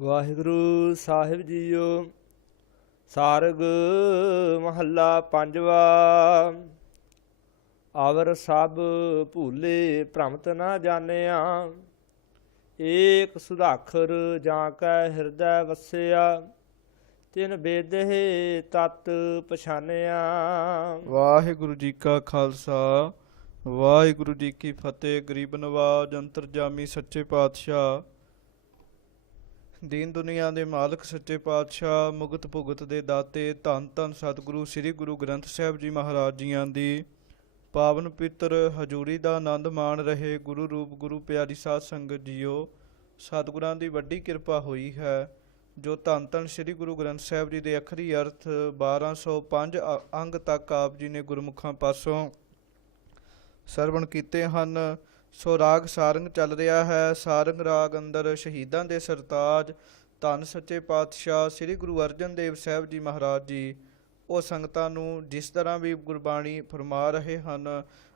ਵਾਹਿਗੁਰੂ ਸਾਹਿਬ JIO. ਸਾਰਗ ਮਹੱਲਾ ਪੰਜਵਾ। Hour ਸਭ ਭੂਲੇ ਭ੍ਰਮਤ ਨਾ ਜਾਣਿਆ। ਏਕ ਸੁਧਾਖਰ ਜਾਂ ਕੈ ਹਿਰਦੈ ਵਸਿਆ। ਤਿਨ ਬੇਦਹਿ ਤਤ ਪਛਾਨਿਆ। ਵਾਹਿਗੁਰੂ ਜੀ ਕਾ ਖਾਲਸਾ ਵਾਹਿਗੁਰੂ ਜੀ ਕੀ ਫਤਿਹ। ਗਰੀਬ ਨਵਾਜ ਅੰਤਰਜਾਮੀ ਸੱਚੇ ਪਾਤਸ਼ਾਹ, ਦੀਨ ਦੁਨੀਆ ਦੇ ਮਾਲਕ ਸੱਚੇ ਪਾਤਸ਼ਾਹ, ਮੁਕਤ ਭੁਗਤ ਦੇ ਦਾਤੇ, ਧੰਨ ਧੰਨ ਸਤਿਗੁਰੂ ਸ੍ਰੀ ਗੁਰੂ ਗ੍ਰੰਥ ਸਾਹਿਬ ਜੀ ਮਹਾਰਾਜ ਜੀਆਂ ਦੀ ਪਾਵਨ ਪਿੱਤਰ ਹਜ਼ੂਰੀ ਦਾ ਆਨੰਦ ਮਾਣ ਰਹੇ ਗੁਰੂ ਰੂਪ ਗੁਰੂ ਪਿਆਰੀ ਸਾਧ ਸੰਗਤ ਜੀਓ। ਸਤਿਗੁਰਾਂ ਦੀ ਵੱਡੀ ਕਿਰਪਾ ਹੋਈ ਹੈ ਜੋ ਧੰਨ ਧੰਨ ਸ੍ਰੀ ਗੁਰੂ ਗ੍ਰੰਥ ਸਾਹਿਬ ਜੀ ਦੇ ਅੱਖਰੀ ਅਰਥ 1205 ਅੰਗ ਤੱਕ ਆਪ ਜੀ ਨੇ ਗੁਰਮੁਖਾਂ ਪਾਸੋਂ ਸਰਵਣ ਕੀਤੇ ਹਨ। ਸੋ ਰਾਗ ਸਾਰੰਗ ਚੱਲ ਰਿਹਾ ਹੈ। ਸਾਰੰਗ ਰਾਗ ਅੰਦਰ ਸ਼ਹੀਦਾਂ ਦੇ ਸਰਤਾਜ ਧੰਨ ਸੱਚੇ ਪਾਤਸ਼ਾਹ ਸ੍ਰੀ ਗੁਰੂ ਅਰਜਨ ਦੇਵ ਸਾਹਿਬ ਜੀ ਮਹਾਰਾਜ ਜੀ ਉਹ ਸੰਗਤਾਂ ਨੂੰ ਜਿਸ ਤਰ੍ਹਾਂ ਵੀ ਗੁਰਬਾਣੀ ਫਰਮਾ ਰਹੇ ਹਨ,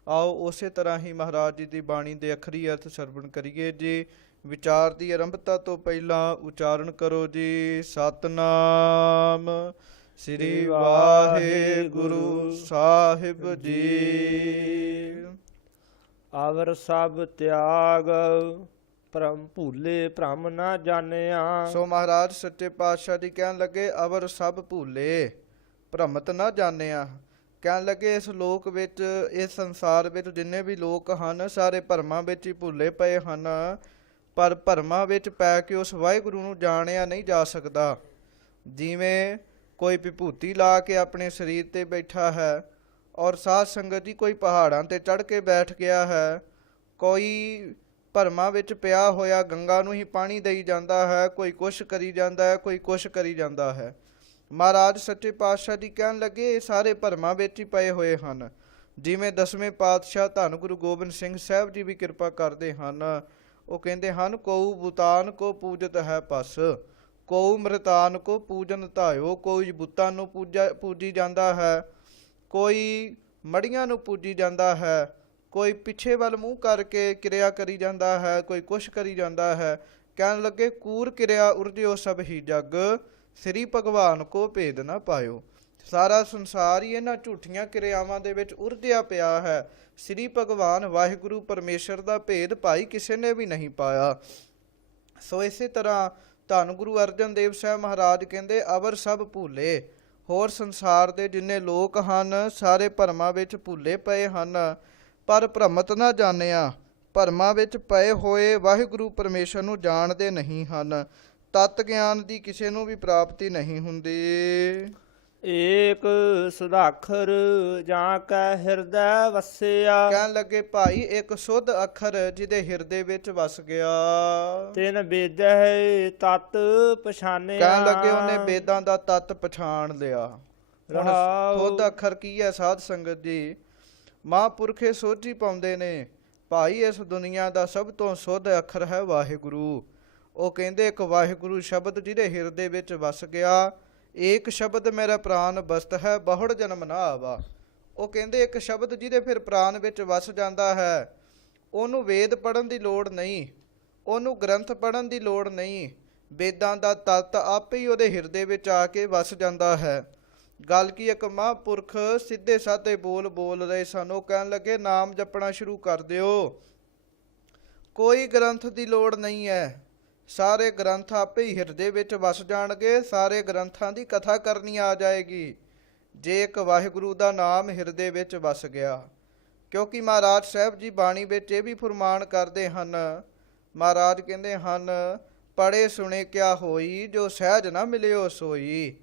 ਆਓ ਉਸੇ ਤਰ੍ਹਾਂ ਹੀ ਮਹਾਰਾਜ ਜੀ ਦੀ ਬਾਣੀ ਦੇ ਅੱਖਰੀ ਅਰਥ ਸਰਵਣ ਕਰੀਏ ਜੀ। ਵਿਚਾਰ ਦੀ ਆਰੰਭਤਾ ਤੋਂ ਪਹਿਲਾਂ ਉਚਾਰਨ ਕਰੋ ਜੀ, ਸਤਨਾਮ ਸ੍ਰੀ ਵਾਹਿਗੁਰੂ ਸਾਹਿਬ ਜੀ। ਆਵਰ ਸਭ ਤਿਆਗ ਭਰਮ ਭੂਲੇ ਭ੍ਰਮ ਨਾ ਜਾਣਿਆ। ਸੋ ਮਹਾਰਾਜ ਸੱਚੇ ਪਾਤਸ਼ਾਹ ਜੀ ਕਹਿਣ ਲੱਗੇ, ਅਵਰ ਸਭ ਭੂਲੇ ਭ੍ਰਮਤ ਨਾ ਜਾਣਿਆ। ਕਹਿਣ ਲੱਗੇ ਇਸ ਲੋਕ ਵਿੱਚ, ਇਸ ਸੰਸਾਰ ਵਿੱਚ ਜਿੰਨੇ ਵੀ ਲੋਕ ਹਨ ਸਾਰੇ ਭਰਮਾਂ ਵਿੱਚ ਹੀ ਭੁੱਲੇ ਪਏ ਹਨ, ਪਰ ਭਰਮਾਂ ਵਿੱਚ ਪੈ ਕੇ ਉਸ ਵਾਹਿਗੁਰੂ ਨੂੰ ਜਾਣਿਆ ਨਹੀਂ ਜਾ ਸਕਦਾ। ਜਿਵੇਂ ਕੋਈ ਵਿਭੂਤੀ ਲਾ ਕੇ ਆਪਣੇ ਸਰੀਰ ਤੇ ਬੈਠਾ ਹੈ ਔਰ ਸਾਧ ਸੰਗਤ ਜੀ ਕੋਈ ਪਹਾੜਾਂ ਤੇ ਚੜ੍ਹ ਕੇ ਬੈਠ ਗਿਆ ਹੈ, ਕੋਈ ਭਰਮਾਂ ਵਿੱਚ ਪਿਆ ਹੋਇਆ ਗੰਗਾ ਨੂੰ ਹੀ ਪਾਣੀ ਦੇਈ ਜਾਂਦਾ ਹੈ, ਕੋਈ ਕੁਛ ਕਰੀ ਜਾਂਦਾ ਹੈ, ਕੋਈ ਕੁਛ ਕਰੀ ਜਾਂਦਾ ਹੈ। ਮਹਾਰਾਜ ਸੱਚੇ ਪਾਤਸ਼ਾਹ ਜੀ ਕਹਿਣ ਲੱਗੇ ਇਹ ਸਾਰੇ ਭਰਮਾਂ ਵਿੱਚ ਹੀ ਪਏ ਹੋਏ ਹਨ। ਜਿਵੇਂ ਦਸਵੇਂ ਪਾਤਸ਼ਾਹ ਧੰਨ ਗੁਰੂ ਗੋਬਿੰਦ ਸਿੰਘ ਸਾਹਿਬ ਜੀ ਵੀ ਕਿਰਪਾ ਕਰਦੇ ਹਨ। ਉਹ ਕਹਿੰਦੇ ਹਨ, ਕਉ ਬੁਤਾਨ ਕੋ ਪੂਜਤ ਹੈ ਪਸ, ਕਉ ਮ੍ਰਿਤਾਨ ਕੋ ਪੂਜਨ ਧਾਇਓ। ਕੋਈ ਬੁੱਤਾਂ ਨੂੰ ਪੂਜੀ ਜਾਂਦਾ ਹੈ, ਕੋਈ ਮੜੀਆਂ ਨੂੰ ਪੂਜੀ ਜਾਂਦਾ ਹੈ, ਕੋਈ ਪਿੱਛੇ ਵੱਲ ਮੂੰਹ ਕਰਕੇ ਕਿਰਿਆ ਕਰੀ ਜਾਂਦਾ ਹੈ, ਕੋਈ ਕੁਛ ਕਰੀ ਜਾਂਦਾ ਹੈ। ਕਹਿਣ ਲੱਗੇ ਕੂਰ ਕਿਰਿਆ ਉਰਜਿਓ ਸਭ ਹੀ ਜਗ, ਸ੍ਰੀ ਭਗਵਾਨ ਕੋ ਭੇਦ ਨਾ ਪਾਇਓ। ਸਾਰਾ ਸੰਸਾਰ ਹੀ ਇਹਨਾਂ ਝੂਠੀਆਂ ਕਿਰਿਆਵਾਂ ਦੇ ਵਿੱਚ ਉਰਜਿਆ ਪਿਆ ਹੈ। ਸ੍ਰੀ ਭਗਵਾਨ ਵਾਹਿਗੁਰੂ ਪਰਮੇਸ਼ਰ ਦਾ ਭੇਦ ਭਾਈ ਕਿਸੇ ਨੇ ਵੀ ਨਹੀਂ ਪਾਇਆ। ਸੋ ਇਸੇ ਤਰ੍ਹਾਂ ਧੰਨ ਗੁਰੂ ਅਰਜਨ ਦੇਵ ਸਾਹਿਬ ਮਹਾਰਾਜ ਕਹਿੰਦੇ, ਅਵਰ ਸਭ ਭੂਲੇ। ਹੋਰ ਸੰਸਾਰ ਦੇ ਜਿੰਨੇ ਲੋਕ ਹਨ ਸਾਰੇ ਭਰਮਾਂ ਵਿੱਚ ਭੁੱਲੇ ਪਏ ਹਨ, ਪਰ ਭ੍ਰਮਤ ਨਾ ਜਾਣਿਆ। ਭਰਮਾਂ ਵਿੱਚ ਪਏ ਹੋਏ ਵਾਹਿਗੁਰੂ ਪਰਮੇਸ਼ਰ ਨੂੰ ਜਾਣਦੇ ਨਹੀਂ ਹਨ। ਤਤ ਗਿਆਨ ਦੀ ਕਿਸੇ ਨੂੰ ਵੀ ਪ੍ਰਾਪਤੀ ਨਹੀਂ ਹੁੰਦੀ। ਏਕ ਸੁਧਾਖਰ ਜਾਂ ਕੈ ਹਿਰਦੈ ਵਸਿਆ। ਕਹਿਣ ਲੱਗੇ ਭਾਈ ਇੱਕ ਸੁੱਧ ਅੱਖਰ ਜਿਹਦੇ ਹਿਰਦੇ ਵਿੱਚ ਵਸ ਗਿਆ। ਤਿਨ ਬੇਦਹਿ ਤਤ ਪਛਾਨਿਆ। ਕਹਿਣ ਲੱਗੇ ਉਹਨੇ ਵੇਦਾਂ ਦਾ ਤੱਤ ਪਛਾਣ ਲਿਆ। ਹੁਣ ਸੁੱਧ ਅੱਖਰ ਕੀ ਹੈ ਸਾਧ ਸੰਗਤ ਜੀ? ਮਹਾਂਪੁਰਖੇ ਸੋਝੀ ਪਾਉਂਦੇ ਨੇ ਭਾਈ ਇਸ ਦੁਨੀਆ ਦਾ ਸਭ ਤੋਂ ਸੁੱਧ ਅੱਖਰ ਹੈ ਵਾਹਿਗੁਰੂ। ਉਹ ਕਹਿੰਦੇ ਇੱਕ ਵਾਹਿਗੁਰੂ ਸ਼ਬਦ ਜਿਹਦੇ ਹਿਰਦੇ ਵਿੱਚ ਵਸ ਗਿਆ। ਏਕ ਸ਼ਬਦ ਮੇਰਾ ਪ੍ਰਾਨ ਬਸਤ ਹੈ, ਬਹੁੜ ਜਨਮ ਨਾ ਆਵਾ। ਉਹ ਕਹਿੰਦੇ ਇੱਕ ਸ਼ਬਦ ਜਿਹਦੇ ਫਿਰ ਪ੍ਰਾਨ ਵਿੱਚ ਵਸ ਜਾਂਦਾ ਹੈ, ਉਹਨੂੰ ਵੇਦ ਪੜ੍ਹਨ ਦੀ ਲੋੜ ਨਹੀਂ, ਉਹਨੂੰ ਗ੍ਰੰਥ ਪੜ੍ਹਨ ਦੀ ਲੋੜ ਨਹੀਂ। ਵੇਦਾਂ ਦਾ ਤੱਤ ਆਪੇ ਹੀ ਉਹਦੇ ਹਿਰਦੇ ਵਿੱਚ ਆ ਕੇ ਵਸ ਜਾਂਦਾ ਹੈ। ਗੱਲ ਕੀ ਇੱਕ ਮਹਾਂਪੁਰਖ ਸਿੱਧੇ ਸਾਧੇ ਬੋਲ ਰਹੇ ਸਨ। ਉਹ ਕਹਿਣ ਲੱਗੇ ਨਾਮ ਜਪਣਾ ਸ਼ੁਰੂ ਕਰ ਦਿਓ, ਕੋਈ ਗ੍ਰੰਥ ਦੀ ਲੋੜ ਨਹੀਂ ਹੈ, ਸਾਰੇ ਗ੍ਰੰਥ ਆਪੇ ਹੀ ਹਿਰਦੇ ਵਿੱਚ ਵਸ ਜਾਣਗੇ। ਸਾਰੇ ਗ੍ਰੰਥਾਂ ਦੀ ਕਥਾ ਕਰਨੀ ਆ ਜਾਏਗੀ ਜੇ ਇੱਕ ਵਾਹਿਗੁਰੂ ਦਾ ਨਾਮ ਹਿਰਦੇ ਵਿੱਚ ਵਸ ਗਿਆ। ਕਿਉਂਕਿ ਮਹਾਰਾਜ ਸਾਹਿਬ ਜੀ ਬਾਣੀ ਵਿੱਚ ਇਹ ਵੀ ਫੁਰਮਾਨ ਕਰਦੇ ਹਨ। ਮਹਾਰਾਜ ਕਹਿੰਦੇ ਹਨ, ਪੜ੍ਹੇ ਸੁਣੇ ਕਿਆ ਹੋਈ, ਜੋ ਸਹਿਜ ਨਾ ਮਿਲਿਓ ਸੋਈ।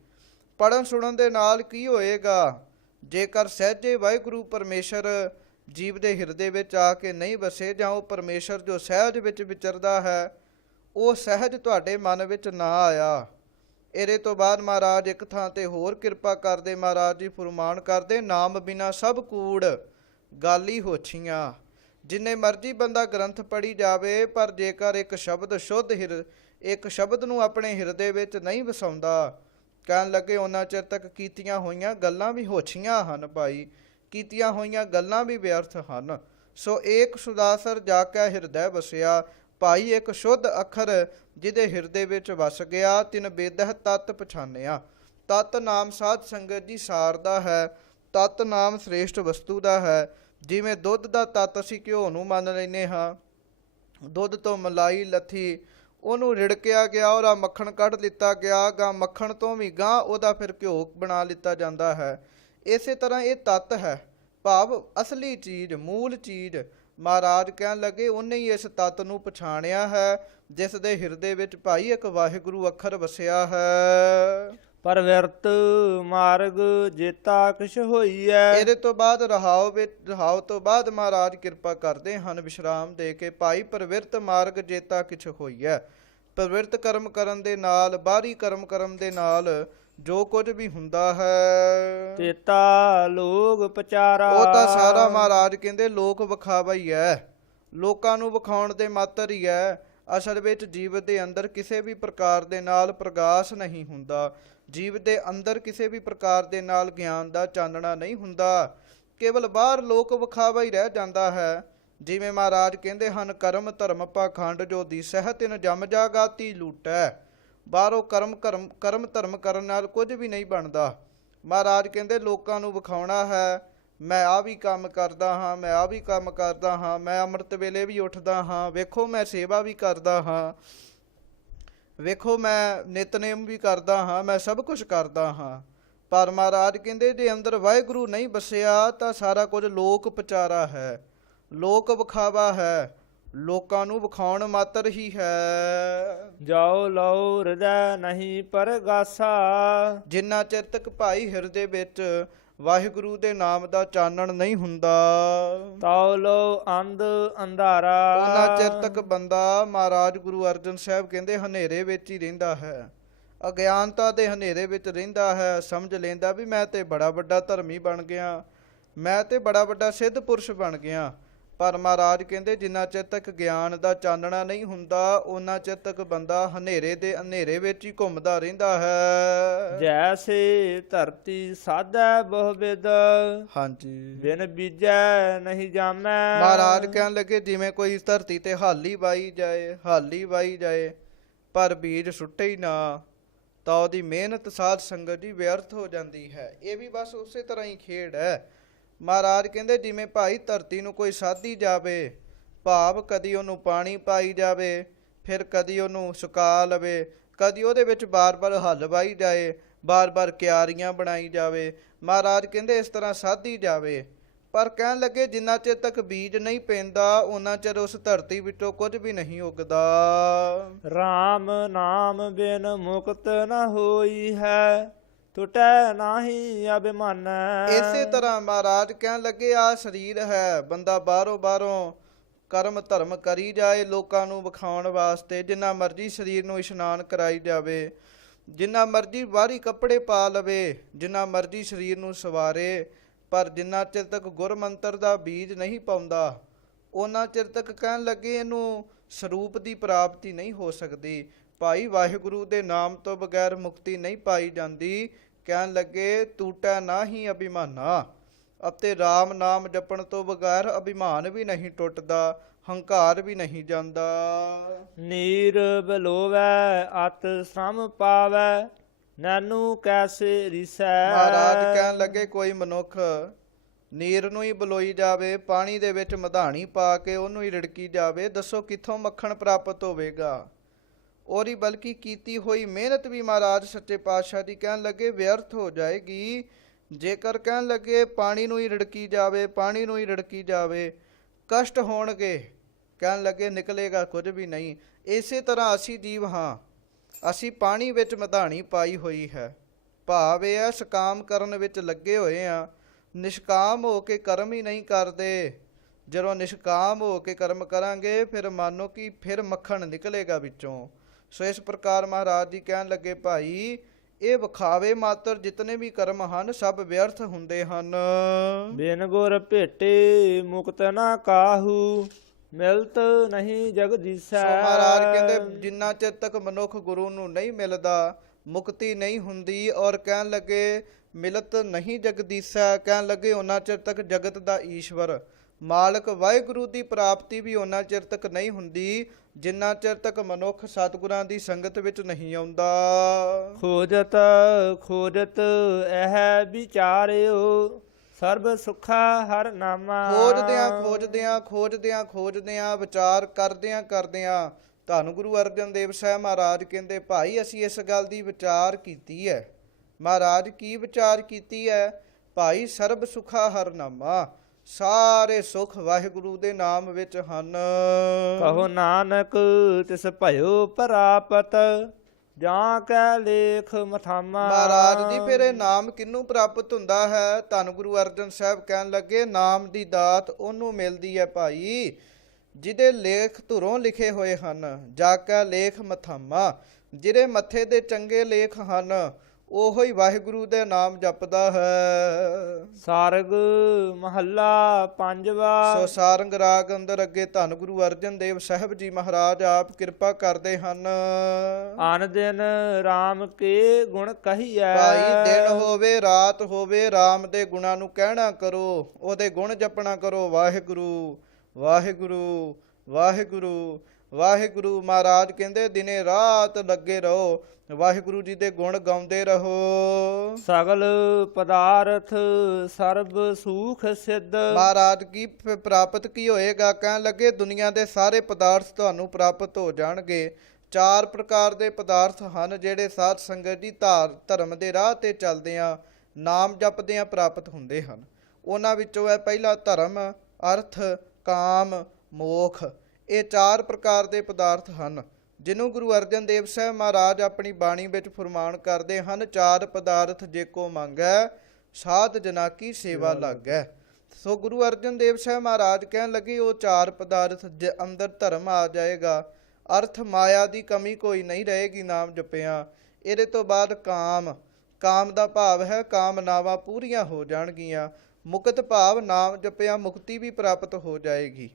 ਪੜ੍ਹਨ ਸੁਣਨ ਦੇ ਨਾਲ ਕੀ ਹੋਏਗਾ? ਜੇਕਰ ਸਹਿਜੇ ਵਾਹਿਗੁਰੂ ਪਰਮੇਸ਼ਰ ਜੀਵ ਦੇ ਹਿਰਦੇ ਵਿੱਚ ਆ ਕੇ ਨਹੀਂ ਵਸੇ, ਜਾਂ ਉਹ ਪਰਮੇਸ਼ਰ ਜੋ ਸਹਿਜ ਵਿੱਚ ਵਿਚਰਦਾ ਹੈ ਉਹ ਸਹਿਜ ਤੁਹਾਡੇ ਮਨ ਵਿੱਚ ਨਾ ਆਇਆ। ਇਹਦੇ ਤੋਂ ਬਾਅਦ ਮਹਾਰਾਜ ਇੱਕ ਥਾਂ ਤੇ ਹੋਰ ਕਿਰਪਾ ਕਰਦੇ, ਮਹਾਰਾਜ ਜੀ ਫੁਰਮਾਨ ਕਰਦੇ, ਨਾਮ ਬਿਨਾ ਸਭ ਕੂੜ ਗਾਲੀ ਹੋਛੀਆਂ। ਜਿੰਨੇ ਮਰਜ਼ੀ ਬੰਦਾ ਗ੍ਰੰਥ ਪੜ੍ਹੀ ਜਾਵੇ, ਪਰ ਜੇਕਰ ਇੱਕ ਸ਼ਬਦ ਸ਼ੁੱਧ ਇੱਕ ਸ਼ਬਦ ਨੂੰ ਆਪਣੇ ਹਿਰਦੇ ਵਿੱਚ ਨਹੀਂ ਵਸਾਉਂਦਾ, ਕਹਿਣ ਲੱਗੇ ਉਹਨਾਂ ਚਿਰ ਤੱਕ ਕੀਤੀਆਂ ਹੋਈਆਂ ਗੱਲਾਂ ਵੀ ਹੋਛੀਆਂ ਹਨ ਭਾਈ, ਕੀਤੀਆਂ ਹੋਈਆਂ ਗੱਲਾਂ ਵੀ ਵਿਅਰਥ ਹਨ। ਸੋ ਏਕ ਸੁਦਾਸਰ ਜਾ ਕੇ ਹਿਰਦੈ ਵਸਿਆ। ਭਾਈ ਇੱਕ ਸ਼ੁੱਧ ਅੱਖਰ ਜਿਹਦੇ ਹਿਰਦੇ ਵਿੱਚ ਵਸ ਗਿਆ, ਤਿਨ ਬੇਦਹ ਤਤ ਪਛਾਨਿਆ। ਤਤ ਨਾਮ ਸਾਧ ਸੰਗਤ ਜੀ ਸਾਰਦਾ ਹੈ। ਤਤ ਨਾਮ ਸ੍ਰੇਸ਼ਟ ਵਸਤੂ ਦਾ ਹੈ। ਜਿਵੇਂ ਦੁੱਧ ਦਾ ਤਤ ਅਸੀਂ ਘਿਓ ਨੂੰ ਮੰਨ ਲੈਂਦੇ ਹਾਂ, ਦੁੱਧ ਤੋਂ ਮਲਾਈ ਲੱਥੀ, ਉਹਨੂੰ ਰਿੜਕਿਆ ਗਿਆ, ਉਹਦਾ ਮੱਖਣ ਕੱਢ ਲਿੱਤਾ ਗਿਆ, ਗਾਂ ਮੱਖਣ ਤੋਂ ਵੀ ਗਾਂ ਉਹਦਾ ਫਿਰ ਘਿਓ ਬਣਾ ਲਿੱਤਾ ਜਾਂਦਾ ਹੈ। ਇਸੇ ਤਰ੍ਹਾਂ ਇਹ ਤਤ ਹੈ, ਭਾਵ ਅਸਲੀ ਚੀਜ਼, ਮੂਲ ਚੀਜ਼। ਮਹਾਰਾਜ ਕਹਿਣ ਲੱਗੇ ਉਹਨੇ ਹੀ ਇਸ ਤਤ ਨੂੰ ਪਛਾਣਿਆ ਹੈ, ਜਿਸ ਦੇ ਹਿਰਦੇ ਵਿੱਚ ਭਾਈ ਇੱਕ ਵਾਹਿਗੁਰੂ ਅੱਖਰ ਵਸਿਆ ਹੈ। ਪਰਵਿਰਤ ਮਾਰਗ ਜੇਤਾ ਕਿਛ ਹੋਈਐ। ਇਹਦੇ ਤੋਂ ਬਾਅਦ ਰਹਾਉ ਤੋਂ ਬਾਅਦ ਮਹਾਰਾਜ ਕਿਰਪਾ ਕਰਦੇ ਹਨ ਵਿਸ਼ਰਾਮ ਦੇ ਕੇ, ਭਾਈ ਪਰਵਿਰਤ ਮਾਰਗ ਜੇਤਾ ਕਿਛ ਹੋਈਐ। ਪਰਵਿਰਤ ਕਰਮ ਕਰਨ ਦੇ ਨਾਲ, ਬਾਹਰੀ ਕਰਮ ਕਰਨ ਦੇ ਨਾਲ ਜੋ ਕੁਝ ਵੀ ਹੁੰਦਾ ਹੈ, ਤੇਤਾ ਲੋਗ ਪਚਾਰਾ। ਉਹ ਤਾਂ ਸਾਰਾ ਮਹਾਰਾਜ ਕਹਿੰਦੇ ਲੋਕ ਵਿਖਾਵਾ ਹੀ ਹੈ, ਲੋਕਾਂ ਨੂੰ ਵਿਖਾਉਣ ਦੇ ਮਾਤਰ ਹੀ ਹੈ। ਅਸਲ ਵਿੱਚ ਜੀਵ ਦੇ ਅੰਦਰ ਕਿਸੇ ਵੀ ਪ੍ਰਕਾਰ ਦੇ ਨਾਲ ਪ੍ਰਗਾਸ ਨਹੀਂ ਹੁੰਦਾ, ਜੀਵ ਦੇ ਅੰਦਰ ਕਿਸੇ ਵੀ ਪ੍ਰਕਾਰ ਦੇ ਨਾਲ ਗਿਆਨ ਦਾ ਚਾਨਣਾ ਨਹੀਂ ਹੁੰਦਾ, ਕੇਵਲ ਬਾਹਰ ਲੋਕ ਵਿਖਾਵਾ ਹੀ ਰਹਿ ਜਾਂਦਾ ਹੈ। ਜਿਵੇਂ ਮਹਾਰਾਜ ਕਹਿੰਦੇ ਹਨ, ਕਰਮ ਧਰਮ ਪਾਖੰਡ ਜੋ ਦੀਸਹਿ ਤਿਨ ਜਮ ਜਾਗਾਤੀ ਲੂਟੈ। ਬਾਹਰੋਂ ਕਰਮ ਧਰਮ ਕਰਨ ਨਾਲ ਕੁਝ ਵੀ ਨਹੀਂ ਬਣਦਾ। ਮਹਾਰਾਜ ਕਹਿੰਦੇ ਲੋਕਾਂ ਨੂੰ ਵਿਖਾਉਣਾ ਹੈ, ਮੈਂ ਆਹ ਵੀ ਕੰਮ ਕਰਦਾ ਹਾਂ, ਮੈਂ ਆਹ ਵੀ ਕੰਮ ਕਰਦਾ ਹਾਂ, ਮੈਂ ਅੰਮ੍ਰਿਤ ਵੇਲੇ ਵੀ ਉੱਠਦਾ ਹਾਂ, ਵੇਖੋ ਮੈਂ ਸੇਵਾ ਵੀ ਕਰਦਾ ਹਾਂ, ਵੇਖੋ ਮੈਂ ਨਿਤਨੇਮ ਵੀ ਕਰਦਾ ਹਾਂ, ਮੈਂ ਸਭ ਕੁਝ ਕਰਦਾ ਹਾਂ। ਪਰ ਮਹਾਰਾਜ ਕਹਿੰਦੇ ਜੇ ਅੰਦਰ ਵਾਹਿਗੁਰੂ ਨਹੀਂ ਵਸਿਆ ਤਾਂ ਸਾਰਾ ਕੁਝ ਲੋਕ ਪਚਾਰਾ ਹੈ, ਲੋਕ ਵਿਖਾਵਾ ਹੈ, ਲੋਕਾਂ ਨੂੰ ਵਿਖਾਉਣ ਮਾਤਰ ਹੀ ਹੈ। ਜਾਓ ਲਓ ਹਿਰਦੈ ਨਹੀਂ ਪਰਗਾਸਾ। ਜਿੰਨਾ ਚਿਰ ਤੱਕ ਭਾਈ ਹਿਰਦੇ ਵਿੱਚ ਵਾਹਿਗੁਰੂ ਦੇ ਨਾਮ ਦਾ ਚਾਨਣ ਨਹੀਂ ਹੁੰਦਾ, ਤਾਉ ਲੋ ਅੰਧ ਅੰਧਾਰਾ। ਉਹਨਾਂ ਚਿਰ ਤੱਕ ਬੰਦਾ, ਮਹਾਰਾਜ ਗੁਰੂ ਅਰਜਨ ਸਾਹਿਬ ਕਹਿੰਦੇ, ਹਨੇਰੇ ਵਿੱਚ ਹੀ ਰਹਿੰਦਾ ਹੈ, ਅਗਿਆਨਤਾ ਦੇ ਹਨੇਰੇ ਵਿੱਚ ਰਹਿੰਦਾ ਹੈ। ਸਮਝ ਲੈਂਦਾ ਵੀ ਮੈਂ ਤੇ ਬੜਾ ਵੱਡਾ ਧਰਮੀ ਬਣ ਗਿਆ, ਮੈਂ ਤੇ ਬੜਾ ਵੱਡਾ ਸਿੱਧ ਪੁਰਸ਼ ਬਣ ਗਿਆ। ਪਰ ਮਹਾਰਾਜ ਕਹਿੰਦੇ ਜਿੰਨਾ ਚਿਰ ਤੱਕ ਗਿਆਨ ਦਾ ਚਾਨਣਾ ਨਹੀਂ ਹੁੰਦਾ, ਉਹਨਾਂ ਚਿਰ ਤੱਕ ਬੰਦਾ ਹਨੇਰੇ ਦੇ ਹਨੇਰੇ ਵਿੱਚ ਹੀ ਘੁੰਮਦਾ ਰਹਿੰਦਾ ਹੈ। ਜੈਸੇ ਧਰਤੀ ਸਾਧੈ ਬਹੁ ਵਿਦ, ਹਾਂਜੀ, ਬਿਨ ਬੀਜੈ ਨਹੀਂ ਜਾਮੈ। ਮਹਾਰਾਜ ਕਹਿਣ ਲੱਗੇ ਜਿਵੇਂ ਕੋਈ ਧਰਤੀ ਤੇ ਹਾਲੀ ਵਾਈ ਜਾਏ ਪਰ ਬੀਜ ਸੁੱਟੇ ਹੀ ਨਾ, ਤਾਂ ਉਹਦੀ ਮਿਹਨਤ ਸਾਧ ਸੰਗਤ ਜੀ ਵਿਅਰਥ ਹੋ ਜਾਂਦੀ ਹੈ। ਇਹ ਵੀ ਬਸ ਉਸੇ ਤਰ੍ਹਾਂ ਹੀ ਖੇਡ ਹੈ। ਮਹਾਰਾਜ ਕਹਿੰਦੇ ਜਿਵੇਂ ਭਾਈ ਧਰਤੀ ਨੂੰ ਕੋਈ ਸਾਧੀ ਜਾਵੇ, ਭਾਵ ਕਦੀ ਉਹਨੂੰ ਪਾਣੀ ਪਾਈ ਜਾਵੇ, ਫਿਰ ਕਦੀ ਉਹਨੂੰ ਸੁਕਾ ਲਵੇ, ਕਦੀ ਉਹਦੇ ਵਿੱਚ ਬਾਰ-ਬਾਰ ਹੱਲ ਵਾਈ ਜਾਏ, ਬਾਰ-ਬਾਰ ਕਿਆਰੀਆਂ ਬਣਾਈ ਜਾਵੇ। ਮਹਾਰਾਜ ਕਹਿੰਦੇ ਇਸ ਤਰ੍ਹਾਂ ਸਾਧੀ ਜਾਵੇ। ਪਰ ਕਹਿਣ ਲੱਗੇ ਜਿੰਨਾ ਚਿਰ ਤੱਕ ਬੀਜ ਨਹੀਂ ਪੈਂਦਾ, ਉਹਨਾਂ ਚਿਰ ਉਸ ਧਰਤੀ ਵਿੱਚੋਂ ਕੁਝ ਵੀ ਨਹੀਂ ਉੱਗਦਾ। ਰਾਮ ਨਾਮ ਬਿਨ ਮੁਕਤ ਨ ਹੋਈ ਹੈ, ਟੁਟੈ ਨਾਹੀ ਅਭਿਮਾਨੈ। ਇਸੇ ਤਰ੍ਹਾਂ ਮਹਾਰਾਜ ਕਹਿਣ ਲੱਗੇ ਆ ਸਰੀਰ ਹੈ, ਬੰਦਾ ਬਾਹਰੋਂ ਕਰਮ ਧਰਮ ਕਰੀ ਜਾਏ ਲੋਕਾਂ ਨੂੰ ਵਿਖਾਉਣ ਵਾਸਤੇ, ਜਿੰਨਾ ਮਰਜ਼ੀ ਸਰੀਰ ਨੂੰ ਇਸ਼ਨਾਨ ਕਰਾਈ ਜਾਵੇ, ਜਿੰਨਾ ਮਰਜ਼ੀ ਬਾਹਰੀ ਕੱਪੜੇ ਪਾ ਲਵੇ, ਜਿੰਨਾ ਮਰਜ਼ੀ ਸਰੀਰ ਨੂੰ ਸਵਾਰੇ, ਪਰ ਜਿੰਨਾ ਚਿਰ ਤੱਕ ਗੁਰ ਮੰਤਰ ਦਾ ਬੀਜ ਨਹੀਂ ਪਾਉਂਦਾ, ਉਹਨਾਂ ਚਿਰ ਤੱਕ ਕਹਿਣ ਲੱਗੇ ਇਹਨੂੰ ਸਰੂਪ ਦੀ ਪ੍ਰਾਪਤੀ ਨਹੀਂ ਹੋ ਸਕਦੀ। ਭਾਈ ਵਾਹਿਗੁਰੂ ਦੇ ਨਾਮ ਤੋਂ ਬਗੈਰ ਮੁਕਤੀ ਨਹੀਂ ਪਾਈ ਜਾਂਦੀ। ਕਹਿਣ ਲੱਗੇ ਟੂਟੈ ਨਾਹੀ ਅਭਿਮਾਨਾ, ਅਤੇ ਰਾਮ ਨਾਮ ਜਪਣ ਤੋਂ ਬਗੈਰ ਅਭਿਮਾਨ ਵੀ ਨਹੀਂ ਟੁੱਟਦਾ, ਹੰਕਾਰ ਵੀ ਨਹੀਂ ਜਾਂਦਾ। ਨੀਰ ਬਲੋਵੈ ਅਤ ਸ਼ਰਮ ਪਾਵੈ, ਨੈਨੂ ਕੈਸੇ ਰੀਸੈ। ਮਹਾਰਾਜ ਕਹਿਣ ਲੱਗੇ ਕੋਈ ਮਨੁੱਖ ਨੀਰ ਨੂੰ ਹੀ ਬਲੋਈ ਜਾਵੇ, ਪਾਣੀ ਦੇ ਵਿੱਚ ਮਧਾਣੀ ਪਾ ਕੇ ਉਹਨੂੰ ਹੀ ਰਿੜਕੀ ਜਾਵੇ, ਦੱਸੋ ਕਿੱਥੋਂ ਮੱਖਣ ਪ੍ਰਾਪਤ ਹੋਵੇਗਾ। ਉਹਦੀ ਬਲਕਿ ਕੀਤੀ ਹੋਈ ਮਿਹਨਤ ਵੀ ਮਹਾਰਾਜ ਸੱਚੇ ਪਾਤਸ਼ਾਹ ਜੀ ਕਹਿਣ ਲੱਗੇ ਵਿਅਰਥ ਹੋ ਜਾਏਗੀ। ਜੇਕਰ ਕਹਿਣ ਲੱਗੇ ਪਾਣੀ ਨੂੰ ਹੀ ਰਿੜਕੀ ਜਾਵੇ, ਕਸ਼ਟ ਹੋਣਗੇ, ਕਹਿਣ ਲੱਗੇ ਨਿਕਲੇਗਾ ਕੁਝ ਵੀ ਨਹੀਂ। ਇਸੇ ਤਰ੍ਹਾਂ ਅਸੀਂ ਜੀਵ ਹਾਂ, ਅਸੀਂ ਪਾਣੀ ਵਿੱਚ ਮਧਾਣੀ ਪਾਈ ਹੋਈ ਹੈ, ਭਾਵ ਇਹ ਹੈ ਸਕਾਮ ਕਰਨ ਵਿੱਚ ਲੱਗੇ ਹੋਏ ਹਾਂ, ਨਿਸ਼ਕਾਮ ਹੋ ਕੇ ਕਰਮ ਹੀ ਨਹੀਂ ਕਰਦੇ। ਜਦੋਂ ਨਿਸ਼ਕਾਮ ਹੋ ਕੇ ਕਰਮ ਕਰਾਂਗੇ ਫਿਰ ਮੰਨੋ ਕਿ ਫਿਰ ਮੱਖਣ ਨਿਕਲੇਗਾ ਵਿੱਚੋਂ। ਸੋ ਇਸ ਪ੍ਰਕਾਰ ਮਹਾਰਾਜ ਜੀ ਕਹਿਣ ਲੱਗੇ ਭਾਈ ਇਹ ਵਿਖਾਵੇ ਮਾਤਰ ਜਿਤਨੇ ਵੀ ਕਰਮ ਹਨ ਸਭ ਵਿਅਰਥ ਹੁੰਦੇ ਹਨ। ਬਿਨ ਗੁਰ ਭੇਟੇ ਮੁਕਤ ਨਾ ਕਾਹੂ, ਮਿਲਤ ਨਹੀਂ ਜਗਦੀਸੈ। ਸੋ ਮਹਾਰਾਜ ਕਹਿੰਦੇ ਜਿੰਨਾ ਚਿਰ ਤੱਕ ਮਨੁੱਖ ਗੁਰੂ ਨੂੰ ਨਹੀਂ ਮਿਲਦਾ ਮੁਕਤੀ ਨਹੀਂ ਹੁੰਦੀ। ਔਰ ਕਹਿਣ ਲੱਗੇ ਮਿਲਤ ਨਹੀਂ ਜਗਦੀਸੈ, ਕਹਿਣ ਲੱਗੇ ਉਹਨਾਂ ਚਿਰ ਤੱਕ ਜਗਤ ਦਾ ਈਸ਼ਵਰ ਮਾਲਕ ਵਾਹਿਗੁਰੂ ਦੀ ਪ੍ਰਾਪਤੀ ਵੀ ਉਹਨਾਂ ਚਿਰ ਤੱਕ ਨਹੀਂ ਹੁੰਦੀ ਜਿੰਨਾ ਚਿਰ ਤੱਕ ਮਨੁੱਖ ਸਤਿਗੁਰਾਂ ਦੀ ਸੰਗਤ ਵਿੱਚ ਨਹੀਂ ਆਉਂਦਾ। ਖੋਜਤ ਖੋਜਤ ਇਹ ਵਿਚਾਰਿਓ ਸਰਬ ਸੁਖਾ ਹਰ ਨਾਮਾ। ਖੋਜਦਿਆਂ ਵਿਚਾਰ ਕਰਦਿਆਂ ਧੰਨ ਗੁਰੂ ਅਰਜਨ ਦੇਵ ਸਾਹਿਬ ਮਹਾਰਾਜ ਕਹਿੰਦੇ ਭਾਈ ਅਸੀਂ ਇਸ ਗੱਲ ਦੀ ਵਿਚਾਰ ਕੀਤੀ ਹੈ। ਮਹਾਰਾਜ ਕੀ ਵਿਚਾਰ ਕੀਤੀ ਹੈ? ਭਾਈ ਸਰਬ ਸੁਖਾ ਹਰ ਨਾਮਾ, ਸਾਰੇ ਸੁਖ ਵਾਹਿਗੁਰੂ ਦੇ ਨਾਮ ਵਿੱਚ ਹਨ। ਕਹੋ ਨਾਨਕ ਤਿਸ ਭਇਓ ਪ੍ਰਾਪਤ ਜਾਂ ਕੈ ਲੇਖ ਮਥਾਮਾ। ਮਹਾਰਾਜ ਜੀ ਫਿਰ ਇਹ ਨਾਮ ਕਿਹਨੂੰ ਪ੍ਰਾਪਤ ਹੁੰਦਾ ਹੈ? ਧੰਨ ਗੁਰੂ ਅਰਜਨ ਸਾਹਿਬ ਕਹਿਣ ਲੱਗੇ ਨਾਮ ਦੀ ਦਾਤ ਉਹਨੂੰ ਮਿਲਦੀ ਹੈ ਭਾਈ ਜਿਹਦੇ ਲੇਖ ਧੁਰੋਂ ਲਿਖੇ ਹੋਏ ਹਨ। ਜਾ ਕੈ ਲੇਖ ਮਥਾਮਾ, ਜਿਹਦੇ ਮੱਥੇ ਦੇ ਚੰਗੇ ਲੇਖ ਹਨ ਉਹੋ ਹੀ ਵਾਹਿਗੁਰੂ ਦੇ ਨਾਮ ਜਪਦਾ ਹੈ। ਸਾਰਗ ਮਹੱਲਾ ਪੰਜਵਾ। ਸੋ ਸਾਰੰਗ ਰਾਗ ਅੰਦਰ ਅੱਗੇ ਧੰਨ ਗੁਰੂ ਅਰਜਨ ਦੇਵ ਸਾਹਿਬ ਜੀ ਮਹਾਰਾਜ ਆਪ ਕਿਰਪਾ ਕਰਦੇ ਹਨ। ਆਨ ਦਿਨ RAM ਕੇ ਗੁਣ ਕਹੀਐ। ਭਾਈ ਦਿਨ ਹੋਵੇ ਰਾਤ ਹੋਵੇ RAM ਦੇ ਗੁਣਾਂ ਨੂੰ ਕਹਿਣਾ ਕਰੋ, ਉਹਦੇ ਗੁਣ ਜਪਣਾ ਕਰੋ। ਵਾਹਿਗੁਰੂ ਵਾਹਿਗੁਰੂ ਵਾਹਿਗੁਰੂ ਵਾਹਿਗੁਰੂ। ਮਹਾਰਾਜ ਕਹਿੰਦੇ ਦਿਨੇ ਰਾਤ ਲੱਗੇ ਰਹੋ, ਵਾਹਿਗੁਰੂ ਜੀ ਦੇ ਗੁਣ ਗਾਉਂਦੇ ਰਹੋ। ਸਗਲ ਪਦਾਰਥ ਸਰਬ ਸੁਖ ਸਿੱਧ। ਮਹਾਰਾਜ ਕੀ ਪ੍ਰਾਪਤ ਕੀ ਹੋਏਗਾ? ਕਹਿਣ ਲੱਗੇ ਦੁਨੀਆ ਦੇ ਸਾਰੇ ਪਦਾਰਥ ਤੁਹਾਨੂੰ ਪ੍ਰਾਪਤ ਹੋ ਜਾਣਗੇ। 4 ਪ੍ਰਕਾਰ ਦੇ ਪਦਾਰਥ ਹਨ ਜਿਹੜੇ ਸਾਧ ਸੰਗਤ ਦੀ ਧਰਮ ਦੇ ਰਾਹ ਤੇ ਚੱਲਦਿਆਂ ਨਾਮ ਜਪਦਿਆਂ ਪ੍ਰਾਪਤ ਹੁੰਦੇ ਹਨ। ਉਹਨਾਂ ਵਿੱਚੋਂ ਹੈ ਪਹਿਲਾ ਧਰਮ, ਅਰਥ, ਕਾਮ, ਮੋਖ। ਇਹ 4 ਪ੍ਰਕਾਰ ਦੇ ਪਦਾਰਥ ਹਨ ਜਿਹਨੂੰ ਗੁਰੂ ਅਰਜਨ ਦੇਵ ਸਾਹਿਬ ਮਹਾਰਾਜ ਆਪਣੀ ਬਾਣੀ ਵਿੱਚ ਫੁਰਮਾਨ ਕਰਦੇ ਹਨ। 4 ਪਦਾਰਥ ਜੇ ਕੋ ਮੰਗੈ ਸਾਧ ਜਨਾ ਕੀ ਸੇਵਾ ਲੱਗੈ। ਸੋ ਗੁਰੂ ਅਰਜਨ ਦੇਵ ਸਾਹਿਬ ਮਹਾਰਾਜ ਕਹਿਣ ਲੱਗੇ ਉਹ 4 ਪਦਾਰਥ ਦੇ ਅੰਦਰ ਧਰਮ ਆ ਜਾਏਗਾ, ਅਰਥ ਮਾਇਆ ਦੀ ਕਮੀ ਕੋਈ ਨਹੀਂ ਰਹੇਗੀ ਨਾਮ ਜਪਿਆਂ। ਇਹਦੇ ਤੋਂ ਬਾਅਦ ਕਾਮ, ਕਾਮ ਦਾ ਭਾਵ ਹੈ ਕਾਮਨਾਵਾਂ ਪੂਰੀਆਂ ਹੋ ਜਾਣਗੀਆਂ। ਮੁਕਤ ਭਾਵ ਨਾਮ ਜਪਿਆਂ ਮੁਕਤੀ ਵੀ ਪ੍ਰਾਪਤ ਹੋ ਜਾਏਗੀ।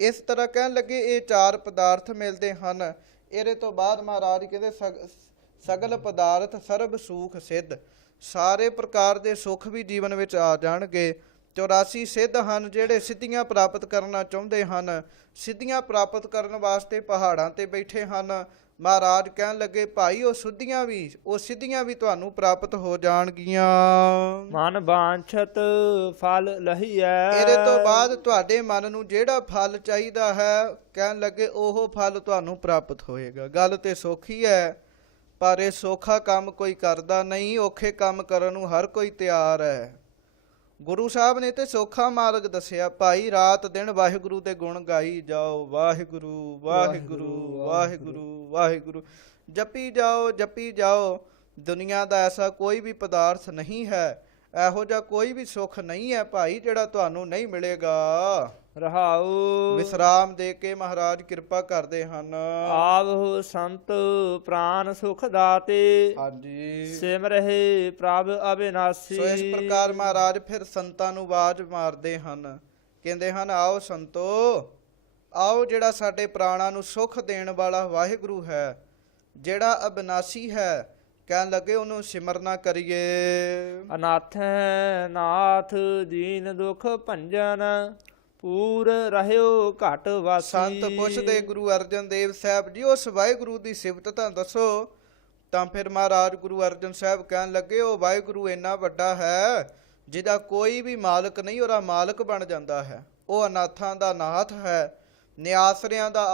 ਇਸ ਤਰ੍ਹਾਂ ਕਹਿਣ ਲੱਗੇ ਇਹ 4 ਪਦਾਰਥ ਮਿਲਦੇ ਹਨ। ਇਹਦੇ ਤੋਂ ਬਾਅਦ ਮਹਾਰਾਜ ਕਹਿੰਦੇ ਸਗਲ ਪਦਾਰਥ ਸਰਬ ਸੁਖ ਸਿੱਧ, ਸਾਰੇ ਪ੍ਰਕਾਰ ਦੇ ਸੁੱਖ ਵੀ ਜੀਵਨ ਵਿੱਚ ਆ ਜਾਣਗੇ। 84 ਸਿੱਧ ਹਨ ਜਿਹੜੇ ਸਿੱਧੀਆਂ ਪ੍ਰਾਪਤ ਕਰਨਾ ਚਾਹੁੰਦੇ ਹਨ। ਸਿੱਧੀਆਂ ਪ੍ਰਾਪਤ ਕਰਨ ਵਾਸਤੇ ਪਹਾੜਾਂ ਤੇ ਬੈਠੇ ਹਨ। ਮਹਾਰਾਜ ਕਹਿਣ ਲੱਗੇ ਭਾਈ ਉਹ ਸਿੱਧੀਆਂ ਵੀ ਤੁਹਾਨੂੰ ਪ੍ਰਾਪਤ ਹੋ ਜਾਣਗੀਆਂ। ਮਨ ਬਾਂਛਤ ਫਲ ਲਹੀਐ। ਇਹਦੇ ਤੋਂ ਬਾਅਦ ਤੁਹਾਡੇ ਮਨ ਨੂੰ ਜਿਹੜਾ ਫਲ ਚਾਹੀਦਾ ਹੈ ਕਹਿਣ ਲੱਗੇ ਉਹ ਫਲ ਤੁਹਾਨੂੰ ਪ੍ਰਾਪਤ ਹੋਏਗਾ। ਗੱਲ ਤੇ ਸੌਖੀ ਹੈ ਪਰ ਇਹ ਸੌਖਾ ਕੰਮ ਕੋਈ ਕਰਦਾ ਨਹੀਂ। ਔਖੇ ਕੰਮ ਕਰਨ ਨੂੰ ਹਰ ਕੋਈ ਤਿਆਰ ਹੈ। ਗੁਰੂ ਸਾਹਿਬ ਨੇ ਤੇ ਸੌਖਾ ਮਾਰਗ ਦੱਸਿਆ ਭਾਈ ਰਾਤ ਦਿਨ ਵਾਹਿਗੁਰੂ ਦੇ ਗੁਣ ਗਾਈ ਜਾਓ। ਵਾਹਿਗੁਰੂ ਵਾਹਿਗੁਰੂ ਵਾਹਿਗੁਰੂ ਵਾਹਿਗੁਰੂ ਜਪੀ ਜਾਓ। ਦੁਨੀਆ ਦਾ ਐਸਾ ਕੋਈ ਵੀ ਪਦਾਰਥ ਨਹੀਂ ਹੈ, ਇਹੋ ਜਿਹਾ ਕੋਈ ਵੀ ਸੁੱਖ ਨਹੀਂ ਹੈ ਭਾਈ ਜਿਹੜਾ ਤੁਹਾਨੂੰ ਨਹੀਂ ਮਿਲੇਗਾ। ਰਹਾਉ ਵਿਸਰਾਮ ਦੇ ਕੇ ਮਹਾਰਾਜ ਕਿਰਪਾ ਕਰਦੇ ਹਨ। ਆਵਹੁ ਸੰਤ ਪ੍ਰਾਨ ਸੁਖ ਦਾਤੇ। ਹਾਂਜੀ ਸਿਮਰਹਿ ਪ੍ਰਭ ਅਬਿਨਾਸੀ। ਸੋ ਇਸ ਪ੍ਰਕਾਰ ਮਹਾਰਾਜ ਫਿਰ ਸੰਤਾਂ ਨੂੰ ਆਵਾਜ਼ ਮਾਰਦੇ ਹਨ, ਕਹਿੰਦੇ ਹਨ ਆਓ ਸੰਤੋ ਆਓ, ਜਿਹੜਾ ਸਾਡੇ ਪ੍ਰਾਣਾਂ ਨੂੰ ਸੁੱਖ ਦੇਣ ਵਾਲਾ ਵਾਹਿਗੁਰੂ ਹੈ, ਜਿਹੜਾ ਅਬਿਨਾਸੀ ਹੈ, ਕਹਿਣ ਲੱਗੇ ਉਹਨੂੰ ਸਿਮਰਨਾ ਕਰੀਏ। ਅਨਾਥੈ ਨਾਥ ਦੀਨ ਦੁਖ ਭੰਜਨ ਪੂਰ ਰਹਿਓ ਘਟ ਵਾਸੀ। ਸੰਤ ਪੁੱਛਦੇ ਗੁਰੂ ਅਰਜਨ ਦੇਵ ਸਾਹਿਬ ਜੀ ਉਸ ਵਾਹਿਗੁਰੂ ਦੀ ਸਿਫਤ ਤਾਂ ਦੱਸੋ। ਤਾਂ ਫਿਰ ਮਹਾਰਾਜ ਗੁਰੂ ਅਰਜਨ ਸਾਹਿਬ ਕਹਿਣ ਲੱਗੇ ਉਹ ਵਾਹਿਗੁਰੂ ਇੰਨਾ ਵੱਡਾ ਹੈ ਜਿਹਦਾ ਕੋਈ ਵੀ ਮਾਲਕ ਨਹੀਂ, ਉਹਦਾ ਮਾਲਕ ਬਣ ਜਾਂਦਾ ਹੈ। ਉਹ ਅਨਾਥਾਂ ਦਾ ਨਾਥ ਹੈ, ਨਿਆਸਰਿਆਂ ਦਾ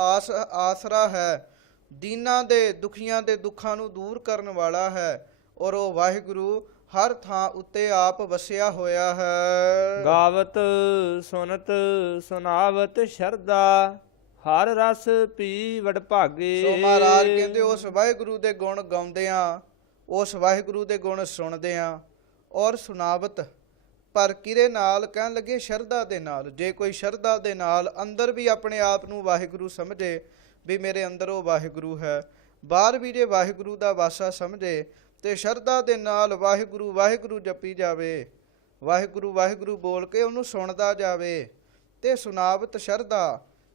ਆਸਰਾ ਹੈ, ਦੀਨਾਂ ਦੇ ਦੁਖੀਆਂ ਦੇ ਦੁੱਖਾਂ ਨੂੰ ਦੂਰ ਕਰਨ ਵਾਲਾ ਹੈ। ਔਰ ਉਹ ਵਾਹਿਗੁਰੂ ਹਰ ਥਾਂ ਉੱਤੇ ਆਪ ਵਸਿਆ ਹੋਇਆ ਹੈ। ਗਾਵਤ ਸੁਨਤ ਸੁਨਾਵਤ ਸ਼ਰਦਾ ਹਰ ਰਸ ਪੀ ਵਡਭਾਗੇ। ਸੋ ਮਹਾਰਾਜ ਕਹਿੰਦੇ ਉਸ ਵਾਹਿਗੁਰੂ ਦੇ ਗੁਣ ਗਾਉਂਦਿਆਂ, ਉਸ ਵਾਹਿਗੁਰੂ ਦੇ ਗੁਣ ਸੁਣਦਿਆਂ ਔਰ ਸੁਨਾਵਤ, ਪਰ ਕਿਹਦੇ ਨਾਲ? ਕਹਿਣ ਲੱਗੇ ਸ਼ਰਧਾ ਦੇ ਨਾਲ। ਜੇ ਕੋਈ ਸ਼ਰਧਾ ਦੇ ਨਾਲ ਅੰਦਰ ਵੀ ਆਪਣੇ ਆਪ ਨੂੰ ਵਾਹਿਗੁਰੂ ਸਮਝੇ ਵੀ ਮੇਰੇ ਅੰਦਰ ਉਹ ਵਾਹਿਗੁਰੂ ਹੈ, ਬਾਹਰ ਵੀ ਜੇ ਵਾਹਿਗੁਰੂ ਦਾ ਵਾਸਾ ਸਮਝੇ ਤੇ ਸ਼ਰਧਾ ਦੇ ਨਾਲ ਵਾਹਿਗੁਰੂ ਵਾਹਿਗੁਰੂ ਜਪੀ ਜਾਵੇ, ਵਾਹਿਗੁਰੂ ਵਾਹਿਗੁਰੂ ਬੋਲ ਕੇ ਉਹਨੂੰ ਸੁਣਦਾ ਜਾਵੇ ਤੇ ਸੁਨਾਵਤ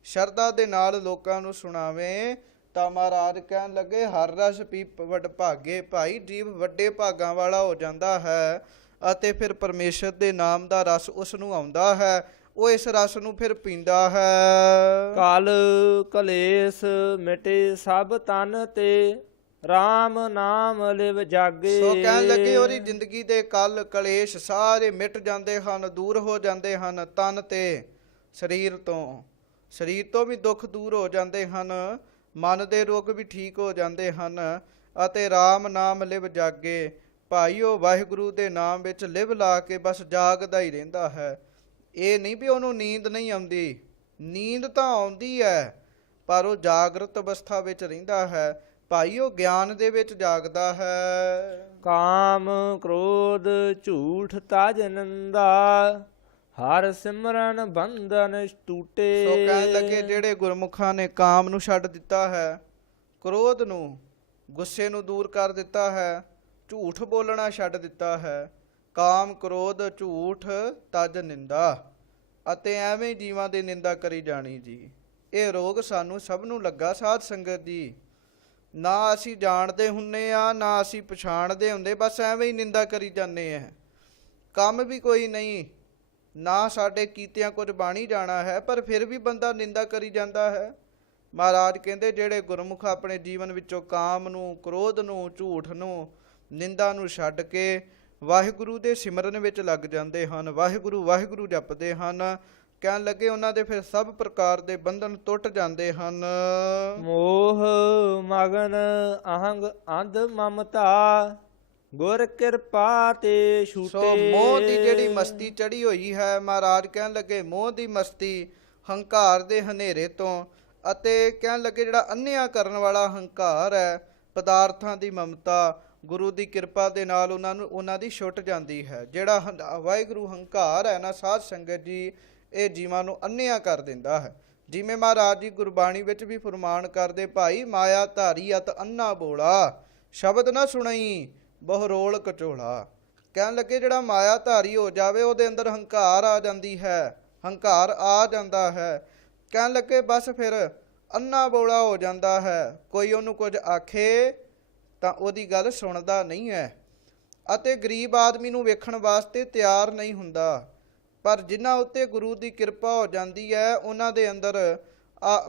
ਸ਼ਰਧਾ ਦੇ ਨਾਲ ਲੋਕਾਂ ਨੂੰ ਸੁਣਾਵੇ, ਤਾਂ ਮਹਾਰਾਜ ਕਹਿਣ ਲੱਗੇ ਹਰ ਰਸ ਪੀ ਵਡਭਾਗੇ। ਭਾਈ ਜੀਵ ਵੱਡੇ ਭਾਗਾਂ ਵਾਲਾ ਹੋ ਜਾਂਦਾ ਹੈ ਅਤੇ ਫਿਰ ਪਰਮੇਸ਼ਰ ਦੇ ਨਾਮ ਦਾ ਰਸ ਉਸ ਨੂੰ ਆਉਂਦਾ ਹੈ ਉਹ ਇਸ ਰਸ ਨੂੰ ਫਿਰ ਪੀਂਦਾ ਹੈ। ਕਲ ਕਲੇਸ਼ ਮਿਟੇ ਸਭ ਤਨ ਤੇ, RAM ਨਾਮ ਲਿਵ ਜਾਗੇ। ਸੋ ਕਹਿਣ ਲੱਗੇ ਉਹਦੀ ਜ਼ਿੰਦਗੀ ਦੇ ਕਲ ਕਲੇਸ਼ ਸਾਰੇ ਮਿਟ ਜਾਂਦੇ ਹਨ, ਦੂਰ ਹੋ ਜਾਂਦੇ ਹਨ। ਤਨ ਤੇ ਸਰੀਰ ਤੋਂ ਵੀ ਦੁੱਖ ਦੂਰ ਹੋ ਜਾਂਦੇ ਹਨ, ਮਨ ਦੇ ਰੋਗ ਵੀ ਠੀਕ ਹੋ ਜਾਂਦੇ ਹਨ। ਅਤੇ RAM ਨਾਮ ਲਿਵ ਜਾਗੇ। ਭਾਈ ਉਹ ਵਾਹਿਗੁਰੂ ਦੇ ਨਾਮ ਵਿੱਚ ਲਿਵ ਲਾ ਕੇ ਬਸ ਜਾਗਦਾ ਹੀ ਰਹਿੰਦਾ ਹੈ। ਇਹ ਨਹੀਂ ਵੀ ਉਹਨੂੰ ਨੀਂਦ ਨਹੀਂ ਆਉਂਦੀ, ਨੀਂਦ ਤਾਂ ਆਉਂਦੀ ਹੈ, ਪਰ ਉਹ ਜਾਗਰਤ ਅਵਸਥਾ ਵਿੱਚ ਰਹਿੰਦਾ ਹੈ। ਭਾਈ ਉਹ ਗਿਆਨ ਦੇ ਵਿੱਚ ਜਾਗਦਾ ਹੈ। ਕਾਮ ਕ੍ਰੋਧ ਝੂਠ ਤਜ ਨਿੰਦਾ, ਹਰ ਸਿਮਰਨ ਬੰਧਨ ਟੂਟੇ। ਸੋ ਕਹਿਣ ਲੱਗੇ ਜਿਹੜੇ ਗੁਰਮੁਖਾਂ ਨੇ ਕਾਮ ਨੂੰ ਛੱਡ ਦਿੱਤਾ ਹੈ, ਕ੍ਰੋਧ ਨੂੰ, ਗੁੱਸੇ ਨੂੰ ਦੂਰ ਕਰ ਦਿੱਤਾ ਹੈ, ਝੂਠ ਬੋਲਣਾ ਛੱਡ ਦਿੱਤਾ ਹੈ, ਕਾਮ ਕ੍ਰੋਧ ਝੂਠ ਤਜ ਨਿੰਦਾ, ਅਤੇ ਐਵੇਂ ਜੀਵਾਂ ਦੀ ਨਿੰਦਾ ਕਰੀ ਜਾਣੀ ਜੀ। ਇਹ ਰੋਗ ਸਾਨੂੰ ਸਭ ਨੂੰ ਲੱਗਾ ਸਾਧ ਸੰਗਤ ਜੀ। ਨਾ ਅਸੀਂ ਜਾਣਦੇ ਹੁੰਨੇ ਆ, ਨਾ ਅਸੀਂ ਪਛਾਣਦੇ ਹੁੰਦੇ, ਬਸ ਐਵੇਂ ਹੀ ਨਿੰਦਾ ਕਰੀ ਜਾਂਦੇ ਆ। ਕੰਮ ਵੀ ਕੋਈ ਨਹੀਂ, ਨਾ ਸਾਡੇ ਕੀਤਿਆਂ ਕੁਝ ਬਾਣੀ ਜਾਣਾ ਹੈ, ਪਰ ਫਿਰ ਵੀ ਬੰਦਾ ਨਿੰਦਾ ਕਰੀ ਜਾਂਦਾ ਹੈ। ਮਹਾਰਾਜ ਕਹਿੰਦੇ ਜਿਹੜੇ ਗੁਰਮੁਖ ਆਪਣੇ ਜੀਵਨ ਵਿੱਚੋਂ ਕਾਮ ਨੂੰ, ਕ੍ਰੋਧ ਨੂੰ, ਝੂਠ ਨੂੰ, ਨਿੰਦਾ ਨੂੰ ਛੱਡ ਕੇ ਵਾਹਿਗੁਰੂ ਦੇ ਸਿਮਰਨ ਵਿੱਚ ਲੱਗ ਜਾਂਦੇ ਹਨ, ਵਾਹਿਗੁਰੂ ਵਾਹਿਗੁਰੂ ਜਪਦੇ ਹਨ, ਕਹਿਣ ਲੱਗੇ ਉਹਨਾਂ ਦੇ ਫਿਰ ਸਭ ਪ੍ਰਕਾਰ ਦੇ ਬੰਧਨ ਟੁੱਟ ਜਾਂਦੇ ਹਨ। ਮੋਹ ਮਗਨ ਅਹੰਗ ਅੰਧ ਮਮਤਾ, ਗੁਰ ਕਿਰਪਾ ਤੇ ਛੂਟੇ। ਸੋ ਮੋਹ ਦੀ ਜਿਹੜੀ ਮਸਤੀ ਚੜੀ ਹੋਈ ਹੈ, ਮਹਾਰਾਜ ਕਹਿਣ ਲੱਗੇ ਮੋਹ ਦੀ ਮਸਤੀ ਹੰਕਾਰ ਦੇ ਹਨੇਰੇ ਤੋਂ, ਅਤੇ ਕਹਿਣ ਲੱਗੇ ਜਿਹੜਾ ਅੰਨ੍ਹਿਆ ਕਰਨ ਵਾਲਾ ਹੰਕਾਰ ਹੈ, ਪਦਾਰਥਾਂ ਦੀ ਮਮਤਾ, ਗੁਰੂ ਦੀ ਕਿਰਪਾ ਦੇ ਨਾਲ ਉਹਨਾਂ ਦੀ ਛੁੱਟ ਜਾਂਦੀ ਹੈ। ਜਿਹੜਾ ਵਾਹਿਗੁਰੂ ਹੰਕਾਰ ਹੈ ਨਾ ਸਾਧ ਸੰਗਤ ਜੀ, ਇਹ ਜੀਵਾਂ ਨੂੰ ਅੰਨ੍ਹਿਆ ਕਰ ਦਿੰਦਾ ਹੈ। ਜਿਵੇਂ ਮਹਾਰਾਜ ਜੀ ਗੁਰਬਾਣੀ ਵਿੱਚ ਵੀ ਫਰਮਾਨ ਕਰਦੇ, ਭਾਈ ਮਾਇਆ ਧਾਰੀ ਅਤ ਅੰਨਾ ਬੋਲਾ, ਸ਼ਬਦ ਨਾ ਸੁਣਈ ਬਹੁ ਰੋਲ ਕਚੋਲਾ। ਕਹਿਣ ਲੱਗੇ ਜਿਹੜਾ ਮਾਇਆ ਧਾਰੀ ਹੋ ਜਾਵੇ, ਉਹਦੇ ਅੰਦਰ ਹੰਕਾਰ ਆ ਜਾਂਦੀ ਹੈ, ਹੰਕਾਰ ਆ ਜਾਂਦਾ ਹੈ। ਕਹਿਣ ਲੱਗੇ ਬਸ ਫਿਰ ਅੰਨਾ ਬੋਲਾ ਹੋ ਜਾਂਦਾ ਹੈ, ਕੋਈ ਉਹਨੂੰ ਕੁਝ ਆਖੇ ਤਾਂ ਉਹਦੀ ਗੱਲ ਸੁਣਦਾ ਨਹੀਂ ਹੈ, ਅਤੇ ਗਰੀਬ ਆਦਮੀ ਨੂੰ ਵੇਖਣ ਵਾਸਤੇ ਤਿਆਰ ਨਹੀਂ ਹੁੰਦਾ। ਪਰ ਜਿਨ੍ਹਾਂ ਉੱਤੇ ਗੁਰੂ ਦੀ ਕਿਰਪਾ ਹੋ ਜਾਂਦੀ ਹੈ, ਉਹਨਾਂ ਦੇ ਅੰਦਰ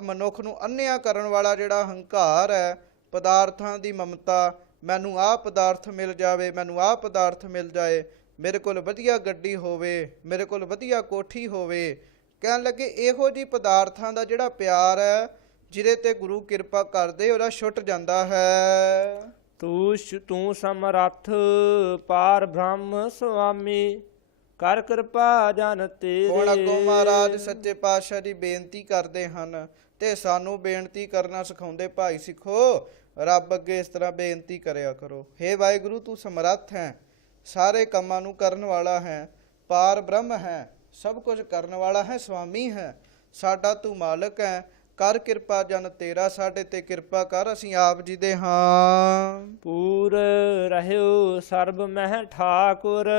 ਮਨੁੱਖ ਨੂੰ ਅੰਨ੍ਹਿਆ ਕਰਨ ਵਾਲਾ ਜਿਹੜਾ ਹੰਕਾਰ ਹੈ, ਪਦਾਰਥਾਂ ਦੀ ਮਮਤਾ, ਮੈਨੂੰ ਆਹ ਪਦਾਰਥ ਮਿਲ ਜਾਵੇ, ਮੈਨੂੰ ਆਹ ਪਦਾਰਥ ਮਿਲ ਜਾਏ, ਮੇਰੇ ਕੋਲ ਵਧੀਆ ਗੱਡੀ ਹੋਵੇ, ਮੇਰੇ ਕੋਲ ਵਧੀਆ ਕੋਠੀ ਹੋਵੇ। ਕਹਿਣ ਲੱਗੇ ਇਹੋ ਜਿਹੀ ਪਦਾਰਥਾਂ ਦਾ ਜਿਹੜਾ ਪਿਆਰ ਹੈ, ਜਿਹਦੇ ਤੇ ਗੁਰੂ ਕਿਰਪਾ ਕਰਦੇ, ਉਹਦਾ ਛੁੱਟ ਜਾਂਦਾ ਹੈ। ਤੂੰ ਸਮਰੱਥ ਪਾਰ ਬ੍ਰਹਮ ਸੁਆਮੀ, ਕਰ ਕਿਰਪਾ ਜਨ ਤੇਰੇ। ਹੁਣ ਅੱਗੋਂ ਮਹਾਰਾਜ ਸੱਚੇ ਪਾਤਸ਼ਾਹ ਦੀ ਬੇਨਤੀ ਕਰਦੇ ਹਨ, ਤੇ ਸਾਨੂੰ ਬੇਨਤੀ ਕਰਨਾ ਸਿਖਾਉਂਦੇ, ਭਾਈ ਸਿੱਖੋ ਰੱਬ ਅੱਗੇ ਇਸ ਤਰ੍ਹਾਂ ਬੇਨਤੀ ਕਰਿਆ ਕਰੋ, ਹੇ ਵਾਹਿਗੁਰੂ ਤੂੰ ਸਮਰੱਥ ਹੈ, ਸਾਰੇ ਕੰਮਾਂ ਨੂੰ ਕਰਨ ਵਾਲਾ ਹੈ, ਪਾਰ ਬ੍ਰਹਮ ਹੈ, ਸਭ ਕੁਝ ਕਰਨ ਵਾਲਾ ਹੈ, ਸੁਆਮੀ ਹੈ, ਸਾਡਾ ਤੂੰ ਮਾਲਕ ਹੈ, ਕਰ ਕਿਰਪਾ ਜਨ ਤੇਰਾ, ਸਾਡੇ ਤੇ ਕਿਰਪਾ ਕਰ, ਅਸੀਂ ਆਪ ਜੀ ਦੇ ਹਾਂ। ਪੂਰ ਰਹਿਓ ਸਰਬ ਮਹਿ ਠਾਕੁਰ,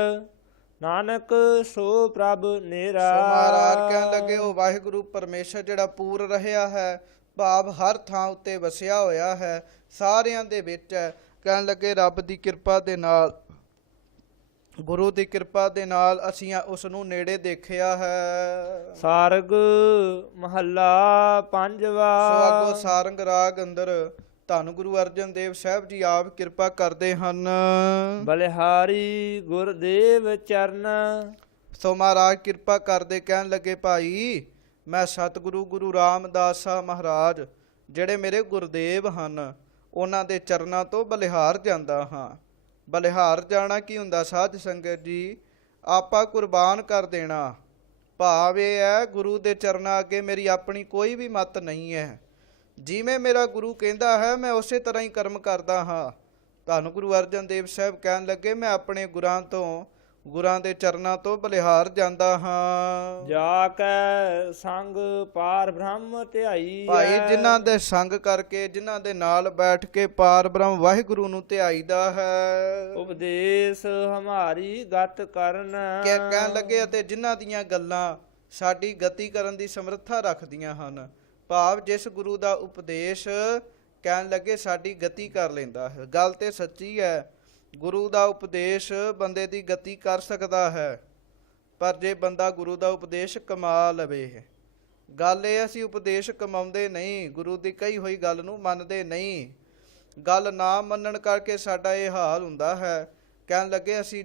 ਨਾਨਕ ਸੋ ਪ੍ਰਭ ਨੇਰਾ। ਸੋ ਮਹਾਰਾਜ ਕਹਿਣ ਲੱਗੇ ਉਹ ਵਾਹਿਗੁਰੂ ਪਰਮੇਸ਼ਰ ਜਿਹੜਾ ਪੂਰ ਰਹਿਆ ਹੈ, ਭਾਵ ਹਰ ਥਾਂ ਉੱਤੇ ਵਸਿਆ ਹੋਇਆ ਹੈ, ਸਾਰਿਆਂ ਦੇ ਵਿੱਚ ਹੈ। ਕਹਿਣ ਲੱਗੇ ਰੱਬ ਦੀ ਕਿਰਪਾ ਦੇ ਨਾਲ, ਗੁਰੂ ਦੀ ਕਿਰਪਾ ਦੇ ਨਾਲ ਅਸੀਂ ਉਸ ਨੂੰ ਨੇੜੇ ਦੇਖਿਆ ਹੈ। ਸਾਰਗ ਮਹੱਲਾ ਪੰਜਵਾ। ਸੋ ਅੱਗੋਂ ਸਾਰੰਗ ਰਾਗ ਅੰਦਰ ਧੰਨ ਗੁਰੂ ਅਰਜਨ ਦੇਵ ਸਾਹਿਬ ਜੀ ਆਪ ਕਿਰਪਾ ਕਰਦੇ ਹਨ। ਬਲਿਹਾਰੀ ਗੁਰਦੇਵ ਚਰਨ। ਸੋ ਮਹਾਰਾਜ ਕਿਰਪਾ ਕਰਦੇ, ਕਹਿਣ ਲੱਗੇ ਭਾਈ ਮੈਂ ਸਤਿਗੁਰੂ ਗੁਰੂ ਰਾਮਦਾਸ ਸਾਹਿਬ ਮਹਾਰਾਜ ਜਿਹੜੇ ਮੇਰੇ ਗੁਰਦੇਵ ਹਨ, ਉਹਨਾਂ ਦੇ ਚਰਨਾਂ ਤੋਂ ਬਲਿਹਾਰ ਜਾਂਦਾ ਹਾਂ। ਬਲਿਹਾਰ ਜਾਣਾ ਕੀ ਹੁੰਦਾ ਸਾਧ ਸੰਗਤ ਜੀ? ਆਪਾਂ ਕੁਰਬਾਨ ਕਰ ਦੇਣਾ। ਭਾਵ ਇਹ ਹੈ ਗੁਰੂ ਦੇ ਚਰਨਾਂ ਅੱਗੇ ਮੇਰੀ ਆਪਣੀ ਕੋਈ ਵੀ ਮੱਤ ਨਹੀਂ ਹੈ। ਜਿਵੇਂ ਮੇਰਾ ਗੁਰੂ ਕਹਿੰਦਾ ਹੈ ਮੈਂ ਉਸੇ ਤਰ੍ਹਾਂ ਹੀ ਕਰਮ ਕਰਦਾ ਹਾਂ। ਧੰਨ ਗੁਰੂ ਅਰਜਨ ਦੇਵ ਸਾਹਿਬ ਕਹਿਣ ਲੱਗੇ ਮੈਂ ਆਪਣੇ ਗੁਰਾਂ ਦੇ ਚਰਨਾਂ ਤੋਂ ਬਲਿਹਾਰ ਜਾਂਦਾ ਹਾਂ। ਜਾ ਕੈ ਸੰਗ ਪਾਰ ਬ੍ਰਹਮ ਧਿਆਈ। ਭਾਈ ਜਿਨ੍ਹਾਂ ਦੇ ਸੰਗ ਕਰਕੇ, ਜਿਨ੍ਹਾਂ ਦੇ ਨਾਲ ਬੈਠ ਕੇ ਪਾਰ ਬ੍ਰਹਮ ਵਾਹਿਗੁਰੂ ਨੂੰ ਧਿਆਈਦਾ ਹੈ। ਉਪਦੇਸ਼ ਹਮਾਰੀ ਗਤ ਕਰਨ। ਕਹਿਣ ਲੱਗੇ ਅਤੇ ਜਿਨ੍ਹਾਂ ਦੀਆਂ ਗੱਲਾਂ ਸਾਡੀ ਗਤੀ ਕਰਨ ਦੀ ਸਮਰੱਥਾ ਰੱਖਦੀਆਂ ਹਨ। ਭਾਵ ਜਿਸ ਗੁਰੂ ਦਾ ਉਪਦੇਸ਼ ਕਹਿਣ ਲੱਗੇ ਸਾਡੀ ਗਤੀ ਕਰ ਲੈਂਦਾ ਹੈ। ਗੱਲ ਤੇ ਸੱਚੀ ਹੈ, ਗੁਰੂ ਦਾ ਉਪਦੇਸ਼ ਬੰਦੇ ਦੀ ਗਤੀ ਕਰ ਸਕਦਾ ਹੈ। ਪਰ ਜੇ ਬੰਦਾ ਗੁਰੂ ਦਾ ਉਪਦੇਸ਼ ਕਮਾ ਲਵੇ, ਗੱਲ ਇਹ ਅਸੀਂ ਉਪਦੇਸ਼ ਕਮਾਉਂਦੇ ਨਹੀਂ, ਗੁਰੂ ਦੀ ਕਹੀ ਹੋਈ ਗੱਲ ਨੂੰ ਮੰਨਦੇ ਨਹੀਂ। ਗੱਲ ਨਾ ਮੰਨਣ ਕਰਕੇ ਸਾਡਾ ਇਹ ਹਾਲ ਹੁੰਦਾ ਹੈ। ਕਹਿਣ ਲੱਗੇ ਅਸੀਂ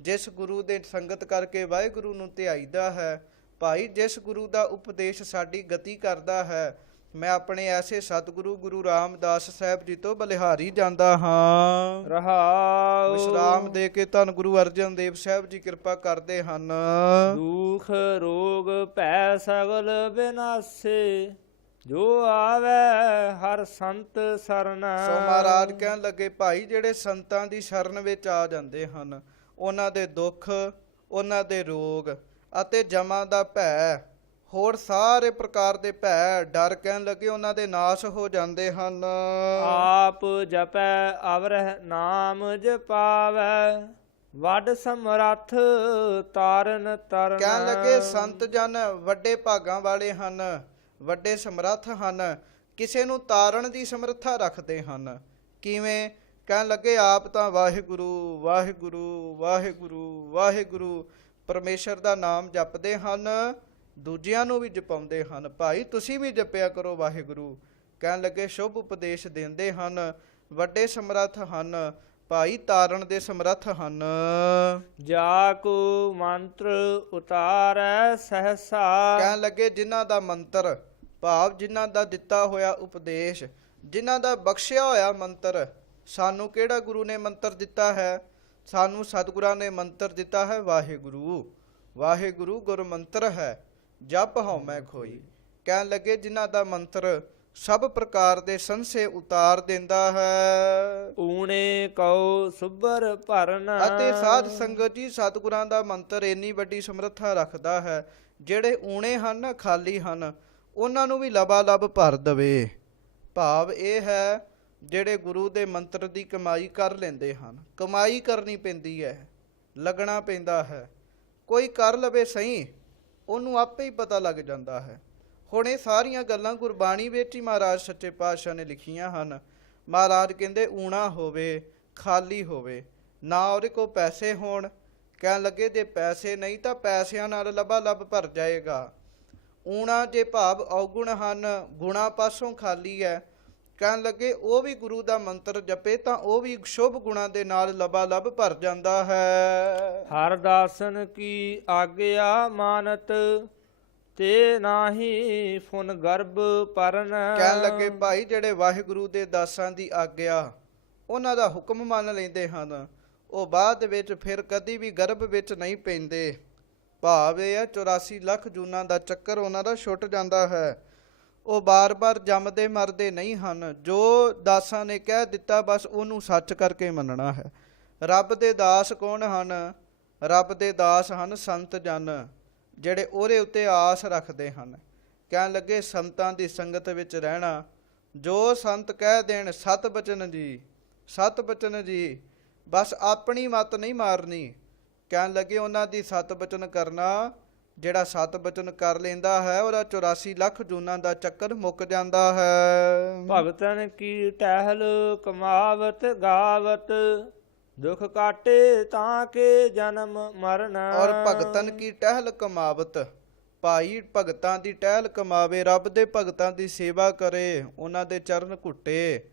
ਜਿਸ ਗੁਰੂ ਦੇ ਸੰਗਤ ਕਰਕੇ ਵਾਹਿਗੁਰੂ ਨੂੰ ਧਿਆਈਦਾ ਹੈ, ਭਾਈ ਜਿਸ ਗੁਰੂ ਦਾ ਉਪਦੇਸ਼ ਸਾਡੀ ਗਤੀ ਕਰਦਾ ਹੈ, ਮੈਂ ਆਪਣੇ ਐਸੇ ਸਤਿਗੁਰੂ ਗੁਰੂ ਰਾਮਦਾਸ ਸਾਹਿਬ ਜੀ ਤੋਂ ਬਲਿਹਾਰੀ ਜਾਂਦਾ ਹਾਂ। ਰਹਾਉ। ਵਿਸ਼ਰਾਮ ਦੇ ਕੇ ਧੰਨ ਗੁਰੂ ਅਰਜਨ ਦੇਵ ਸਾਹਿਬ ਜੀ ਕਿਰਪਾ ਕਰਦੇ ਹਨ। ਦੁਖ ਰੋਗ ਭੈ ਸਗਲ ਬਿਨਾਸੇ, ਜੋ ਆਵੈ ਹਰ ਸੰਤ ਸਰਣ। ਸੋ ਮਹਾਰਾਜ ਕਹਿਣ ਲੱਗੇ ਭਾਈ ਜਿਹੜੇ ਸੰਤਾਂ ਦੀ ਸ਼ਰਨ ਵਿੱਚ ਆ ਜਾਂਦੇ ਹਨ, ਉਹਨਾਂ ਦੇ ਦੁੱਖ, ਉਹਨਾਂ ਦੇ ਰੋਗ ਅਤੇ ਜਮਾਂ ਦਾ ਭੈ, ਹੋਰ ਸਾਰੇ ਪ੍ਰਕਾਰ ਦੇ ਭੈ ਡਰ ਕਹਿਣ ਲੱਗੇ ਉਹਨਾਂ ਦੇ ਨਾਸ਼ ਹੋ ਜਾਂਦੇ ਹਨ। ਆਪ ਜਪੈ ਅਵਰਹਿ ਨਾਮ ਜਪਾਵੈ, ਵੱਡ ਸਮਰੱਥ ਤਾਰਨ ਤਰਨ। ਕਹਿਣ ਲੱਗੇ ਸੰਤ ਜਨ ਵੱਡੇ ਭਾਗਾਂ ਵਾਲੇ ਹਨ, ਵੱਡੇ ਸਮਰੱਥ ਹਨ, ਕਿਸੇ ਨੂੰ ਤਾਰਨ ਦੀ ਸਮਰੱਥਾ ਰੱਖਦੇ ਹਨ। ਕਿਵੇਂ? ਕਹਿਣ ਲੱਗੇ ਆਪ ਤਾਂ ਵਾਹਿਗੁਰੂ ਵਾਹਿਗੁਰੂ ਵਾਹਿਗੁਰੂ ਵਾਹਿਗੁਰੂ ਪਰਮੇਸ਼ਰ ਦਾ ਨਾਮ ਜਪਦੇ ਹਨ, ਦੂਜਿਆਂ ਨੂੰ ਵੀ ਜਪਾਉਂਦੇ ਹਨ। ਭਾਈ ਤੁਸੀਂ ਵੀ ਜਪਿਆ ਕਰੋ ਵਾਹਿਗੁਰੂ। ਕਹਿਣ ਲੱਗੇ ਸ਼ੁਭ ਉਪਦੇਸ਼ ਦਿੰਦੇ ਹਨ, ਵੱਡੇ ਸਮਰੱਥ ਹਨ, ਭਾਈ ਤਾਰਨ ਦੇ ਸਮਰੱਥ ਹਨ। ਜਾ ਕੋ ਮੰਤਰ ਉਤਾਰੈ ਸਹਸਾ। ਕਹਿਣ ਲੱਗੇ ਜਿਨ੍ਹਾਂ ਦਾ ਮੰਤਰ, ਭਾਵ ਜਿਨ੍ਹਾਂ ਦਾ ਦਿੱਤਾ ਹੋਇਆ ਉਪਦੇਸ਼, ਜਿਨ੍ਹਾਂ ਦਾ ਬਖਸ਼ਿਆ ਹੋਇਆ ਮੰਤਰ, ਸਾਨੂੰ ਕਿਹੜਾ ਗੁਰੂ ਨੇ ਮੰਤਰ ਦਿੱਤਾ ਹੈ? ਸਾਨੂੰ ਸਤਿਗੁਰਾਂ ਨੇ ਮੰਤਰ ਦਿੱਤਾ ਹੈ ਵਾਹਿਗੁਰੂ। ਵਾਹਿਗੁਰੂ ਗੁਰ ਮੰਤਰ ਹੈ, ਜਪ ਹਉਮੈ ਖੋਈ। ਕਹਿਣ ਲੱਗੇ ਜਿਨ੍ਹਾਂ ਦਾ ਮੰਤਰ ਸਭ ਪ੍ਰਕਾਰ ਦੇ ਸੰਸ਼ੇ ਉਤਾਰ ਦਿੰਦਾ ਹੈ। ਊਣੇ ਕਉ ਸੁਭਰ ਭਰਨ। ਅਤੇ ਸਾਧ ਸੰਗਤ ਜੀ ਸਤਿਗੁਰਾਂ ਦਾ ਮੰਤਰ ਇੰਨੀ ਵੱਡੀ ਸਮਰੱਥਾ ਰੱਖਦਾ ਹੈ, ਜਿਹੜੇ ਊਣੇ ਹਨ, ਖਾਲੀ ਹਨ, ਉਹਨਾਂ ਨੂੰ ਵੀ ਲਬਾਲਬ ਭਰ ਦਵੇ। ਭਾਵ ਇਹ ਹੈ ਜਿਹੜੇ ਗੁਰੂ ਦੇ ਮੰਤਰ ਦੀ ਕਮਾਈ ਕਰ ਲੈਂਦੇ ਹਨ। ਕਮਾਈ ਕਰਨੀ ਪੈਂਦੀ ਹੈ, ਲੱਗਣਾ ਪੈਂਦਾ ਹੈ। ਕੋਈ ਕਰ ਲਵੇ ਸਹੀ, ਉਹਨੂੰ ਆਪੇ ਹੀ ਪਤਾ ਲੱਗ ਜਾਂਦਾ ਹੈ। ਹੁਣ ਇਹ ਸਾਰੀਆਂ ਗੱਲਾਂ ਗੁਰਬਾਣੀ ਵਿੱਚ ਹੀ ਮਹਾਰਾਜ ਸੱਚੇ ਪਾਤਸ਼ਾਹ ਨੇ ਲਿਖੀਆਂ ਹਨ। ਮਹਾਰਾਜ ਕਹਿੰਦੇ ਊਣਾ ਹੋਵੇ, ਖਾਲੀ ਹੋਵੇ, ਨਾ ਉਹਦੇ ਕੋਲ ਪੈਸੇ ਹੋਣ। ਕਹਿਣ ਲੱਗੇ ਜੇ ਪੈਸੇ ਨਹੀਂ ਤਾਂ ਪੈਸਿਆਂ ਨਾਲ ਲਬਾਲਬ ਭਰ ਜਾਏਗਾ। ਊਣਾ ਜੇ ਭਾਵ ਔਗੁਣ ਹਨ, ਗੁਣਾ ਪਾਸੋਂ ਖਾਲੀ ਹੈ। ਕਹਿਣ ਲੱਗੇ ਉਹ ਵੀ ਗੁਰੂ ਦਾ ਮੰਤਰ ਜਪੇ ਤਾਂ ਉਹ ਵੀ ਸ਼ੁਭ ਗੁਣਾਂ ਦੇ ਨਾਲ ਲਬਾਲਬ ਭਰ ਜਾਂਦਾ ਹੈ। ਹਰ ਦਾਸਨ ਕੀ ਆਗਿਆ ਮਾਨਤ, ਤੇ ਨਾਹੀ ਫੁਨ ਗਰਭ ਪਰਨ। ਕਹਿਣ ਲੱਗੇ ਭਾਈ ਜਿਹੜੇ ਵਾਹਿਗੁਰੂ ਦੇ ਦਾਸਾਂ ਦੀ ਆਗਿਆ, ਉਹਨਾਂ ਦਾ ਹੁਕਮ ਮੰਨ ਲੈਂਦੇ ਹਨ, ਉਹ ਬਾਅਦ ਵਿੱਚ ਫਿਰ ਕਦੀ ਵੀ ਗਰਭ ਵਿੱਚ ਨਹੀਂ ਪੈਂਦੇ। ਭਾਵ ਇਹ ਹੈ 84 ਲੱਖ ਜੂਨਾਂ ਦਾ ਚੱਕਰ ਉਹਨਾਂ ਦਾ ਛੁੱਟ ਜਾਂਦਾ ਹੈ। ਉਹ ਬਾਰ-ਬਾਰ ਜੰਮਦੇ ਮਰਦੇ ਨਹੀਂ ਹਨ। ਜੋ ਦਾਸਾਂ ਨੇ ਕਹਿ ਦਿੱਤਾ ਬਸ ਉਹਨੂੰ ਸੱਚ ਕਰਕੇ ਮੰਨਣਾ ਹੈ। ਰੱਬ ਦੇ ਦਾਸ ਕੌਣ ਹਨ? ਰੱਬ ਦੇ ਦਾਸ ਹਨ ਸੰਤ ਜਨ, ਜਿਹੜੇ ਉਹਦੇ ਉੱਤੇ ਆਸ ਰੱਖਦੇ ਹਨ। ਕਹਿਣ ਲੱਗੇ ਸੰਤਾਂ ਦੀ ਸੰਗਤ ਵਿੱਚ ਰਹਿਣਾ, ਜੋ ਸੰਤ ਕਹਿ ਦੇਣ ਸਤ ਬਚਨ ਜੀ, ਸਤ ਬਚਨ ਜੀ, ਬਸ ਆਪਣੀ ਮੱਤ ਨਹੀਂ ਮਾਰਨੀ। ਕਹਿਣ ਲੱਗੇ ਉਹਨਾਂ ਦੀ ਸਤ ਬਚਨ ਕਰਨਾ, ਜਿਹੜਾ ਸਤ ਬਚਨ ਕਰ ਲੈਂਦਾ ਹੈ ਉਹਦਾ 84 ਲੱਖ ਜੂਨਾਂ ਦਾ ਚੱਕਰ ਮੁੱਕ ਜਾਂਦਾ ਹੈ। ਭਗਤਨ ਕੀ ਟਹਿਲ ਕਮਾਵਤ ਗਾਵਤ, ਦੁਖ ਕਾਟੇ ਤਾਂ ਕੇ ਜਨਮ ਮਰਨ। ਔਰ ਭਗਤਨ ਕੀ ਟਹਿਲ ਕਮਾਵਤ, ਭਾਈ ਭਗਤਾਂ ਦੀ ਟਹਿਲ ਕਮਾਵੇ, ਰੱਬ ਦੇ ਭਗਤਾਂ ਦੀ ਸੇਵਾ ਕਰੇ, ਉਹਨਾਂ ਦੇ ਚਰਨ ਘੁੱਟੇ,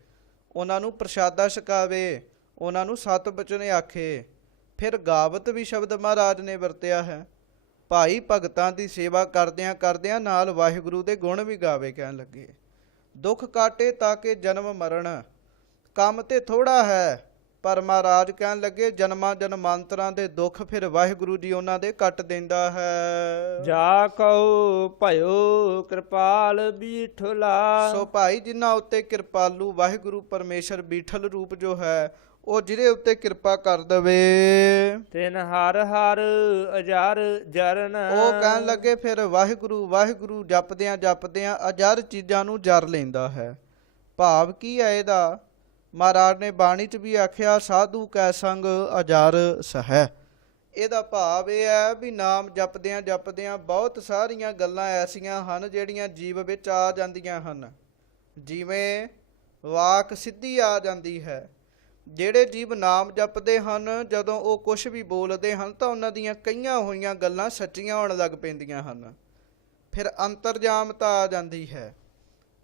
ਉਹਨਾਂ ਨੂੰ ਪ੍ਰਸ਼ਾਦਾ ਛਕਾਵੇ, ਉਹਨਾਂ ਨੂੰ ਸਤ ਬਚਨ ਆਖੇ। ਫਿਰ ਗਾਵਤ ਵੀ ਸ਼ਬਦ ਮਹਾਰਾਜ ਨੇ ਵਰਤਿਆ ਹੈ। ਭਾਈ ਭਗਤਾਂ ਦੀ ਸੇਵਾ ਕਰਦਿਆਂ ਕਰਦਿਆਂ ਨਾਲ ਵਾਹਿਗੁਰੂ ਦੇ ਗੁਣ ਵੀ ਗਾਵੇ। ਕਹਿਣ ਲੱਗੇ ਦੁੱਖ ਕਾਟੇ ਤਾਂ ਕਿ ਜਨਮ ਮਰਨ, ਕੰਮ ਤੇ ਥੋੜਾ ਹੈ, ਪਰ ਮਹਾਰਾਜ ਕਹਿਣ ਲੱਗੇ ਜਨਮਾਂ ਜਨਮਾਂਤਰਾਂ ਦੇ ਦੁੱਖ ਫਿਰ ਵਾਹਿਗੁਰੂ ਜੀ ਉਹਨਾਂ ਦੇ ਕੱਟ ਦਿੰਦਾ ਹੈ। ਜਾ ਕਉ ਭਇਓ ਕਿਰਪਾਲ ਬੀਠਲਾ। ਸੋ ਭਾਈ ਜਿਨ੍ਹਾਂ ਉੱਤੇ ਕਿਰਪਾਲੂ ਵਾਹਿਗੁਰੂ ਪਰਮੇਸ਼ਰ ਬੀਠਲ ਰੂਪ ਜੋ ਹੈ, ਉਹ ਜਿਹਦੇ ਉੱਤੇ ਕਿਰਪਾ ਕਰ ਦਵੇ, ਤਿਨ ਹਰ ਹਰ ਅਜਰ ਜਰਨ। ਉਹ ਕਹਿਣ ਲੱਗੇ ਫਿਰ ਵਾਹਿਗੁਰੂ ਵਾਹਿਗੁਰੂ ਜਪਦਿਆਂ ਜਪਦਿਆਂ ਅਜਰ ਚੀਜ਼ਾਂ ਨੂੰ ਜਰ ਲੈਂਦਾ ਹੈ। ਭਾਵ ਕੀ ਹੈ ਇਹਦਾ? ਮਹਾਰਾਜ ਨੇ ਬਾਣੀ 'ਚ ਵੀ ਆਖਿਆ ਸਾਧੂ ਕੈ ਸੰਗ ਅਜਰ ਸਹੈ। ਇਹਦਾ ਭਾਵ ਇਹ ਹੈ ਵੀ ਨਾਮ ਜਪਦਿਆਂ ਜਪਦਿਆਂ ਬਹੁਤ ਸਾਰੀਆਂ ਗੱਲਾਂ ਐਸੀਆਂ ਹਨ ਜਿਹੜੀਆਂ ਜੀਵ ਵਿੱਚ ਆ ਜਾਂਦੀਆਂ ਹਨ। ਜਿਵੇਂ ਵਾਕ ਸਿੱਧੀ ਆ ਜਾਂਦੀ ਹੈ, ਜਿਹੜੇ ਜੀਵ ਨਾਮ ਜਪਦੇ ਹਨ, ਜਦੋਂ ਉਹ ਕੁਝ ਵੀ ਬੋਲਦੇ ਹਨ ਤਾਂ ਉਹਨਾਂ ਦੀਆਂ ਕਈਆਂ ਹੋਈਆਂ ਗੱਲਾਂ ਸੱਚੀਆਂ ਹੋਣ ਲੱਗ ਪੈਂਦੀਆਂ ਹਨ। ਫਿਰ ਅੰਤਰਜਾਮਤਾ ਆ ਜਾਂਦੀ ਹੈ।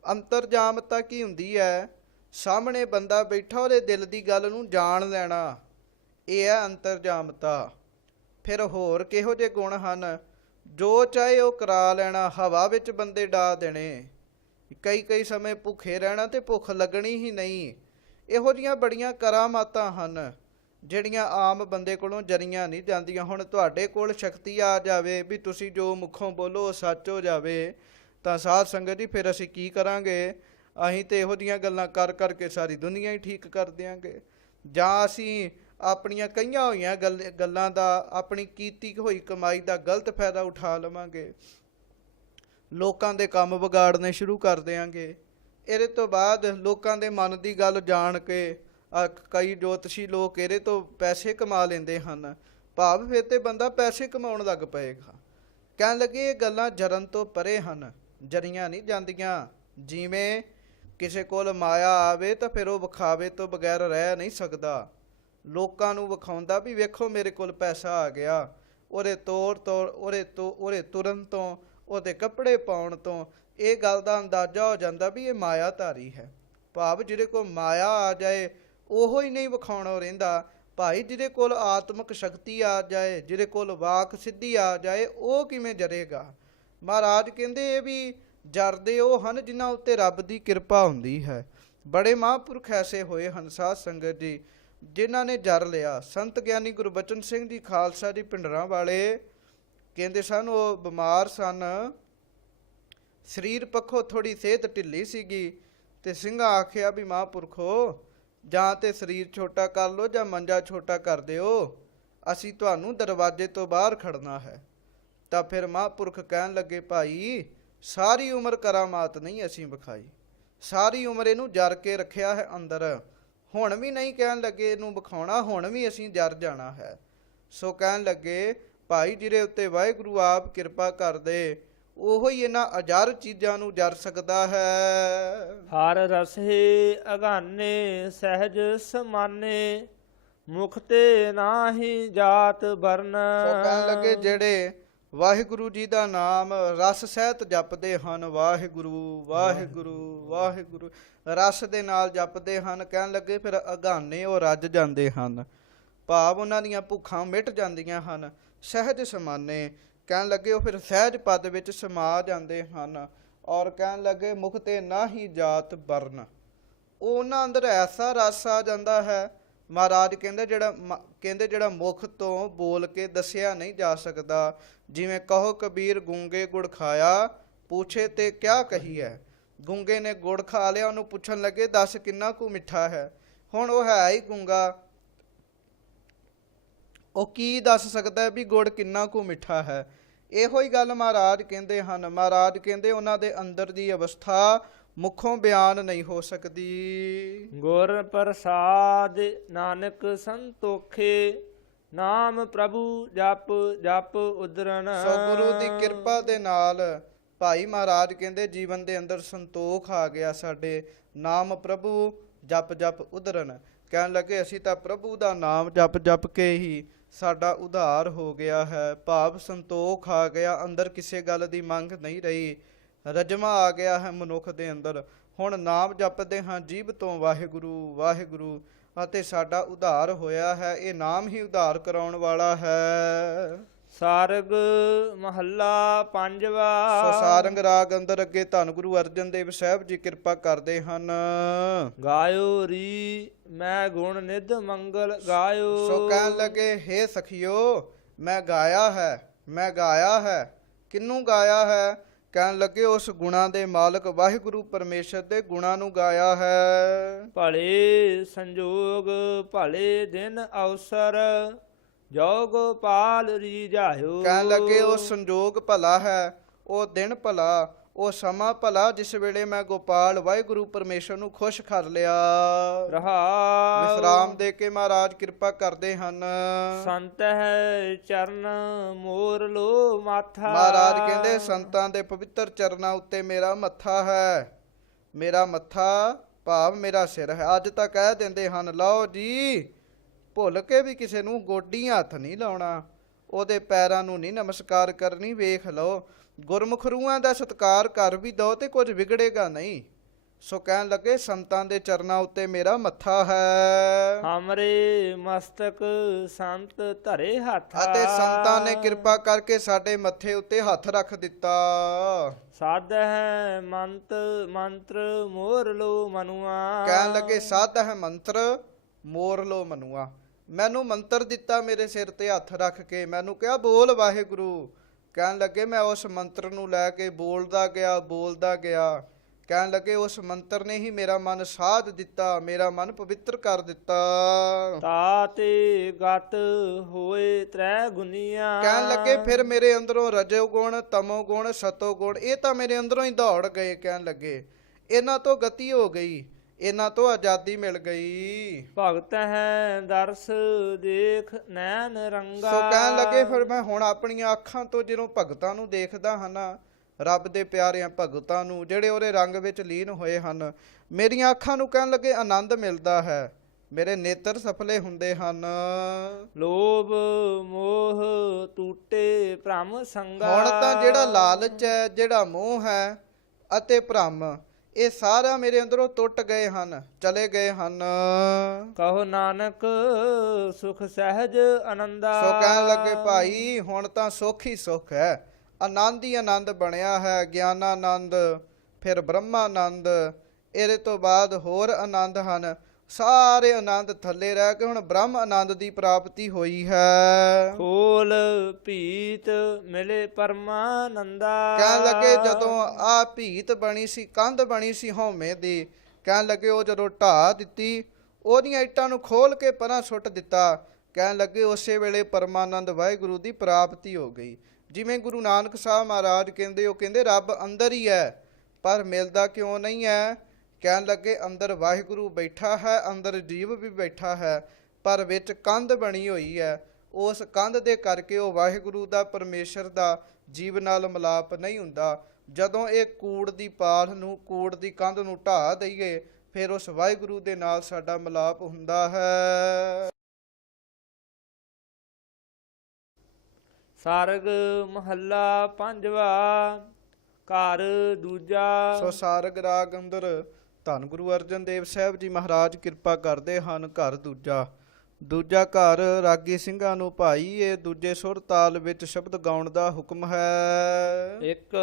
ਅੰਤਰਜਾਮਤਾ ਕੀ ਹੁੰਦੀ ਹੈ? ਸਾਹਮਣੇ ਬੰਦਾ ਬੈਠਾ, ਉਹਦੇ ਦਿਲ ਦੀ ਗੱਲ ਨੂੰ ਜਾਣ ਲੈਣਾ, ਇਹ ਹੈ ਅੰਤਰਜਾਮਤਾ। ਫਿਰ ਹੋਰ ਕਿਹੋ ਜਿਹੇ ਗੁਣ ਹਨ? ਜੋ ਚਾਹੇ ਉਹ ਕਰਾ ਲੈਣਾ, ਹਵਾ ਵਿੱਚ ਬੰਦੇ ਡਾ ਦੇਣੇ, ਕਈ ਸਮੇਂ ਭੁੱਖੇ ਰਹਿਣਾ ਤੇ ਭੁੱਖ ਲੱਗਣੀ ਹੀ ਨਹੀਂ। ਇਹੋ ਜਿਹੀਆਂ ਬੜੀਆਂ ਕਰਾਮਾਤਾਂ ਹਨ ਜਿਹੜੀਆਂ ਆਮ ਬੰਦੇ ਕੋਲੋਂ ਜਰੀਆਂ ਨਹੀਂ ਜਾਂਦੀਆਂ। ਹੁਣ ਤੁਹਾਡੇ ਕੋਲ ਸ਼ਕਤੀ ਆ ਜਾਵੇ ਵੀ ਤੁਸੀਂ ਜੋ ਮੁੱਖੋਂ ਬੋਲੋ ਉਹ ਸੱਚ ਹੋ ਜਾਵੇ, ਤਾਂ ਸਾਧ ਸੰਗਤ ਜੀ ਫਿਰ ਅਸੀਂ ਕੀ ਕਰਾਂਗੇ? ਅਸੀਂ ਤੇ ਇਹੋ ਜਿਹੀਆਂ ਗੱਲਾਂ ਕਰ ਕਰਕੇ ਸਾਰੀ ਦੁਨੀਆ ਹੀ ਠੀਕ ਕਰ ਦਿਆਂਗੇ। ਜਾਂ ਅਸੀਂ ਆਪਣੀਆਂ ਕਈਆਂ ਹੋਈਆਂ ਗੱਲਾਂ ਦਾ, ਆਪਣੀ ਕੀਤੀ ਹੋਈ ਕਮਾਈ ਦਾ ਗਲਤ ਫਾਇਦਾ ਉਠਾ ਲਵਾਂਗੇ, ਲੋਕਾਂ ਦੇ ਕੰਮ ਵਿਗਾੜਨੇ ਸ਼ੁਰੂ ਕਰ ਦਿਆਂਗੇ। ਇਹਦੇ ਤੋਂ ਬਾਅਦ ਲੋਕਾਂ ਦੇ ਮਨ ਦੀ ਗੱਲ ਜਾਣ ਕੇ ਕਈ ਜੋਤਸ਼ੀ ਲੋਕ ਇਹਦੇ ਤੋਂ ਪੈਸੇ ਕਮਾ ਲੈਂਦੇ ਹਨ। ਭਾਵ ਫਿਰ ਤੇ ਬੰਦਾ ਪੈਸੇ ਕਮਾਉਣ ਲੱਗ ਪਏਗਾ। ਕਹਿਣ ਲੱਗੇ ਇਹ ਗੱਲਾਂ ਜਰਨ ਤੋਂ ਪਰੇ ਹਨ, ਜਰੀਆਂ ਨਹੀਂ ਜਾਂਦੀਆਂ। ਜਿਵੇਂ ਕਿਸੇ ਕੋਲ ਮਾਇਆ ਆਵੇ ਤਾਂ ਫਿਰ ਉਹ ਵਿਖਾਵੇ ਤੋਂ ਬਗੈਰ ਰਹਿ ਨਹੀਂ ਸਕਦਾ। ਲੋਕਾਂ ਨੂੰ ਵਿਖਾਉਂਦਾ ਵੀ ਵੇਖੋ ਮੇਰੇ ਕੋਲ ਪੈਸਾ ਆ ਗਿਆ, ਉਹਦੇ ਉਹਦੇ ਤੁਰਨ ਤੋਂ, ਉਹਦੇ ਕੱਪੜੇ ਪਾਉਣ ਤੋਂ ਇਹ ਗੱਲ ਦਾ ਅੰਦਾਜ਼ਾ ਹੋ ਜਾਂਦਾ ਵੀ ਇਹ ਮਾਇਆਧਾਰੀ ਹੈ। ਭਾਵ ਜਿਹਦੇ ਕੋਲ ਮਾਇਆ ਆ ਜਾਏ ਉਹੋ ਹੀ ਨਹੀਂ ਵਿਖਾਉਣਾ ਰਹਿੰਦਾ। ਭਾਈ ਜਿਹਦੇ ਕੋਲ ਆਤਮਿਕ ਸ਼ਕਤੀ ਆ ਜਾਏ, ਜਿਹਦੇ ਕੋਲ ਵਾਕ ਸਿੱਧੀ ਆ ਜਾਏ, ਉਹ ਕਿਵੇਂ ਜਰੇਗਾ? ਮਹਾਰਾਜ ਕਹਿੰਦੇ ਇਹ ਵੀ ਜਰਦੇ ਉਹ ਹਨ ਜਿਨ੍ਹਾਂ ਉੱਤੇ ਰੱਬ ਦੀ ਕਿਰਪਾ ਹੁੰਦੀ ਹੈ। ਬੜੇ ਮਹਾਂਪੁਰਖ ਐਸੇ ਹੋਏ ਹਨ ਸਾਧ ਸੰਗਤ ਜੀ ਜਿਨ੍ਹਾਂ ਨੇ ਜਰ ਲਿਆ। ਸੰਤ ਗਿਆਨੀ ਗੁਰਬਚਨ ਸਿੰਘ ਜੀ ਖਾਲਸਾ ਜੀ ਪਿੰਡਰਾਂ ਵਾਲੇ ਕਹਿੰਦੇ ਸਨ, ਉਹ ਬਿਮਾਰ ਸਨ, ਸਰੀਰ ਪੱਖੋਂ ਥੋੜ੍ਹੀ ਸਿਹਤ ਢਿੱਲੀ ਸੀਗੀ, ਤੇ ਸਿੰਘਾਂ ਆਖਿਆ ਵੀ ਮਹਾਂਪੁਰਖੋ ਜਾਂ ਤੇ ਸਰੀਰ ਛੋਟਾ ਕਰ ਲਓ ਜਾਂ ਮੰਜਾ ਛੋਟਾ ਕਰ ਦਿਓ, ਅਸੀਂ ਤੁਹਾਨੂੰ ਦਰਵਾਜ਼ੇ ਤੋਂ ਬਾਹਰ ਖੜਨਾ ਹੈ। ਤਾਂ ਫਿਰ ਮਹਾਂਪੁਰਖ ਕਹਿਣ ਲੱਗੇ, ਭਾਈ ਸਾਰੀ ਉਮਰ ਕਰਾਮਾਤ ਨਹੀਂ ਅਸੀਂ ਵਿਖਾਈ, ਸਾਰੀ ਉਮਰ ਇਹਨੂੰ ਜਰ ਕੇ ਰੱਖਿਆ ਹੈ ਅੰਦਰ, ਹੁਣ ਵੀ ਨਹੀਂ ਕਹਿਣ ਲੱਗੇ ਇਹਨੂੰ ਵਿਖਾਉਣਾ, ਹੁਣ ਵੀ ਅਸੀਂ ਜਰ ਜਾਣਾ ਹੈ। ਸੋ ਕਹਿਣ ਲੱਗੇ ਭਾਈ ਜਿਹਦੇ ਉੱਤੇ ਵਾਹਿਗੁਰੂ ਆਪ ਕਿਰਪਾ ਕਰਦੇ ਉਹੋ ਹੀ ਇਹਨਾਂ ਅਜਰ ਚੀਜ਼ਾਂ ਨੂੰ ਜਰ ਸਕਦਾ ਹੈ। ਹਰ ਰਸੇ ਅਗਾਨੇ ਸਹਿਜ ਸਮਾਨੇ, ਮੁਖ ਤੇ ਨਾਹੀ ਜਾਤ ਵਰਨ। ਸੋ ਕਹਿਣ ਲੱਗੇ ਜਿਹੜੇ ਵਾਹਿਗੁਰੂ ਜੀ ਦਾ ਨਾਮ ਰਸ ਸਹਿਤ ਜਪਦੇ ਹਨ, ਵਾਹਿਗੁਰੂ ਵਾਹਿਗੁਰੂ ਵਾਹਿਗੁਰੂ ਰਸ ਦੇ ਨਾਲ ਜਪਦੇ ਹਨ, ਕਹਿਣ ਲੱਗੇ ਫਿਰ ਅਗਾਨੇ ਉਹ ਰੱਜ ਜਾਂਦੇ ਹਨ। ਭਾਵ ਉਹਨਾਂ ਦੀਆਂ ਭੁੱਖਾਂ ਮਿਟ ਜਾਂਦੀਆਂ ਹਨ। ਸਹਿਜ ਸਮਾਨੇ ਕਹਿਣ ਲੱਗੇ ਉਹ ਫਿਰ ਸਹਿਜ ਪਦ ਵਿੱਚ ਸਮਾ ਜਾਂਦੇ ਹਨ। ਔਰ ਕਹਿਣ ਲੱਗੇ ਮੁਖ ਤੇ ਨਾ ਹੀ ਜਾਤ ਵਰਨ, ਉਹ ਉਹਨਾਂ ਅੰਦਰ ਐਸਾ ਰਸ ਆ ਜਾਂਦਾ ਹੈ। ਮਹਾਰਾਜ ਕਹਿੰਦੇ ਜਿਹੜਾ ਮੁਖ ਤੋਂ ਬੋਲ ਕੇ ਦੱਸਿਆ ਨਹੀਂ ਜਾ ਸਕਦਾ। ਜਿਵੇਂ ਕਹੋ ਕਬੀਰ ਗੂੰਗੇ ਗੁੜ ਖਾਇਆ, ਪੁੱਛੇ ਤੇ ਕਿਆ ਕਹੀ ਹੈ। ਗੂੰਗੇ ਨੇ ਗੁੜ ਖਾ ਲਿਆ, ਉਹਨੂੰ ਪੁੱਛਣ ਲੱਗੇ ਦੱਸ ਕਿੰਨਾ ਕੁ ਮਿੱਠਾ ਹੈ। ਹੁਣ ਉਹ ਹੈ ਹੀ ਗੂੰਗਾ, ਉਹ ਕੀ ਦੱਸ ਸਕਦਾ ਵੀ ਗੁੜ ਕਿੰਨਾ ਕੁ ਮਿੱਠਾ ਹੈ। ਇਹੋ ਹੀ ਗੱਲ ਮਹਾਰਾਜ ਕਹਿੰਦੇ ਹਨ। ਮਹਾਰਾਜ ਕਹਿੰਦੇ ਉਹਨਾਂ ਦੇ ਅੰਦਰ ਦੀ ਅਵਸਥਾ ਮੁੱਖੋਂ ਬਿਆਨ ਨਹੀਂ ਹੋ ਸਕਦੀ। ਗੁਰ ਪ੍ਰਸਾਦ ਨਾਨਕ ਸੰਤੋਖੇ, ਨਾਮ ਪ੍ਰਭੂ ਜਪ ਜਪ ਉਦਰਨ। ਸੋ ਗੁਰੂ ਦੀ ਕਿਰਪਾ ਦੇ ਨਾਲ ਭਾਈ ਮਹਾਰਾਜ ਕਹਿੰਦੇ ਜੀਵਨ ਦੇ ਅੰਦਰ ਸੰਤੋਖ ਆ ਗਿਆ ਸਾਡੇ, ਨਾਮ ਪ੍ਰਭੂ ਜਪ ਜਪ ਉਦਰਨ। ਕਹਿਣ ਲੱਗੇ ਅਸੀਂ ਤਾਂ ਪ੍ਰਭੂ ਦਾ ਨਾਮ ਜਪ ਜਪ ਕੇ ਹੀ ਸਾਡਾ ਉਧਾਰ ਹੋ ਗਿਆ ਹੈ। ਭਾਵ ਸੰਤੋਖ ਆ ਗਿਆ, ਅੰਦਰ ਕਿਸੇ ਗੱਲ ਦੀ ਮੰਗ ਨਹੀਂ ਰਹੀ, ਰਜਮਾ ਆ ਗਿਆ ਹੈ ਮਨੁੱਖ ਦੇ ਅੰਦਰ। ਹੁਣ ਨਾਮ ਜਪਦੇ ਹਾਂ ਜੀਭ ਤੋਂ ਵਾਹਿਗੁਰੂ ਵਾਹਿਗੁਰੂ, ਅਤੇ ਸਾਡਾ ਉਧਾਰ ਹੋਇਆ ਹੈ। ਇਹ ਨਾਮ ਹੀ ਉਧਾਰ ਕਰਾਉਣ ਵਾਲਾ ਹੈ। ਸਾਰਗ ਮਹੱਲਾ ਪੰਜਵਾ। ਸੋ ਸਾਰੰਗ ਰਾਗ ਅੰਦਰ ਅੱਗੇ ਧੰਨ ਗੁਰੂ ਅਰਜਨ ਦੇਵ ਸਾਹਿਬ ਜੀ ਕਿਰਪਾ ਕਰਦੇ ਹਨ। ਗਾਇਓ ਰੀ ਮੈਂ ਗੁਣ ਨਿਧ ਮੰਗਲ ਗਾਇਓ। ਸੋ ਕਹਿਣ ਲੱਗੇ ਹੇ ਸਖੀਓ ਮੈਂ ਗਾਇਆ ਹੈ, ਮੈਂ ਗਾਇਆ ਹੈ। ਕਿਹਨੂੰ ਗਾਇਆ ਹੈ? ਕਹਿਣ ਲੱਗੇ ਉਸ ਗੁਣਾਂ ਦੇ ਮਾਲਕ ਵਾਹਿਗੁਰੂ ਪਰਮੇਸ਼ਰ ਦੇ ਗੁਣਾਂ ਨੂੰ ਗਾਇਆ ਹੈ। ਭਲੇ ਸੰਜੋਗ ਭਲੇ ਦਿਨ ਅਵਸਰ, ਜੋ ਗੋਪਾਲ ਰੀਝਾਇਓ। ਕਹਿਣ ਲੱਗੇ ਉਹ ਸੰਜੋਗ ਭਲਾ ਹੈ, ਉਹ ਦਿਨ ਭਲਾ, ਉਹ ਸਮਾਂ ਭਲਾ ਜਿਸ ਵੇਲੇ ਮੈਂ ਗੋਪਾਲ ਵਾਹਿਗੁਰੂ ਪਰਮੇਸ਼ਰ ਨੂੰ ਖੁਸ਼ ਕਰ ਲਿਆ। ਰਹਾਉ ਵਿਸਰਾਮ ਦੇ ਕੇ ਮਹਾਰਾਜ ਕਿਰਪਾ ਕਰਦੇ ਹਨ। ਸੰਤ ਹੈ ਚਰਨ ਮੋਰ ਲੋ ਮਾਥਾ। ਮਹਾਰਾਜ ਕਹਿੰਦੇ ਸੰਤਾਂ ਦੇ ਪਵਿੱਤਰ ਚਰਨਾਂ ਉੱਤੇ ਮੇਰਾ ਮੱਥਾ ਹੈ, ਮੇਰਾ ਮੱਥਾ ਭਾਵ ਮੇਰਾ ਸਿਰ ਹੈ। ਅੱਜ ਤਾਂ ਕਹਿ ਦਿੰਦੇ ਹਨ ਲਓ ਜੀ, ਭੁੱਲ ਕੇ ਵੀ ਕਿਸੇ ਨੂੰ ਗੋਡੀਆਂ ਹੱਥ ਨਹੀਂ ਲਾਉਣਾ, ਉਹਦੇ ਪੈਰਾਂ ਨੂੰ ਨਹੀਂ ਨਮਸਕਾਰ ਕਰਨੀ। ਵੇਖ ਲਓ, ਗੁਰਮੁਖ ਰੂਹਾਂ ਦਾ ਸਤਿਕਾਰ ਕਰ ਵੀ ਦੋ ਤੇ ਕੁਝ ਵਿਗੜੇਗਾ ਨਹੀਂ। ਸੋ ਕਹਿਣ ਲੱਗੇ ਸੰਤਾਂ ਦੇ ਚਰਨਾਂ ਉੱਤੇ ਮੇਰਾ ਮੱਥਾ ਹੈ, ਹਮਰੇ ਮਸਤਕ ਸੰਤ ਧਰੇ ਹੱਥ, ਅਤੇ ਸੰਤਾਂ ਨੇ ਕਿਰਪਾ ਕਰਕੇ ਸਾਡੇ ਮੱਥੇ ਉੱਤੇ ਹੱਥ ਰੱਖ ਦਿੱਤਾ। ਸਾਧ ਹੈ ਮੰਤਰ ਮੋਰ ਲੋ ਮਨੁਆ। ਕਹਿਣ ਲੱਗੇ ਸਾਧ ਹੈ ਮੰਤਰ ਮੋਰ ਲੋ ਮਨੁਆ। ਮੈਨੂੰ ਮੰਤਰ ਦਿੱਤਾ ਮੇਰੇ ਸਿਰ ਤੇ ਹੱਥ ਰੱਖ ਕੇ, ਮੈਨੂੰ ਕਿਹਾ ਬੋਲ ਵਾਹਿਗੁਰੂ। ਕਹਿਣ ਲੱਗੇ ਮੈਂ ਉਸ ਮੰਤਰ ਨੂੰ ਲੈ ਕੇ ਬੋਲਦਾ ਗਿਆ। ਕਹਿਣ ਲੱਗੇ ਉਸ ਮੰਤਰ ਨੇ ਹੀ ਮੇਰਾ ਮਨ ਸਾਧ ਦਿੱਤਾ, ਮੇਰਾ ਮਨ ਪਵਿੱਤਰ ਕਰ ਦਿੱਤਾ। ਤਾਤੇ ਗਤ ਹੋਏ ਤ੍ਰੈ ਗੁਨੀਆਂ। ਕਹਿਣ ਲੱਗੇ ਫਿਰ ਮੇਰੇ ਅੰਦਰੋਂ ਰਜੋ ਗੁਣ, ਤਮੋ ਗੁਣ, ਸਤੋ ਗੁਣ, ਇਹ ਤਾਂ ਮੇਰੇ ਅੰਦਰੋਂ ਹੀ ਦੌੜ ਗਏ। ਕਹਿਣ ਲੱਗੇ ਇਹਨਾਂ ਤੋਂ ਗਤੀ ਹੋ ਗਈ, ਇਹਨਾਂ ਤੋਂ ਆਜ਼ਾਦੀ ਮਿਲ ਗਈ। ਭਗਤ ਹੈ ਦਰਸ ਦੇਖ ਨੈਣ ਰੰਗਾ। ਸੋ ਕਹਿਣ ਲੱਗੇ ਫਿਰ ਮੈਂ ਹੁਣ ਆਪਣੀਆਂ ਅੱਖਾਂ ਤੋਂ ਜਦੋਂ ਭਗਤਾਂ ਨੂੰ ਦੇਖਦਾ ਹਾਂ ਨਾ, ਰੱਬ ਦੇ ਪਿਆਰਿਆਂ ਭਗਤਾਂ ਨੂੰ ਜਿਹੜੇ ਉਹਦੇ ਰੰਗ ਵਿੱਚ ਲੀਨ ਹੋਏ ਹਨ, ਮੇਰੀਆਂ ਅੱਖਾਂ ਨੂੰ ਕਹਿਣ ਲੱਗੇ ਆਨੰਦ ਮਿਲਦਾ ਹੈ, ਮੇਰੇ ਨੇਤਰ ਸਫਲੇ ਹੁੰਦੇ ਹਨ। ਲੋਭ ਮੋਹ ਟੂਟੇ ਭ੍ਰਮ ਸੰਗਾ। ਹੁਣ ਤਾਂ ਜਿਹੜਾ ਲਾਲਚ ਹੈ, ਜਿਹੜਾ ਮੋਹ ਹੈ ਅਤੇ ਭ੍ਰਮ, ਇਹ ਸਾਰਾ ਮੇਰੇ ਅੰਦਰੋਂ ਟੁੱਟ ਗਏ ਹਨ, ਚਲੇ ਗਏ ਹਨ। ਕਹੋ ਨਾਨਕ ਸੁਖ ਸਹਿਜ ਆਨੰਦਾ। ਸੋ ਕਹਿਣ ਲੱਗੇ ਭਾਈ ਹੁਣ ਤਾਂ ਸੁੱਖ ਹੀ ਸੁੱਖ ਹੈ, ਆਨੰਦ ਹੀ ਆਨੰਦ ਬਣਿਆ ਹੈ। ਗਿਆਨਾਨੰਦ, ਫਿਰ ਬ੍ਰਹਮਾਨੰਦ, ਇਹਦੇ ਤੋਂ ਬਾਅਦ ਹੋਰ ਆਨੰਦ ਹਨ। ਸਾਰੇ ਆਨੰਦ ਥੱਲੇ ਰਹਿ ਕੇ ਹੁਣ ਬ੍ਰਹਮ ਆਨੰਦ ਦੀ ਪ੍ਰਾਪਤੀ ਹੋਈ ਹੈ। ਖੋਲ ਭੀਤ ਮਿਲੇ ਪਰਮਾਨੰਦਾ। ਕਹਿਣ ਲੱਗੇ ਜਦੋਂ ਆ ਭੀਤ ਬਣੀ ਸੀ, ਕੰਧ ਬਣੀ ਸੀ ਹਉਮੈ ਦੀ, ਕਹਿਣ ਲੱਗੇ ਉਹ ਜਦੋਂ ਢਾਹ ਦਿੱਤੀ, ਉਹਦੀਆਂ ਇੱਟਾਂ ਨੂੰ ਖੋਲ ਕੇ ਪਰਾਂ ਸੁੱਟ ਦਿੱਤਾ। ਕਹਿਣ ਲੱਗੇ ਉਸੇ ਵੇਲੇ ਪਰਮਾਨੰਦ ਵਾਹਿਗੁਰੂ ਦੀ ਪ੍ਰਾਪਤੀ ਹੋ ਗਈ। ਜਿਵੇਂ ਗੁਰੂ ਨਾਨਕ ਸਾਹਿਬ ਮਹਾਰਾਜ ਕਹਿੰਦੇ, ਉਹ ਕਹਿੰਦੇ ਰੱਬ ਅੰਦਰ ਹੀ ਹੈ, ਪਰ ਮਿਲਦਾ ਕਿਉਂ ਨਹੀਂ ਹੈ। ਕਹਿਣ ਲੱਗੇ ਅੰਦਰ ਵਾਹਿਗੁਰੂ ਬੈਠਾ ਹੈ, ਅੰਦਰ ਜੀਵ ਵੀ ਬੈਠਾ ਹੈ, ਪਰ ਵਿੱਚ ਕੰਧ ਬਣੀ ਹੋਈ ਹੈ। ਉਸ ਕੰਧ ਦੇ ਕਰਕੇ ਉਹ ਵਾਹਿਗੁਰੂ ਦਾ, ਪਰਮੇਸ਼ਰ ਦਾ ਜੀਵ ਨਾਲ ਮਿਲਾਪ ਨਹੀਂ ਹੁੰਦਾ। ਜਦੋਂ ਇਹ ਕੂੜ ਦੀ ਪਾਲ ਨੂੰ, ਕੂੜ ਦੀ ਕੰਧ ਨੂੰ ਢਾਹ ਦਈਏ, ਫਿਰ ਉਸ ਵਾਹਿਗੁਰੂ ਦੇ ਨਾਲ ਸਾਡਾ ਮਿਲਾਪ ਹੁੰਦਾ ਹੈ। ਸਰਗ ਮਹੱਲਾ ਪੰਜਵਾ। ਘਰ ਦੂਜਾ। ਸੋ ਸਾਰਗ ਰਾਗ ਅੰਦਰ ਧੰਨ ਗੁਰੂ ਅਰਜਨ ਦੇਵ ਸਾਹਿਬ ਜੀ ਮਹਾਰਾਜ ਕਿਰਪਾ ਕਰਦੇ ਹਨ। ਘਰ ਦੂਜਾ ਘਰ ਰਾਗੀ ਸਿੰਘਾਂ ਨੂੰ ਭਾਈ ਇਹ ਦੂਜੇ ਸੁਰ ਤਾਲ ਵਿੱਚ ਸ਼ਬਦ ਗਾਉਣ ਦਾ ਹੁਕਮ ਹੈ। ਇੱਕ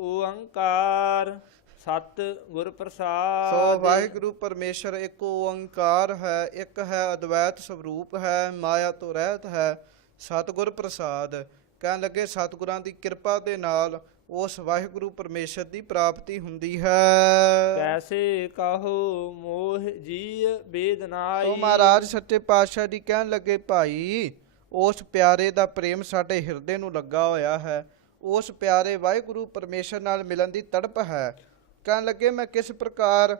ਓੰਕਾਰ ਸਤ ਗੁਰ ਪ੍ਰਸਾਦ। ਸੋ ਵਾਹਿਗੁਰੂ ਪਰਮੇਸ਼ਰ ਇੱਕ ਓੰਕਾਰ ਹੈ, ਇੱਕ ਹੈ ਅਦਵੈਤ ਸਵਰੂਪ ਹੈ, ਮਾਇਆ ਤੋਂ ਰਹਿਤ ਹੈ, ਸਤਿਗੁਰ ਪ੍ਰਸਾਦ। ਕਹਿਣ ਲੱਗੇ ਸਤਿਗੁਰਾਂ ਦੀ ਕਿਰਪਾ ਦੇ ਨਾਲ ਉਸ ਵਾਹਿਗੁਰੂ ਪਰਮੇਸ਼ਰ ਦੀ ਪ੍ਰਾਪਤੀ ਹੁੰਦੀ ਹੈ। ਕੈਸੇ ਕਹੋ ਮੋਹ ਜੀ ਬੇਦਨਾਈ। ਸੋ ਮਹਾਰਾਜ ਸੱਚੇ ਪਾਤਸ਼ਾਹ ਜੀ ਕਹਿਣ ਲੱਗੇ ਭਾਈ ਉਸ ਪਿਆਰੇ ਦਾ ਪ੍ਰੇਮ ਸਾਡੇ ਹਿਰਦੇ ਨੂੰ ਲੱਗਾ ਹੋਇਆ ਹੈ, ਉਸ ਪਿਆਰੇ ਵਾਹਿਗੁਰੂ ਪਰਮੇਸ਼ਰ ਨਾਲ ਮਿਲਣ ਦੀ ਤੜਪ ਹੈ। ਕਹਿਣ ਲੱਗੇ ਮੈਂ ਕਿਸ ਪ੍ਰਕਾਰ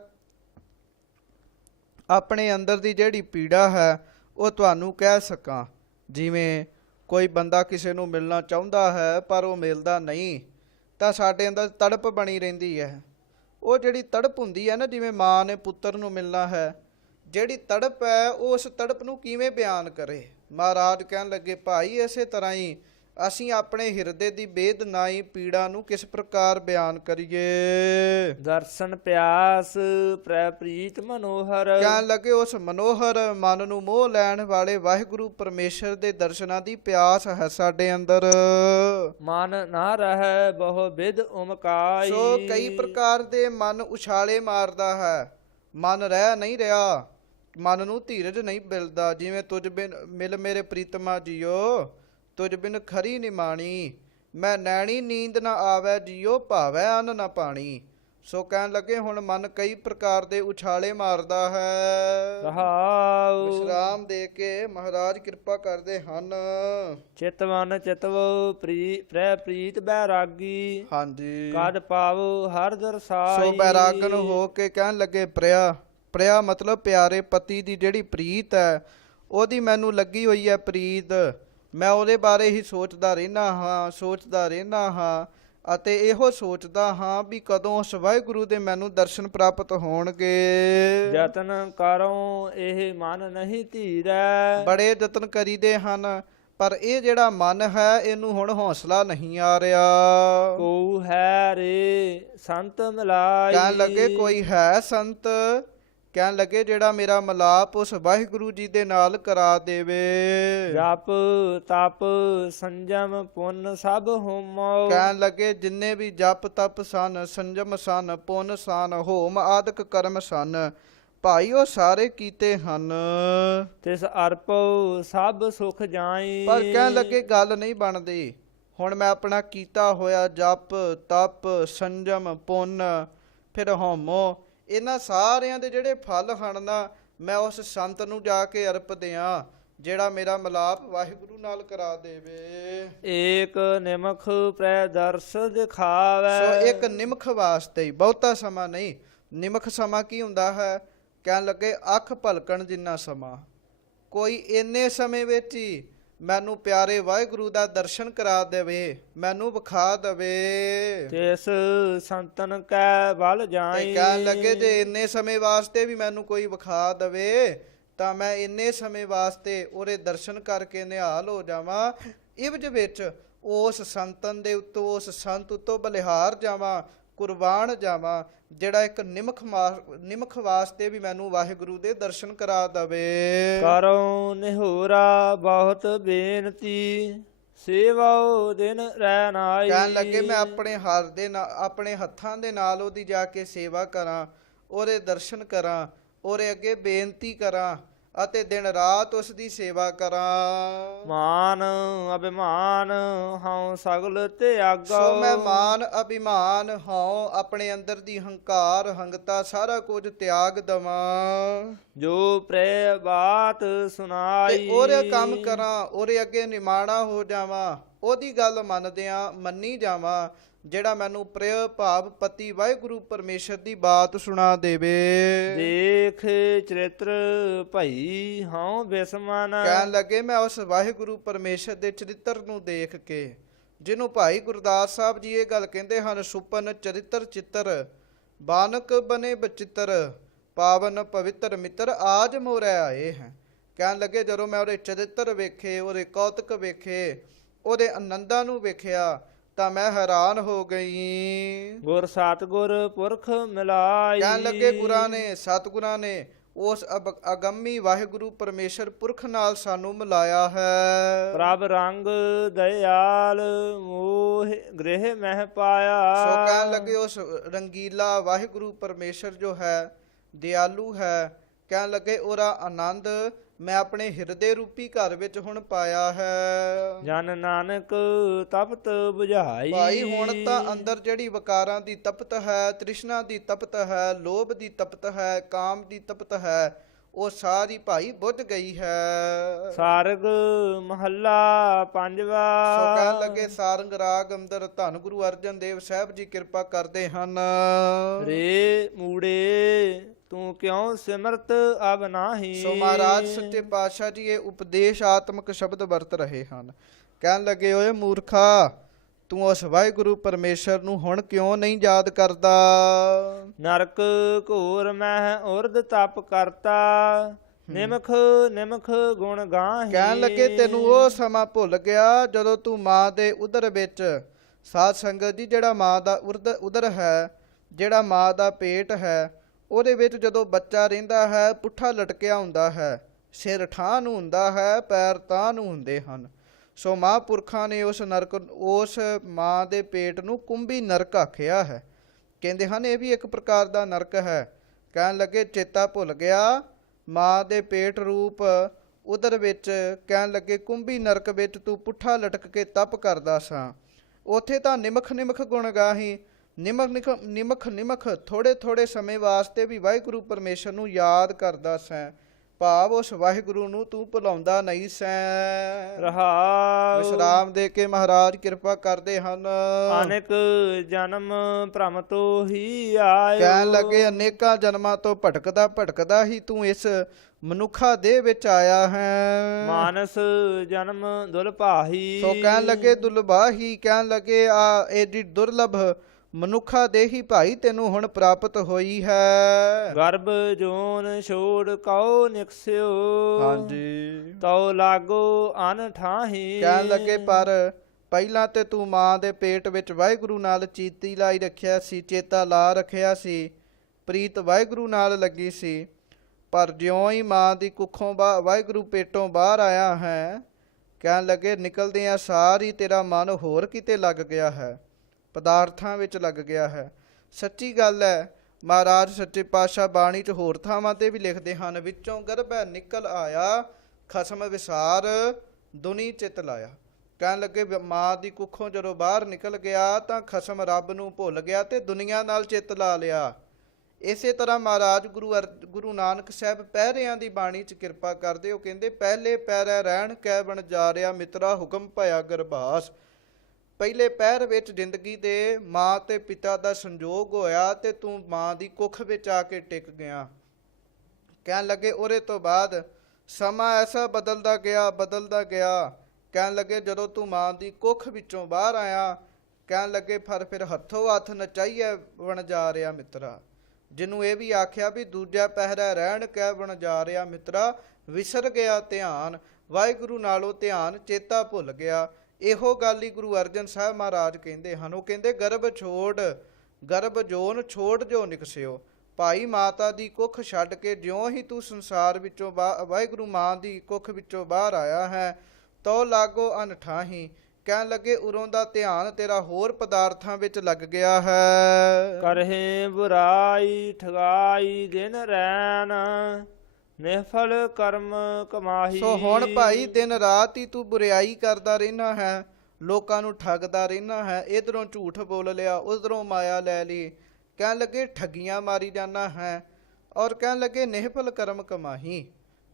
ਆਪਣੇ ਅੰਦਰ ਦੀ ਜਿਹੜੀ ਪੀੜਾ ਹੈ ਉਹ ਤੁਹਾਨੂੰ ਕਹਿ ਸਕਾਂ। ਜਿਵੇਂ ਕੋਈ ਬੰਦਾ ਕਿਸੇ ਨੂੰ ਮਿਲਣਾ ਚਾਹੁੰਦਾ ਹੈ ਪਰ ਉਹ ਮਿਲਦਾ ਨਹੀਂ, ਤਾਂ ਸਾਡੇ ਅੰਦਰ ਤੜਪ ਬਣੀ ਰਹਿੰਦੀ ਹੈ। ਉਹ ਜਿਹੜੀ ਤੜਪ ਹੁੰਦੀ ਹੈ ਨਾ, ਜਿਵੇਂ ਮਾਂ ਨੇ ਪੁੱਤਰ ਨੂੰ ਮਿਲਣਾ ਹੈ, ਜਿਹੜੀ ਤੜਪ ਹੈ ਉਸ ਤੜਪ ਨੂੰ ਕਿਵੇਂ ਬਿਆਨ ਕਰੇ। ਮਹਾਰਾਜ ਕਹਿਣ ਲੱਗੇ ਭਾਈ ਇਸੇ ਤਰ੍ਹਾਂ ਹੀ ਅਸੀਂ ਆਪਣੇ ਹਿਰਦੇ ਦੀ ਬੇਦਨਾਈ ਪੀੜਾ ਨੂੰ ਕਿਸ ਪ੍ਰਕਾਰ ਬਿਆਨ ਕਰੀਏ। ਦਰਸ਼ਨ ਪਿਆਸ ਪ੍ਰੈ ਪ੍ਰੀਤ ਮਨੋਹਰ। ਕਹਿਣ ਲੱਗੇ ਉਸ ਮਨੋਹਰ ਮਨ ਨੂੰ ਮੋਹ ਲੈਣ ਵਾਲੇ ਵਾਹਿਗੁਰੂ ਪਰਮੇਸ਼ਰ ਦੇ ਦਰਸ਼ਨਾਂ ਦੀ ਪਿਆਸ ਹੈ ਸਾਡੇ ਅੰਦਰ। ਮਨ ਨਾ ਰਹਿ ਬਹੁ ਵਿਦ ਉਮਕਾਈ। ਸੋ ਕਈ ਪ੍ਰਕਾਰ ਦੇ ਮਨ ਉਛਾਲੇ ਮਾਰਦਾ ਹੈ, ਮਨ ਰਹਿ ਨਹੀਂ ਰਿਹਾ, ਮਨ ਨੂੰ ਧੀਰਜ ਨਹੀਂ ਮਿਲਦਾ। ਜਿਵੇਂ ਤੁਝ ਬਿਨ ਮਿਲ ਮੇਰੇ ਪ੍ਰੀਤਮਾ ਜੀਓ, ਤੁਝ ਬਿਨ ਖਰੀ ਨਿਮਾਣੀ, ਮੈਂ ਨੈਣੀ ਨੀਂਦ ਨਾ ਆਵੈ ਜੀਓ, ਭਾਵੈ ਅੰਨ ਨਾ ਪਾਣੀ। ਸੋ ਕਹਿਣ ਲੱਗੇ ਹੁਣ ਮਨ ਕਈ ਪ੍ਰਕਾਰ ਦੇ ਉਛਾਲੇ ਮਾਰਦਾ ਹੈ। ਰਹਾਉ ਵਿਸ਼ਰਾਮ ਦੇ ਕੇ ਮਹਾਰਾਜ ਕਿਰਪਾ ਕਰਦੇ ਹਨ। ਚਿਤਵਨ ਚਿਤਵੋ ਪ੍ਰੈ ਪ੍ਰੀਤ ਬੈਰਾਗੀ। ਹਾਂਜੀ ਕਦ ਪਾਵੋ ਹਰ ਦਰਸਾਈ। ਸੋ ਬੈਰਾਗਨ ਹੋ ਕੇ ਕਹਿਣ ਲੱਗੇ ਪ੍ਰਿਆ ਮਤਲਬ ਪਿਆਰੇ ਪਤੀ ਦੀ ਜਿਹੜੀ ਪ੍ਰੀਤ ਹੈ ਉਹਦੀ ਮੈਨੂੰ ਲੱਗੀ ਹੋਈ ਹੈ ਪ੍ਰੀਤ, ਮੈਂ ਉਹਦੇ ਬਾਰੇ ਹੀ ਸੋਚਦਾ ਰਹਿਣਾ ਹਾਂ। ਅਤੇ ਇਹੋ ਸੋਚਦਾ ਹਾਂ ਵੀ ਕਦੋਂ ਉਸ ਵਾਹਿਗੁਰੂ ਦੇ ਮੈਨੂੰ ਦਰਸ਼ਨ ਪ੍ਰਾਪਤ ਹੋਣਗੇ। ਯਤਨ ਕਰੋ ਇਹ ਮਨ ਨਹੀਂ ਧੀਰੈ, ਬੜੇ ਯਤਨ ਕਰੀਦੇ ਹਨ, ਪਰ ਇਹ ਜਿਹੜਾ ਮਨ ਹੈ ਇਹਨੂੰ ਹੁਣ ਹੌਸਲਾ ਨਹੀਂ ਆ ਰਿਹਾ। ਕੋ ਹੈ ਰੇ ਸੰਤ ਮਿਲਾਈ, ਕਹਿਣ ਲੱਗੇ ਕੋਈ ਹੈ ਸੰਤ, ਕਹਿਣ ਲੱਗੇ ਜਿਹੜਾ ਮੇਰਾ ਮਿਲਾਪ ਉਸ ਵਾਹਿਗੁਰੂ ਜੀ ਦੇ ਨਾਲ ਕਰਾ ਦੇਵੇ। ਜਪ ਤਪ ਸੰਜਮ ਪੁੰਨ ਸਭ ਹੋਮੋ, ਕਹਿਣ ਲੱਗੇ ਜਿੰਨੇ ਵੀ ਜਪ ਤਪ ਸਨ, ਸੰਜਮ ਸਨ, ਪੁੰਨ ਸਨ, ਹੋਮ ਆਦਿਕ ਕਰਮ ਸਨ, ਭਾਈ ਉਹ ਸਾਰੇ ਕੀਤੇ ਹਨ। ਤਿਸ ਅਰਪੋ ਸਭ ਸੁਖ ਜਾਈ, ਪਰ ਕਹਿਣ ਲੱਗੇ ਗੱਲ ਨਹੀਂ ਬਣਦੀ। ਹੁਣ ਮੈਂ ਆਪਣਾ ਕੀਤਾ ਹੋਇਆ ਜਪ ਤਪ ਸੰਜਮ ਪੁੰਨ ਫਿਰ ਹੋਮੋ, ਇਹਨਾਂ ਸਾਰਿਆਂ ਦੇ ਜਿਹੜੇ ਫਲ ਹਨ ਨਾ, ਮੈਂ ਉਸ ਸੰਤ ਨੂੰ ਜਾ ਕੇ ਅਰਪ ਦਿਆਂ ਜਿਹੜਾ ਮੇਰਾ ਮਿਲਾਪ ਵਾਹਿਗੁਰੂ ਨਾਲ ਕਰਾ ਦੇਵੇ। ਏਕ ਨਿਮਖ ਪ੍ਰੈ ਦਰਸ ਦਿਖਾਵੈ, ਸੋ ਇੱਕ ਨਿਮਖ ਵਾਸਤੇ ਹੀ, ਬਹੁਤਾ ਸਮਾਂ ਨਹੀਂ। ਨਿਮਖ ਸਮਾਂ ਕੀ ਹੁੰਦਾ ਹੈ? ਕਹਿਣ ਲੱਗੇ ਅੱਖ ਭਲਕਣ ਜਿੰਨਾ ਸਮਾਂ। ਕੋਈ ਇੰਨੇ ਸਮੇਂ ਵਿੱਚ ਹੀ ਮੈਨੂੰ ਪਿਆਰੇ ਵਾਹਿਗੁਰੂ ਦਾ ਦਰਸ਼ਨ ਕਰਾ ਦੇਵੇ, ਮੈਨੂੰ ਵਿਖਾ ਦੇਵੇ। ਤਿਸ ਸੰਤਨ ਕੈ ਬਲ ਤੇ ਜਾਈ, ਕਹਿਣ ਲੱਗੇ ਜੇ ਇੰਨੇ ਸਮੇਂ ਵਾਸਤੇ ਵੀ ਮੈਨੂੰ ਕੋਈ ਵਿਖਾ ਦੇਵੇ ਤਾਂ ਮੈਂ ਇੰਨੇ ਸਮੇਂ ਵਾਸਤੇ ਉਹਦੇ ਦਰਸ਼ਨ ਕਰਕੇ ਨਿਹਾਲ ਹੋ ਜਾਵਾਂ। ਇਵਜ ਵਿੱਚ ਉਸ ਸੰਤਨ ਦੇ ਉੱਤੋਂ, ਉਸ ਸੰਤ ਉੱਤੋਂ ਬਲਿਹਾਰ ਜਾਵਾਂ, ਕੁਰਬਾਨ ਜਾਵਾਂ, ਜਿਹੜਾ ਇੱਕ ਨਿਮਖ ਵਾਸਤੇ ਵੀ ਮੈਨੂੰ ਵਾਹਿਗੁਰੂ ਦੇ ਦਰਸ਼ਨ ਕਰਾ ਦਵੇ। ਕਰੋ ਨਿਹੋਰਾ ਬਹੁਤ ਬੇਨਤੀ, ਸੇਵਾਓ ਦਿਨ ਰਹਿ ਨਾਈ। ਕਹਿਣ ਲੱਗੇ ਮੈਂ ਆਪਣੇ ਹੱਥ ਦੇ ਨਾਲ, ਆਪਣੇ ਹੱਥਾਂ ਦੇ ਨਾਲ ਉਹਦੀ ਜਾ ਕੇ ਸੇਵਾ ਕਰਾਂ, ਉਹਦੇ ਦਰਸ਼ਨ ਕਰਾਂ, ਉਹਦੇ ਅੱਗੇ ਬੇਨਤੀ ਕਰਾਂ ਅਤੇ ਦਿਨ ਰਾਤ ਉਸ ਦੀ ਸੇਵਾ ਕਰਾਂ। ਮਾਨ ਅਭਿਮਾਨ ਹਉ ਸਗਲ ਤਿਆਗੋ, ਸੋ ਮੈਂ ਮਾਨ ਅਭਿਮਾਨ ਹਉ, ਆਪਣੇ ਅੰਦਰ ਦੀ ਹੰਕਾਰ ਹੰਗਤਾ ਸਾਰਾ ਕੁਝ ਤਿਆਗ ਦਵਾਂ। ਜੋ ਪ੍ਰੇ ਬਾਤ ਤੇ ਸੁਨਾਈ, ਉਹਦੇ ਕੰਮ ਕਰਾਂ, ਉਹਦੇ ਅੱਗੇ ਨਿਮਾਣਾ ਹੋ ਜਾਵਾਂ, ਉਹਦੀ ਗੱਲ ਮੰਨੀ ਜਾਵਾਂ ਜਿਹੜਾ ਮੈਨੂੰ ਪ੍ਰਿਯ ਭਾਵ ਪਤੀ ਵਾਹਿਗੁਰੂ ਪਰਮੇਸ਼ਰ ਦੀ ਬਾਤ ਸੁਣਾ ਦੇਵੇ। ਦੇਖ ਚਰਿਤ੍ਰ ਭਈ ਹਉ ਬਿਸਮਨ, ਕਹਿਣ ਲੱਗੇ ਮੈਂ ਉਸ ਵਾਹਿਗੁਰੂ ਪਰਮੇਸ਼ਰ ਦੇ ਚਰਿੱਤਰ ਨੂੰ ਦੇਖ ਕੇ, ਜਿਹਨੂੰ ਭਾਈ ਗੁਰਦਾਸ ਸਾਹਿਬ ਜੀ ਇਹ ਗੱਲ ਕਹਿੰਦੇ ਹਨ, ਸੁਪਨ ਚਰਿੱਤਰ ਚਿੱਤਰ ਬਾਨਕ ਬਨੇ ਬਚਿੱਤਰ, ਪਾਵਨ ਪਵਿੱਤਰ ਮਿੱਤਰ ਆਜ ਮੋਰੈ ਆਏ ਹੈ। ਕਹਿਣ ਲੱਗੇ ਜਦੋਂ ਮੈਂ ਉਹਦੇ ਚਰਿੱਤਰ ਵੇਖੇ, ਉਹਦੇ ਕੌਤਕ ਵੇਖੇ, ਉਹਦੇ ਆਨੰਦਾਂ ਨੂੰ ਵੇਖਿਆ ਤਾਂ ਮੈਂ ਹੈਰਾਨ ਹੋ ਗਈ। ਗੁਰ ਸਤਿਗੁਰ ਪੁਰਖ ਮਿਲਾਈ, ਕਹਿਣ ਲੱਗੇ ਗੁਰਾਂ ਨੇ, ਸਤਿਗੁਰਾਂ ਨੇ ਉਸ ਅਗੰਮੀ ਵਾਹਿਗੁਰੂ ਪਰਮੇਸ਼ਰ ਪੁਰਖ ਨਾਲ ਸਾਨੂੰ ਮਿਲਾਇਆ ਹੈ। ਪ੍ਰਭ ਰੰਗ ਦਇਆਲ ਮੋਹ ਗ੍ਰਹਿ ਮਹਿ ਪਾਇਆ, ਸੋ ਕਹਿਣ ਲੱਗੇ ਉਸ ਰੰਗੀਲਾ ਵਾਹਿਗੁਰੂ ਪਰਮੇਸ਼ਰ ਜੋ ਹੈ, ਦਿਆਲੂ ਹੈ, ਕਹਿਣ ਲੱਗੇ ਉਹਦਾ ਆਨੰਦ ਮੈਂ ਆਪਣੇ ਹਿਰਦੇ ਰੂਪੀ ਘਰ ਵਿੱਚ ਹੁਣ ਪਾਇਆ ਹੈ। ਜਨ ਨਾਨਕ ਤਪਤ ਬੁਝਾਈ, ਭਾਈ ਹੁਣ ਤਾਂ ਅੰਦਰ ਜਿਹੜੀ ਵਿਕਾਰਾਂ ਦੀ ਤਪਤ ਹੈ, ਤ੍ਰਿਸ਼ਨਾ ਦੀ ਤਪਤ ਹੈ, ਲੋਭ ਦੀ ਤਪਤ ਹੈ, ਕਾਮ ਦੀ ਤਪਤ ਹੈ, ਉਹ ਸਾਰੀ ਭਾਈ ਬੁੱਝ ਗਈ ਹੈ। ਸਾਰਗ ਮਹੱਲਾ ਪੰਜਵਾ। ਸੋ ਕਹਿਣ ਲੱਗੇ ਸਾਰੰਗ ਰਾਗ ਅੰਦਰ ਧੰਨ ਗੁਰੂ ਅਰਜਨ ਦੇਵ ਸਾਹਿਬ ਜੀ ਕਿਰਪਾ ਕਰਦੇ ਹਨ। ਰੇ ਮੂੜੇ ਤੂੰ ਕਿਉਂ ਸਿਮਰਤ ਅਬ ਨਾਹੀ, ਸੋ ਮਹਾਰਾਜ ਸੱਚੇ ਪਾਤਸ਼ਾਹ ਜੀ ਇਹ ਉਪਦੇਸ਼ ਆਤਮਕ ਸ਼ਬਦ ਵਰਤ ਰਹੇ ਹਨ। ਕਹਿਣ ਲੱਗੇ ਓਏ ਮੂਰਖਾ, ਤੂੰ ਉਸ ਵਾਹਿਗੁਰੂ ਪਰਮੇਸ਼ਰ ਨੂੰ ਹੁਣ ਕਿਉਂ ਨਹੀਂ ਯਾਦ ਕਰਦਾ। ਨਰਕ ਘੋਰ ਮਹਿ ਉਰਦ ਤਪ ਕਰਤਾ, ਨਿਮਖ ਨਿਮਖ ਗੁਣ ਗਾਹੀ। ਕਹਿਣ ਲੱਗੇ ਤੈਨੂੰ ਉਹ ਸਮਾਂ ਭੁੱਲ ਗਿਆ ਜਦੋਂ ਤੂੰ ਮਾਂ ਦੇ ਉਦਰ ਵਿੱਚ, ਸਾਧ ਸੰਗਤ ਜੀ ਜਿਹੜਾ ਮਾਂ ਦਾ ਉਦਰ ਹੈ, ਜਿਹੜਾ ਮਾਂ ਦਾ ਪੇਟ ਹੈ, ਉਹਦੇ ਵਿੱਚ ਜਦੋਂ ਬੱਚਾ ਰਹਿੰਦਾ ਹੈ ਪੁੱਠਾ ਲਟਕਿਆ ਹੁੰਦਾ ਹੈ, ਸਿਰ ਠਾਹ ਨੂੰ ਹੁੰਦਾ ਹੈ, ਪੈਰ ਤਾਂ ਨੂੰ ਹੁੰਦੇ ਹਨ। ਸੋ ਮਹਾਂਪੁਰਖਾਂ ਨੇ ਉਸ ਮਾਂ ਦੇ ਪੇਟ ਨੂੰ ਕੁੰਭੀ ਨਰਕ ਆਖਿਆ ਹੈ। ਕਹਿੰਦੇ ਹਨ ਇਹ ਵੀ ਇੱਕ ਪ੍ਰਕਾਰ ਦਾ ਨਰਕ ਹੈ। ਕਹਿਣ ਲੱਗੇ ਚੇਤਾ ਭੁੱਲ ਗਿਆ ਮਾਂ ਦੇ ਪੇਟ ਰੂਪ ਉਦਰ ਵਿੱਚ, ਕਹਿਣ ਲੱਗੇ ਕੁੰਭੀ ਨਰਕ ਵਿੱਚ ਤੂੰ ਪੁੱਠਾ ਲਟਕ ਕੇ ਤਪ ਕਰਦਾ ਸਾਂ। ਉੱਥੇ ਤਾਂ ਨਿਮਖ ਨਿਮਖ ਗੁਣ ਗਾਹੀ, ਨਿਮਖ ਥੋੜੇ ਥੋੜੇ ਸਮੇਂ ਵਾਸਤੇ ਵੀ ਵਾਹਿਗੁਰੂ ਪਰਮੇਸ਼ਰ ਨੂੰ ਯਾਦ ਕਰਦਾ ਸੈਂ, ਭਾਵ ਉਸ ਵਾਹਿਗੁਰੂ ਨੂੰ ਤੂੰ ਭੁਲਾਉਂਦਾ ਨਹੀਂ ਸੈਂ। ਰਹਾਉ ਵਿਸਰਾਮ ਦੇ ਕੇ ਮਹਾਰਾਜ ਕਿਰਪਾ ਕਰਦੇ ਹਨ। ਅਨੇਕ ਜਨਮ ਭ੍ਰਮ ਤੋਂ ਹੀ ਆਇਓ। ਕਹਿਣ ਲੱਗੇ ਅਨੇਕਾਂ ਜਨਮਾਂ ਤੋਂ ਭਟਕਦਾ ਹੀ ਤੂੰ ਇਸ ਮਨੁੱਖਾ ਦੇਹ ਵਿੱਚ ਆਇਆ ਹੈ। ਮਾਨਸ ਜਨਮ ਦੁਲਭਾਹੀ। ਸੋ ਕਹਿਣ ਲੱਗੇ ਦੁਲਭਾਹੀ, ਕਹਿਣ ਲੱਗੇ ਆ ਏਡੀ ਦੁਰਲਭ ਮਨੁੱਖਾ ਦੇਹੀ ਭਾਈ ਤੈਨੂੰ ਹੁਣ ਪ੍ਰਾਪਤ ਹੋਈ ਹੈ। ਗਰਭ ਜੋਨ ਛੋੜ ਕਉ ਨਿਕਸਿਓ। ਹਾਂਜੀ, ਤਉ ਲਾਗੋ ਅਨ ਠਾਹੀ। ਕਹਿਣ ਲੱਗੇ ਪਰ ਪਹਿਲਾਂ ਤੇ ਤੂੰ ਮਾਂ ਦੇ ਪੇਟ ਵਿੱਚ ਵਾਹਿਗੁਰੂ ਨਾਲ ਚੀਤੀ ਲਾਈ ਰੱਖਿਆ ਸੀ, ਚੇਤਾ ਲਾ ਰੱਖਿਆ ਸੀ, ਪ੍ਰੀਤ ਵਾਹਿਗੁਰੂ ਨਾਲ ਲੱਗੀ ਸੀ। ਪਰ ਜਿਉਂ ਹੀ ਮਾਂ ਦੀ ਕੁੱਖੋਂ ਵਾਹਿਗੁਰੂ ਪੇਟੋਂ ਬਾਹਰ ਆਇਆ ਹੈ, ਕਹਿਣ ਲੱਗੇ ਨਿਕਲਦਿਆਂ ਸਾਰੀ ਤੇਰਾ ਮਨ ਹੋਰ ਕਿਤੇ ਲੱਗ ਗਿਆ ਹੈ, ਪਦਾਰਥਾਂ ਵਿੱਚ ਲੱਗ ਗਿਆ ਹੈ। ਸੱਚੀ ਗੱਲ ਹੈ, ਮਹਾਰਾਜ ਸੱਚੇ ਪਾਤਸ਼ਾਹ ਬਾਣੀ 'ਚ ਹੋਰ ਥਾਵਾਂ ਤੇ ਵੀ ਲਿਖਦੇ ਹਨ, ਵਿੱਚੋਂ ਗਰਭੈ ਨਿਕਲ ਆਇਆ ਖਸਮ ਵਿਸਾਰ ਦੁਨੀ ਚਿਤ ਲਾਇਆ। ਕਹਿਣ ਲੱਗੇ ਮਾਂ ਦੀ ਕੁੱਖੋਂ ਜਦੋਂ ਬਾਹਰ ਨਿਕਲ ਗਿਆ ਤਾਂ ਖਸਮ ਰੱਬ ਨੂੰ ਭੁੱਲ ਗਿਆ ਤੇ ਦੁਨੀਆ ਨਾਲ ਚਿੱਤ ਲਾ ਲਿਆ। ਇਸੇ ਤਰ੍ਹਾਂ ਮਹਾਰਾਜ ਗੁਰੂ ਨਾਨਕ ਸਾਹਿਬ ਪਹਿਰਿਆਂ ਦੀ ਬਾਣੀ 'ਚ ਕਿਰਪਾ ਕਰਦੇ, ਉਹ ਕਹਿੰਦੇ ਪਹਿਲੇ ਪੈਰੈ ਰਹਿਣ ਕੈ ਬਣ ਜਾ ਰਿਹਾ ਮਿੱਤਰਾ ਹੁਕਮ ਭਇਆ ਗਰਭਾਸ। ਪਹਿਲੇ ਪਹਿਰ ਵਿੱਚ ਜ਼ਿੰਦਗੀ ਦੇ ਮਾਂ ਤੇ ਪਿਤਾ ਦਾ ਸੰਜੋਗ ਹੋਇਆ ਤੇ ਤੂੰ ਮਾਂ ਦੀ ਕੁੱਖ ਵਿੱਚ ਆ ਕੇ ਟਿਕ ਗਿਆ। ਕਹਿਣ ਲੱਗੇ ਉਹਦੇ ਤੋਂ ਬਾਅਦ ਸਮਾਂ ਐਸਾ ਬਦਲਦਾ ਗਿਆ। ਕਹਿਣ ਲੱਗੇ ਜਦੋਂ ਤੂੰ ਮਾਂ ਦੀ ਕੁੱਖ ਵਿੱਚੋਂ ਬਾਹਰ ਆਇਆ, ਕਹਿਣ ਲੱਗੇ ਫਿਰ ਹੱਥੋਂ ਹੱਥ ਨਚਾਈਐ ਬਣ ਜਾ ਰਿਹਾ ਮਿੱਤਰਾ। ਜਿਹਨੂੰ ਇਹ ਵੀ ਆਖਿਆ ਵੀ ਦੂਜਾ ਪਹਿਰਾ ਰਹਿਣ ਕਹਿ ਬਣ ਜਾ ਰਿਹਾ ਮਿੱਤਰਾ, ਵਿਸਰ ਗਿਆ ਧਿਆਨ, ਵਾਹਿਗੁਰੂ ਨਾਲੋਂ ਧਿਆਨ ਚੇਤਾ ਭੁੱਲ ਗਿਆ। ਇਹੋ ਗੱਲ ਹੀ ਗੁਰੂ ਅਰਜਨ ਸਾਹਿਬ ਮਹਾਰਾਜ ਕਹਿੰਦੇ ਹਨ। ਉਹ ਕਹਿੰਦੇ ਗਰਭ ਜੋਨ ਛੋੜ ਜੋ ਨਿਕਸਿਓ। ਭਾਈ ਮਾਤਾ ਦੀ ਕੁੱਖ ਛੱਡ ਕੇ ਜਿਉਂ ਹੀ ਤੂੰ ਸੰਸਾਰ ਵਿੱਚੋਂ ਵਾਹਿਗੁਰੂ ਮਾਂ ਦੀ ਕੁੱਖ ਵਿੱਚੋਂ ਬਾਹਰ ਆਇਆ ਹੈ, ਤੋ ਲਾਗੋ ਅਨਠਾਹੀ। ਕਹਿਣ ਲੱਗੇ ਉਰੋਂ ਦਾ ਧਿਆਨ ਤੇਰਾ ਹੋਰ ਪਦਾਰਥਾਂ ਵਿੱਚ ਲੱਗ ਗਿਆ ਹੈ। ਕਰਹਿ ਬੁਰਾਈ ਠਗਾਈ ਦਿਨ ਰੈਨ ਨਿਫਲ ਕਰਮ ਕਮਾਹੀ। ਸੋ ਹੁਣ ਭਾਈ ਦਿਨ ਰਾਤ ਹੀ ਤੂੰ ਬੁਰਾਈ ਕਰਦਾ ਰਹਿਣਾ ਹੈ, ਲੋਕਾਂ ਨੂੰ ਠੱਗਦਾ ਰਹਿਣਾ ਹੈ। ਇਧਰੋਂ ਝੂਠ ਬੋਲ ਲਿਆ, ਉਧਰੋਂ ਮਾਇਆ ਲੈ ਲਈ। ਕਹਿਣ ਲੱਗੇ ਠੱਗੀਆਂ ਮਾਰੀ ਜਾਣਾ ਹੈ। ਔਰ ਕਹਿਣ ਲੱਗੇ ਨਿਫਲ ਕਰਮ ਕਮਾਹੀ,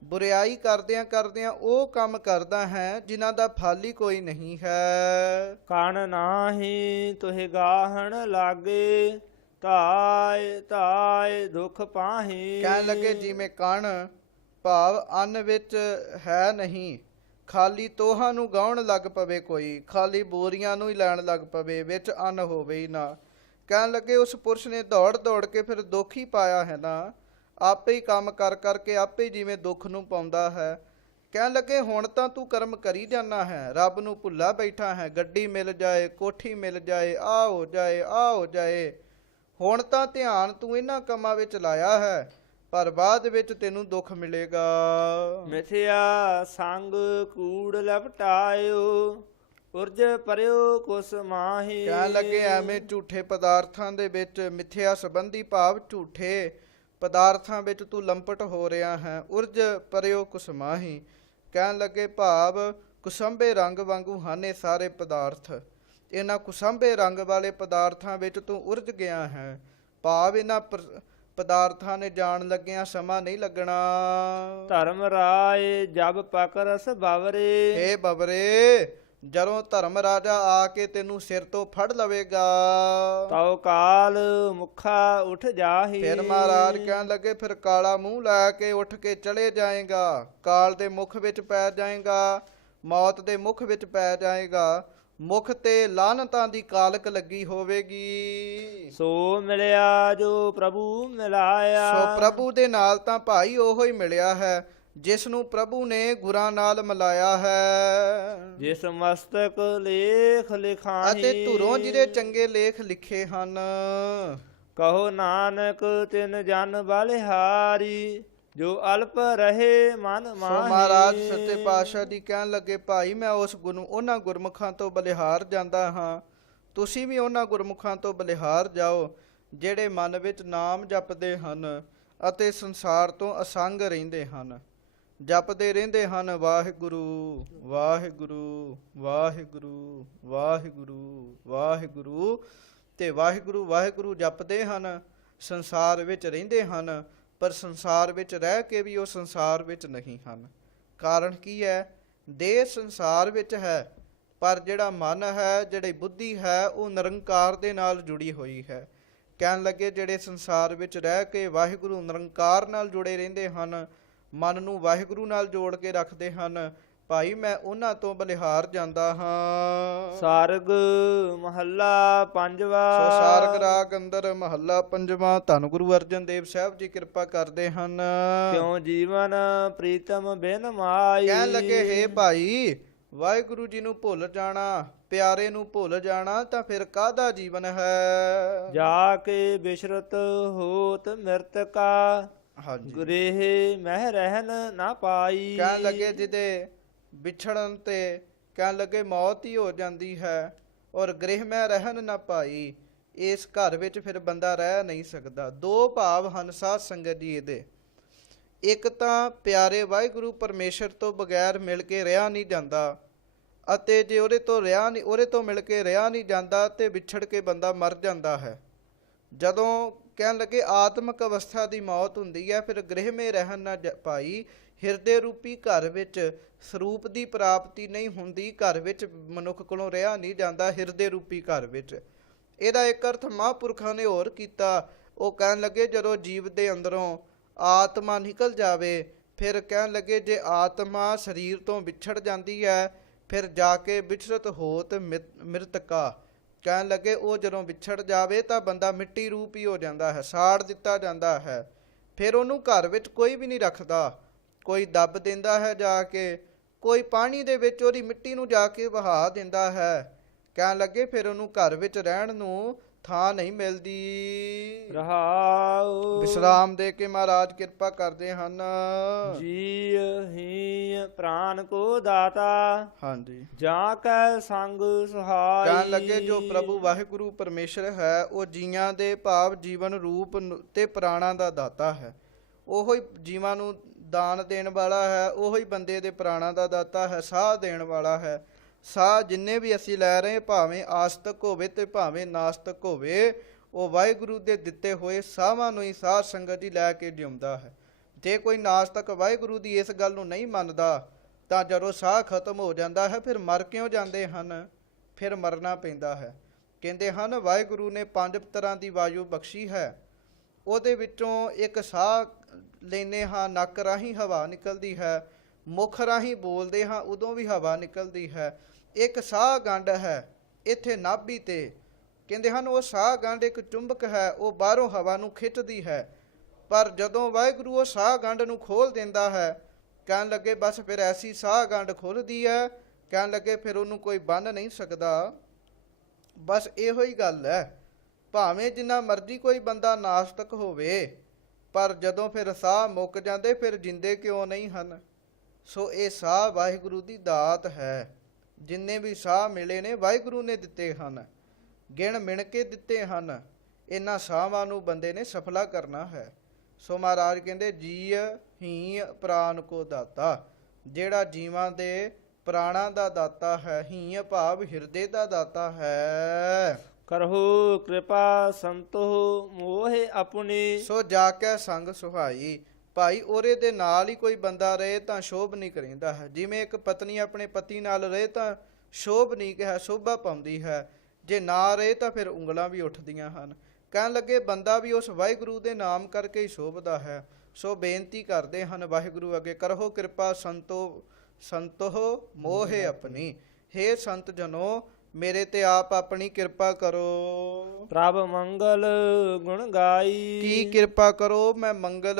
ਬੁਰਾਈ ਕਰਦਿਆਂ ਉਹ ਕੰਮ ਕਰਦਾ ਹੈ ਜਿਨ੍ਹਾਂ ਦਾ ਫਲ ਹੀ ਕੋਈ ਨਹੀਂ ਹੈ। ਕਣ ਨਾਹੀ ਤੁਹਿ ਗਾਹਣ ਲਾਗੇ ਧਾਇ ਦੁਖ ਪਾਹੀ। ਕਹਿਣ ਲੱਗੇ ਜਿਵੇਂ ਕਣ ਭਾਵ ਅੰਨ ਵਿੱਚ ਹੈ ਨਹੀਂ, ਖਾਲੀ ਤੋਹਾਂ ਨੂੰ ਗਾਉਣ ਲੱਗ ਪਵੇ, ਕੋਈ ਖਾਲੀ ਬੋਰੀਆਂ ਨੂੰ ਹੀ ਲੈਣ ਲੱਗ ਪਵੇ, ਵਿੱਚ ਅੰਨ ਹੋਵੇ ਹੀ ਨਾ। ਕਹਿਣ ਲੱਗੇ ਉਸ ਪੁਰਸ਼ ਨੇ ਦੌੜ ਕੇ ਫਿਰ ਦੁੱਖ ਹੀ ਪਾਇਆ ਹੈ ਨਾ, ਆਪੇ ਹੀ ਕੰਮ ਕਰਕੇ ਆਪੇ ਜਿਵੇਂ ਦੁੱਖ ਨੂੰ ਪਾਉਂਦਾ ਹੈ। ਕਹਿਣ ਲੱਗੇ ਹੁਣ ਤਾਂ ਤੂੰ ਕਰਮ ਕਰੀ ਜਾਣਾ ਹੈ, ਰੱਬ ਨੂੰ ਭੁੱਲਾ ਬੈਠਾ ਹੈ। ਗੱਡੀ ਮਿਲ ਜਾਏ, ਕੋਠੀ ਮਿਲ ਜਾਏ, ਆ ਹੋ ਜਾਏ, ਹੁਣ ਤਾਂ ਧਿਆਨ ਤੂੰ ਇਹਨਾਂ ਕੰਮਾਂ ਵਿੱਚ ਲਾਇਆ ਹੈ, ਪਰ ਬਾਅਦ ਵਿੱਚ ਤੈਨੂੰ ਦੁੱਖ ਮਿਲੇਗਾ। ਮਿਥਿਆ ਸੰਗ ਕੂੜ ਲਪਟਾਇਓ ਉਰਜ ਪਰਿਓ ਕੁਸ ਮਾਹੀ। ਕਹਿਣ ਲੱਗੇ ਐਵੇਂ ਝੂਠੇ ਪਦਾਰਥਾਂ ਦੇ ਵਿੱਚ, ਮਿਥਿਆ ਸੰਬੰਧੀ ਭਾਵ ਝੂਠੇ ਪਦਾਰਥਾਂ ਵਿੱਚ ਤੂੰ ਲੰਪਟ ਹੋ ਰਿਹਾ ਹੈ। ਉਰਜ ਪਰਿਓ ਕੁਸਮਾਹੀ। ਕਹਿਣ ਲੱਗੇ ਭਾਵ ਕੁਸੰਬੇ ਰੰਗ ਵਾਂਗੂ ਹਨ ਇਹ ਸਾਰੇ ਪਦਾਰਥ। ਇਹਨਾਂ ਕੁਸੰਬੇ ਰੰਗ ਵਾਲੇ ਪਦਾਰਥਾਂ ਵਿੱਚ ਤੂੰ ਉਰਜ ਗਿਆ ਹੈ। ਭਾਵ ਇਹਨਾਂ ਪਦਾਰਥਾਂ ਨੇ ਜਾਣ ਲੱਗਿਆਂ ਸਮਾਂ ਨਹੀਂ ਲੱਗਣਾ। ਧਰਮ ਰਾਏ ਜਬ ਪਕਰਸ ਬਵਰੇ। ਹੇ ਬਵਰੇ, ਜਦੋਂ ਧਰਮ ਰਾਜਾ ਆ ਕੇ ਤੈਨੂੰ ਸਿਰ ਤੋਂ ਫੜ ਲਵੇਗਾ, ਤਉ ਕਾਲ ਮੁਖਾ ਉਠ ਜਾਹੀ। ਫਿਰ ਮਹਾਰਾਜ ਕਹਿਣ ਲੱਗੇ ਫਿਰ ਕਾਲਾ ਮੂੰਹ ਲੈ ਕੇ ਉੱਠ ਕੇ ਚਲੇ ਜਾਏਗਾ, ਕਾਲ ਦੇ ਮੁਖ ਵਿੱਚ ਪੈ ਜਾਏਗਾ, ਮੌਤ ਦੇ ਮੁਖ ਵਿੱਚ ਪੈ ਜਾਏਗਾ। ਮੁਖ ਤੇ ਲਾਹਨਤਾਂ ਦੀ ਕਾਲਕ ਲੱਗੀ ਹੋਵੇਗੀ। ਸੋ ਮਿਲਿਆ ਜੋ ਪ੍ਰਭੂ ਮਿਲਾਇਆ। ਸੋ ਪ੍ਰਭੂ ਦੇ ਨਾਲ ਤਾਂ ਭਾਈ ਉਹੋ ਹੀ ਮਿਲਿਆ ਹੈ ਜਿਸ ਨੂੰ ਪ੍ਰਭੂ ਨੇ ਗੁਰਾਂ ਨਾਲ ਮਿਲਾਇਆ ਹੈ। ਜਿਸ ਮਸਤਕ ਲੇਖ ਲਿਖਾਹੀ। ਅਤੇ ਧੁਰੋਂ ਜਿਹਦੇ ਚੰਗੇ ਲੇਖ ਲਿਖੇ ਹਨ। ਕਹੋ ਨਾਨਕ ਤਿਨ ਜਨ ਬਲਿਹਾਰੀ ਜੋ ਅਲਪ ਰਹੇ ਮਨ ਮਾਹੀ। ਸੋ ਮਹਾਰਾਜ ਸੱਚੇ ਪਾਤਸ਼ਾਹ ਜੀ ਕਹਿਣ ਲੱਗੇ ਭਾਈ ਮੈਂ ਉਹਨਾਂ ਗੁਰਮੁਖਾਂ ਤੋਂ ਬਲਿਹਾਰ ਜਾਂਦਾ ਹਾਂ, ਤੁਸੀਂ ਵੀ ਉਹਨਾਂ ਗੁਰਮੁਖਾਂ ਤੋਂ ਬਲਿਹਾਰ ਜਾਓ ਜਿਹੜੇ ਮਨ ਵਿੱਚ ਨਾਮ ਜਪਦੇ ਹਨ ਅਤੇ ਸੰਸਾਰ ਤੋਂ ਅਸੰਗ ਰਹਿੰਦੇ ਹਨ, ਜਪਦੇ ਰਹਿੰਦੇ ਹਨ ਵਾਹਿਗੁਰੂ ਵਾਹਿਗੁਰੂ ਵਾਹਿਗੁਰੂ ਵਾਹਿਗੁਰੂ ਵਾਹਿਗੁਰੂ, ਤੇ ਵਾਹਿਗੁਰੂ ਵਾਹਿਗੁਰੂ ਜਪਦੇ ਹਨ, ਸੰਸਾਰ ਵਿੱਚ ਰਹਿੰਦੇ ਹਨ, ਪਰ ਸੰਸਾਰ ਵਿੱਚ ਰਹਿ ਕੇ ਵੀ ਉਹ ਸੰਸਾਰ ਵਿੱਚ ਨਹੀਂ ਹਨ। ਕਾਰਨ ਕੀ ਹੈ? ਦੇਹ ਸੰਸਾਰ ਵਿੱਚ ਹੈ, ਪਰ ਜਿਹੜਾ ਮਨ ਹੈ, ਜਿਹੜੀ ਬੁੱਧੀ ਹੈ, ਉਹ ਨਿਰੰਕਾਰ ਦੇ ਨਾਲ ਜੁੜੀ ਹੋਈ ਹੈ। ਕਹਿਣ ਲੱਗੇ ਜਿਹੜੇ ਸੰਸਾਰ ਵਿੱਚ ਰਹਿ ਕੇ ਵਾਹਿਗੁਰੂ ਨਿਰੰਕਾਰ ਨਾਲ ਜੁੜੇ ਰਹਿੰਦੇ ਹਨ, ਮਨ ਨੂੰ ਵਾਹਿਗੁਰੂ ਨਾਲ ਜੋੜ ਕੇ ਰੱਖਦੇ ਹਨ, ਭਾਈ ਮੈਂ ਉਹਨਾਂ ਤੋਂ ਬਲਿਹਾਰ ਜਾਂਦਾ ਹਾਂ। ਸਾਰਗ ਮਹੱਲਾ ਪੰਜਵਾ। ਸੋ ਸਾਰਗ ਰਾਗ ਅੰਦਰ ਮਹੱਲਾ ਪੰਜਵਾਂ। ਧੰਨ ਗੁਰੂ ਅਰਜਨ ਦੇਵ ਸਾਹਿਬ ਜੀ ਕਿਰਪਾ ਕਰਦੇ ਹਨ। ਕਿਉ ਜੀਵਨ ਪ੍ਰੀਤਮ ਬਿਨ ਮਾਈ। ਕਹਿਣ ਲੱਗੇ ਹੇ ਭਾਈ, ਵਾਹਿਗੁਰੂ ਜੀ ਨੂੰ ਭੁੱਲ ਜਾਣਾ, ਪਿਆਰੇ ਨੂੰ ਭੁੱਲ ਜਾਣਾ ਤਾਂ ਫਿਰ ਕਾਹਦਾ ਜੀਵਨ ਹੈ? ਜਾ ਕੇ ਬਿਸ਼ਰਤ ਹੋਤ ਮਿਰਤਕਾ। ਹਾਂਜੀ, ਗ੍ਰਹਿ ਮਹਿ ਰਹਿਨ ਨਾ ਪਾਈ। ਕਹਿਣ ਲੱਗੇ ਜਿਹਦੇ ਵਿਛੜਨ ਤੇ ਕਹਿਣ ਲੱਗੇ ਮੌਤ ਹੀ ਹੋ ਜਾਂਦੀ ਹੈ, ਔਰ ਗ੍ਰਹਿ ਮੈਂ ਰਹਿਣ ਨਾ ਪਾਈ, ਇਸ ਘਰ ਵਿੱਚ ਫਿਰ ਬੰਦਾ ਰਹਿ ਨਹੀਂ ਸਕਦਾ। ਦੋ ਭਾਵ ਹਨ ਸਾਧ ਸੰਗਤ ਜੀ ਇਹਦੇ। ਇੱਕ ਤਾਂ ਪਿਆਰੇ ਵਾਹਿਗੁਰੂ ਪਰਮੇਸ਼ਰ ਤੋਂ ਬਗੈਰ ਮਿਲ ਕੇ ਰਿਹਾ ਨਹੀਂ ਜਾਂਦਾ, ਅਤੇ ਜੇ ਉਹਦੇ ਤੋਂ ਮਿਲ ਕੇ ਰਿਹਾ ਨਹੀਂ ਜਾਂਦਾ ਤੇ ਵਿਛੜ ਕੇ ਬੰਦਾ ਮਰ ਜਾਂਦਾ ਹੈ। ਜਦੋਂ ਕਹਿਣ ਲੱਗੇ ਆਤਮਿਕ ਅਵਸਥਾ ਦੀ ਮੌਤ ਹੁੰਦੀ ਹੈ, ਫਿਰ ਗ੍ਰਹਿ ਮੇ ਰਹਿਣ ਨਾ ਪਾਈ, ਹਿਰਦੇ ਰੂਪੀ ਘਰ ਵਿੱਚ ਸਰੂਪ ਦੀ ਪ੍ਰਾਪਤੀ ਨਹੀਂ ਹੁੰਦੀ। ਘਰ ਵਿੱਚ ਮਨੁੱਖ ਕੋਲੋਂ ਰਿਹਾ ਨਹੀਂ ਜਾਂਦਾ, ਹਿਰਦੇ ਰੂਪੀ ਘਰ ਵਿੱਚ। ਇਹਦਾ ਇੱਕ ਅਰਥ ਮਹਾਂਪੁਰਖਾਂ ਨੇ ਹੋਰ ਕੀਤਾ। ਉਹ ਕਹਿਣ ਲੱਗੇ ਜਦੋਂ ਜੀਵ ਦੇ ਅੰਦਰੋਂ ਆਤਮਾ ਨਿਕਲ ਜਾਵੇ, ਫਿਰ ਕਹਿਣ ਲੱਗੇ ਜੇ ਆਤਮਾ ਸਰੀਰ ਤੋਂ ਵਿਛੜ ਜਾਂਦੀ ਹੈ, ਫਿਰ ਜਾ ਕੇ ਵਿਛਰਤ ਹੋਤ ਮਿਰਤਕਾ। ਕਹਿਣ ਲੱਗੇ ਉਹ ਜਦੋਂ ਵਿਛੜ ਜਾਵੇ ਤਾਂ ਬੰਦਾ ਮਿੱਟੀ ਰੂਪ ਹੀ ਹੋ ਜਾਂਦਾ ਹੈ, ਸਾੜ ਦਿੱਤਾ ਜਾਂਦਾ ਹੈ। ਫਿਰ ਉਹਨੂੰ ਘਰ ਵਿੱਚ ਕੋਈ ਵੀ ਨਹੀਂ ਰੱਖਦਾ, ਕੋਈ ਦੱਬ ਦਿੰਦਾ ਹੈ ਜਾ ਕੇ, ਕੋਈ ਪਾਣੀ ਦੇ ਵਿੱਚ ਉਹਦੀ ਮਿੱਟੀ ਨੂੰ ਜਾ ਕੇ ਵਹਾ ਦਿੰਦਾ ਹੈ। ਕਹਿਣ ਲੱਗੇ ਫਿਰ ਉਹਨੂੰ ਘਰ ਵਿੱਚ ਰਹਿਣ ਨੂੰ ਥਾਂ ਨਹੀਂ ਮਿਲਦੀ। ਰਹਾਉ ਵਿਸ਼ਰਾਮ ਦੇ ਕੇ ਮਹਾਰਾਜ ਕਿਰਪਾ ਕਰਦੇ ਹਨ। ਜੀ ਹੀ ਪ੍ਰਾਨ ਕੋ ਦਾਤਾ। ਹਾਂਜੀ, ਜਾਂ ਕੈ ਸੰਗ ਸੁਹਾਈ। ਕਹਿਣ ਲੱਗੇ ਜੋ ਪ੍ਰਭੂ ਵਾਹਿਗੁਰੂ ਪਰਮੇਸ਼ਰ ਹੈ, ਉਹ ਜੀਆਂ ਦੇ ਭਾਵ ਜੀਵਨ ਰੂਪ ਤੇ ਪ੍ਰਾਣਾਂ ਦਾ ਦਾਤਾ ਹੈ। ਉਹੋ ਹੀ ਜੀਵਾਂ ਨੂੰ ਦਾਨ ਦੇਣ ਵਾਲਾ ਹੈ, ਉਹੋ ਹੀ ਬੰਦੇ ਦੇ ਪ੍ਰਾਣਾਂ ਦਾ ਦਾਤਾ ਹੈ, ਸਾਹ ਦੇਣ ਵਾਲਾ ਹੈ। ਸਾਹ ਜਿੰਨੇ ਵੀ ਅਸੀਂ ਲੈ ਰਹੇ, ਭਾਵੇਂ ਆਸਤਕ ਹੋਵੇ ਤੇ ਭਾਵੇਂ ਨਾਸਤਕ ਹੋਵੇ, ਉਹ ਵਾਹਿਗੁਰੂ ਦੇ ਦਿੱਤੇ ਹੋਏ ਸਾਹਾਂ ਨੂੰ ਹੀ ਸਾਧ ਸੰਗਤ ਜੀ ਲੈ ਕੇ ਜਿਉਂਦਾ ਹੈ। ਜੇ ਕੋਈ ਨਾਸਤਕ ਵਾਹਿਗੁਰੂ ਦੀ ਇਸ ਗੱਲ ਨੂੰ ਨਹੀਂ ਮੰਨਦਾ, ਤਾਂ ਜਦੋਂ ਸਾਹ ਖਤਮ ਹੋ ਜਾਂਦਾ ਹੈ, ਫਿਰ ਮਰ ਕਿਉਂ ਜਾਂਦੇ ਹਨ? ਫਿਰ ਮਰਨਾ ਪੈਂਦਾ ਹੈ। ਕਹਿੰਦੇ ਹਨ ਵਾਹਿਗੁਰੂ ਨੇ 5 ਤਰ੍ਹਾਂ ਦੀ ਵਾਯੂ ਬਖਸ਼ੀ ਹੈ, ਉਹਦੇ ਵਿੱਚੋਂ ਇੱਕ ਸਾਹ ਲੈਂਦੇ ਹਾਂ, ਨੱਕ ਰਾਹੀਂ ਹਵਾ ਨਿਕਲਦੀ ਹੈ, ਮੁਖ ਰਾਹੀਂ ਬੋਲਦੇ ਹਾਂ, ਉਦੋਂ ਵੀ ਹਵਾ ਨਿਕਲਦੀ ਹੈ। ਇੱਕ ਸਾਹ ਗੰਢ ਹੈ ਇੱਥੇ ਨਾਭੀ ਤੇ, ਕਹਿੰਦੇ ਹਨ ਉਹ ਸਾਹ ਗੰਢ ਇੱਕ ਚੁੰਬਕ ਹੈ, ਉਹ ਬਾਹਰੋਂ ਹਵਾ ਨੂੰ ਖਿੱਚਦੀ ਹੈ। ਪਰ ਜਦੋਂ ਵਾਹਿਗੁਰੂ ਉਹ ਸਾਹ ਗੰਢ ਨੂੰ ਖੋਲ ਦਿੰਦਾ ਹੈ, ਕਹਿਣ ਲੱਗੇ ਬਸ ਫਿਰ ਐਸੀ ਸਾਹ ਗੰਢ ਖੁੱਲ੍ਹਦੀ ਹੈ, ਕਹਿਣ ਲੱਗੇ ਫਿਰ ਉਹਨੂੰ ਕੋਈ ਬੰਨ੍ਹ ਨਹੀਂ ਸਕਦਾ। ਬਸ ਇਹੋ ਹੀ ਗੱਲ ਹੈ, ਭਾਵੇਂ ਜਿੰਨਾ ਮਰਜ਼ੀ ਕੋਈ ਬੰਦਾ ਨਾਸਤਕ ਹੋਵੇ, ਪਰ ਜਦੋਂ ਫਿਰ ਸਾਹ ਮੁੱਕ ਜਾਂਦੇ ਫਿਰ ਜਿੰਦੇ ਕਿਉਂ ਨਹੀਂ ਹਨ? ਸੋ ਇਹ ਸਾਹ ਵਾਹਿਗੁਰੂ ਦੀ ਦਾਤ ਹੈ। ਜਿੰਨੇ ਵੀ ਸਾਹ ਮਿਲੇ ਨੇ ਵਾਹਿਗੁਰੂ ਨੇ ਦਿੱਤੇ ਹਨ, ਗਿਣ ਮਿਣ ਕੇ ਦਿੱਤੇ ਹਨ। ਇਹਨਾਂ ਸਾਹਾਂ ਨੂੰ ਬੰਦੇ ਨੇ ਸਫਲਾ ਕਰਨਾ ਹੈ। ਸੋ ਮਹਾਰਾਜ ਕਹਿੰਦੇ ਜੀ ਹੀ ਪ੍ਰਾਨ ਕੋ ਦਾਤਾ, ਜਿਹੜਾ ਜੀਵਾਂ ਦੇ ਪ੍ਰਾਣਾਂ ਦਾ ਦਾਤਾ ਹੈ, ਹੀ ਭਾਵ ਹਿਰਦੇ ਦਾ ਦਾਤਾ ਹੈ। ਕਰਹੁ ਕਿਰਪਾ ਸੰਤੋ ਮੋਹਿ ਆਪਣੀ। ਸੋ ਜਾ ਕੇ ਸੰਗ ਸੁਹਾਈ, ਭਾਈ ਉਹਦੇ ਦੇ ਨਾਲ ਹੀ ਕੋਈ ਬੰਦਾ ਰਹੇ ਤਾਂ ਸ਼ੋਭ ਨਹੀਂ ਕਰੀਂਦਾ ਹੈ। ਜਿਵੇਂ ਇੱਕ ਪਤਨੀ ਆਪਣੇ ਪਤੀ ਨਾਲ ਰਹੇ ਤਾਂ ਸ਼ੋਭ ਨਹੀਂ ਕਿਹਾ, ਸ਼ੋਭਾ ਪਾਉਂਦੀ ਹੈ। ਜੇ ਨਾ ਰਹੇ ਤਾਂ ਫਿਰ ਉਂਗਲਾਂ ਵੀ ਉੱਠਦੀਆਂ ਹਨ। ਕਹਿਣ ਲੱਗੇ ਬੰਦਾ ਵੀ ਉਸ ਵਾਹਿਗੁਰੂ ਦੇ ਨਾਮ ਕਰਕੇ ਹੀ ਸ਼ੋਭਦਾ ਹੈ। ਸੋ ਬੇਨਤੀ ਕਰਦੇ ਹਨ ਵਾਹਿਗੁਰੂ ਅੱਗੇ, ਕਰਹੁ ਕਿਰਪਾ ਸੰਤੋ ਮੋਹਿ ਆਪਣੀ। ਹੇ ਸੰਤ ਜਨੋ, ਮੇਰੇ ਤੇ ਆਪ ਆਪਣੀ ਕਿਰਪਾ ਕਰੋ। ਪ੍ਰਭ ਮੰਗਲ ਗੁਣ ਗਾਈ। ਕੀ ਕਿਰਪਾ ਕਰੋ? ਮੈਂ ਮੰਗਲ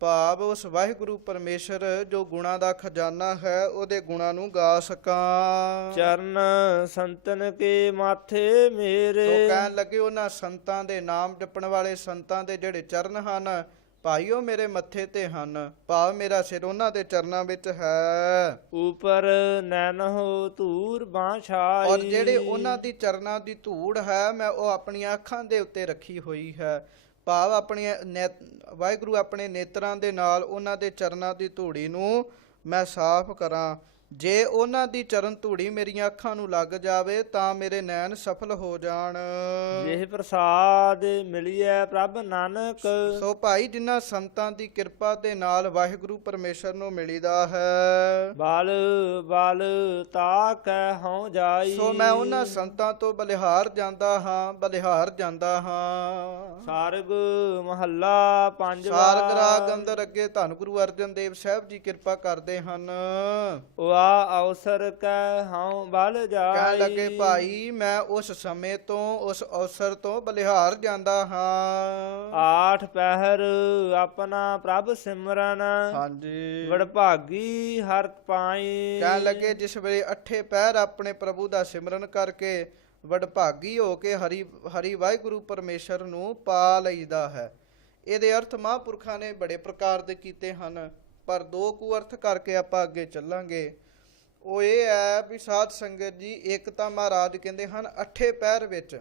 ਭਾਵ ਉਸ ਵਾਹਿਗੁਰੂ ਪਰਮੇਸ਼ਰ ਜੋ ਗੁਣਾਂ ਦਾ ਖਜ਼ਾਨਾ ਹੈ, ਉਹਦੇ ਗੁਣਾਂ ਨੂੰ ਗਾ ਸਕਾਂ। ਚਰਨ ਸੰਤਨ ਕੇ ਮਾਥੇ ਮੇਰੇ। ਸੋ ਕਹਿਣ ਲੱਗੇ ਉਹਨਾਂ ਸੰਤਾਂ ਦੇ, ਨਾਮ ਜਪਣ ਵਾਲੇ ਸੰਤਾਂ ਦੇ ਜਿਹੜੇ ਚਰਨ ਹਨ, ਭਾਈ ਉਹ ਮੇਰੇ ਮੱਥੇ ਤੇ ਹਨ, ਭਾਵ ਮੇਰਾ ਸਿਰ ਉਹਨਾਂ ਦੇ ਚਰਨਾਂ ਵਿੱਚ ਹੈ। ਉਪਰ ਨੈਨਹੁ ਧੂਰ ਬਾਂਹ ਛਾਈ। ਔਰ ਜਿਹੜੇ ਉਹਨਾਂ ਦੀ ਚਰਨਾਂ ਦੀ ਧੂੜ ਹੈ, ਮੈਂ ਉਹ ਆਪਣੀਆਂ ਅੱਖਾਂ ਦੇ ਉੱਤੇ ਰੱਖੀ ਹੋਈ ਹੈ। ਭਾਵ ਆਪਣੀਆਂ ਵਾਹਿਗੁਰੂ ਆਪਣੇ ਨੇਤਰਾਂ ਦੇ ਨਾਲ ਉਹਨਾਂ ਦੇ ਚਰਨਾਂ ਦੀ ਧੂੜੀ ਨੂੰ ਮੈਂ ਸਾਫ਼ ਕਰਾਂ। ਜੇ ਉਹਨਾਂ ਦੀ ਚਰਨ ਧੂੜੀ ਮੇਰੀਆਂ ਅੱਖਾਂ ਨੂੰ ਲੱਗ ਜਾਵੇ ਤਾਂ ਮੇਰੇ ਨੈਣ ਸਫਲ ਹੋ ਜਾਣ। ਜਿਹ ਪ੍ਰਸਾਦ ਮਿਲਿਐ ਪ੍ਰਭ ਨਾਨਕ। ਸੋ ਭਾਈ ਜਿਨ੍ਹਾਂ ਸੰਤਾਂ ਦੀ ਕਿਰਪਾ ਦੇ ਨਾਲ ਵਾਹਿਗੁਰੂ ਪਰਮੇਸ਼ਰ ਨੂੰ ਮਿਲੀਦਾ ਹੈ, ਬਲ ਬਲ ਤਾਕੈ ਹਉ ਜਾਈ। ਸੋ ਮੈਂ ਉਹਨਾਂ ਸੰਤਾਂ ਤੋਂ ਬਲਿਹਾਰ ਜਾਂਦਾ ਹਾਂ, ਬਲਿਹਾਰ ਜਾਂਦਾ ਹਾਂ। ਸਾਰਗ ਮਹੱਲਾ ਪੰਜਵਾ। ਸਾਰਗ ਰਾਗ ਅੰਦਰ ਅੱਗੇ ਧੰਨ ਗੁਰੂ ਅਰਜਨ ਦੇਵ ਸਾਹਿਬ ਜੀ ਕਿਰਪਾ ਕਰਦੇ ਹਨ। ਵਾ ਅਵਸਰ ਕੈ ਹਉ ਬਲ ਜਾਈ। ਕਹਿਣ ਲੱਗੇ ਭਾਈ ਮੈਂ ਉਸ ਸਮੇਂ ਤੋਂ, ਉਸ ਅਵਸਰ ਤੋਂ ਬਲਿਹਾਰ ਜਾਂਦਾ ਹਾਂ। ਆਠ ਪਹਿਰ ਆਪਣਾ ਪ੍ਰਭ ਸਿਮਰਨ। ਹਾਂਜੀ, ਵਡਭਾਗੀ ਹਰ ਪਾਈ। ਕਹਿਣ ਲੱਗੇ ਜਿਸ ਵੇਲੇ ਅੱਠੇ ਪਹਿਰ ਆਪਣੇ ਪ੍ਰਭੂ ਦਾ ਸਿਮਰਨ ਕਰਕੇ ਵਡਭਾਗੀ ਹੋ ਕੇ ਹਰੀ ਵਾਹਿਗੁਰੂ ਪਰਮੇਸ਼ਰ ਨੂੰ ਪਾ ਲਈਦਾ ਹੈ। ਇਹਦੇ ਅਰਥ ਮਹਾਂਪੁਰਖਾਂ ਨੇ ਬੜੇ ਪ੍ਰਕਾਰ ਦੇ ਕੀਤੇ ਹਨ, ਪਰ ਦੋ ਕੁ ਅਰਥ ਕਰਕੇ ਆਪਾਂ ਅੱਗੇ ਚੱਲਾਂਗੇ। ਉਹ ਇਹ ਹੈ ਵੀ ਸਾਧ ਸੰਗਤ ਜੀ, ਇੱਕ ਤਾਂ ਮਹਾਰਾਜ ਕਹਿੰਦੇ ਹਨ ਅੱਠੇ ਪਹਿਰ ਵਿੱਚ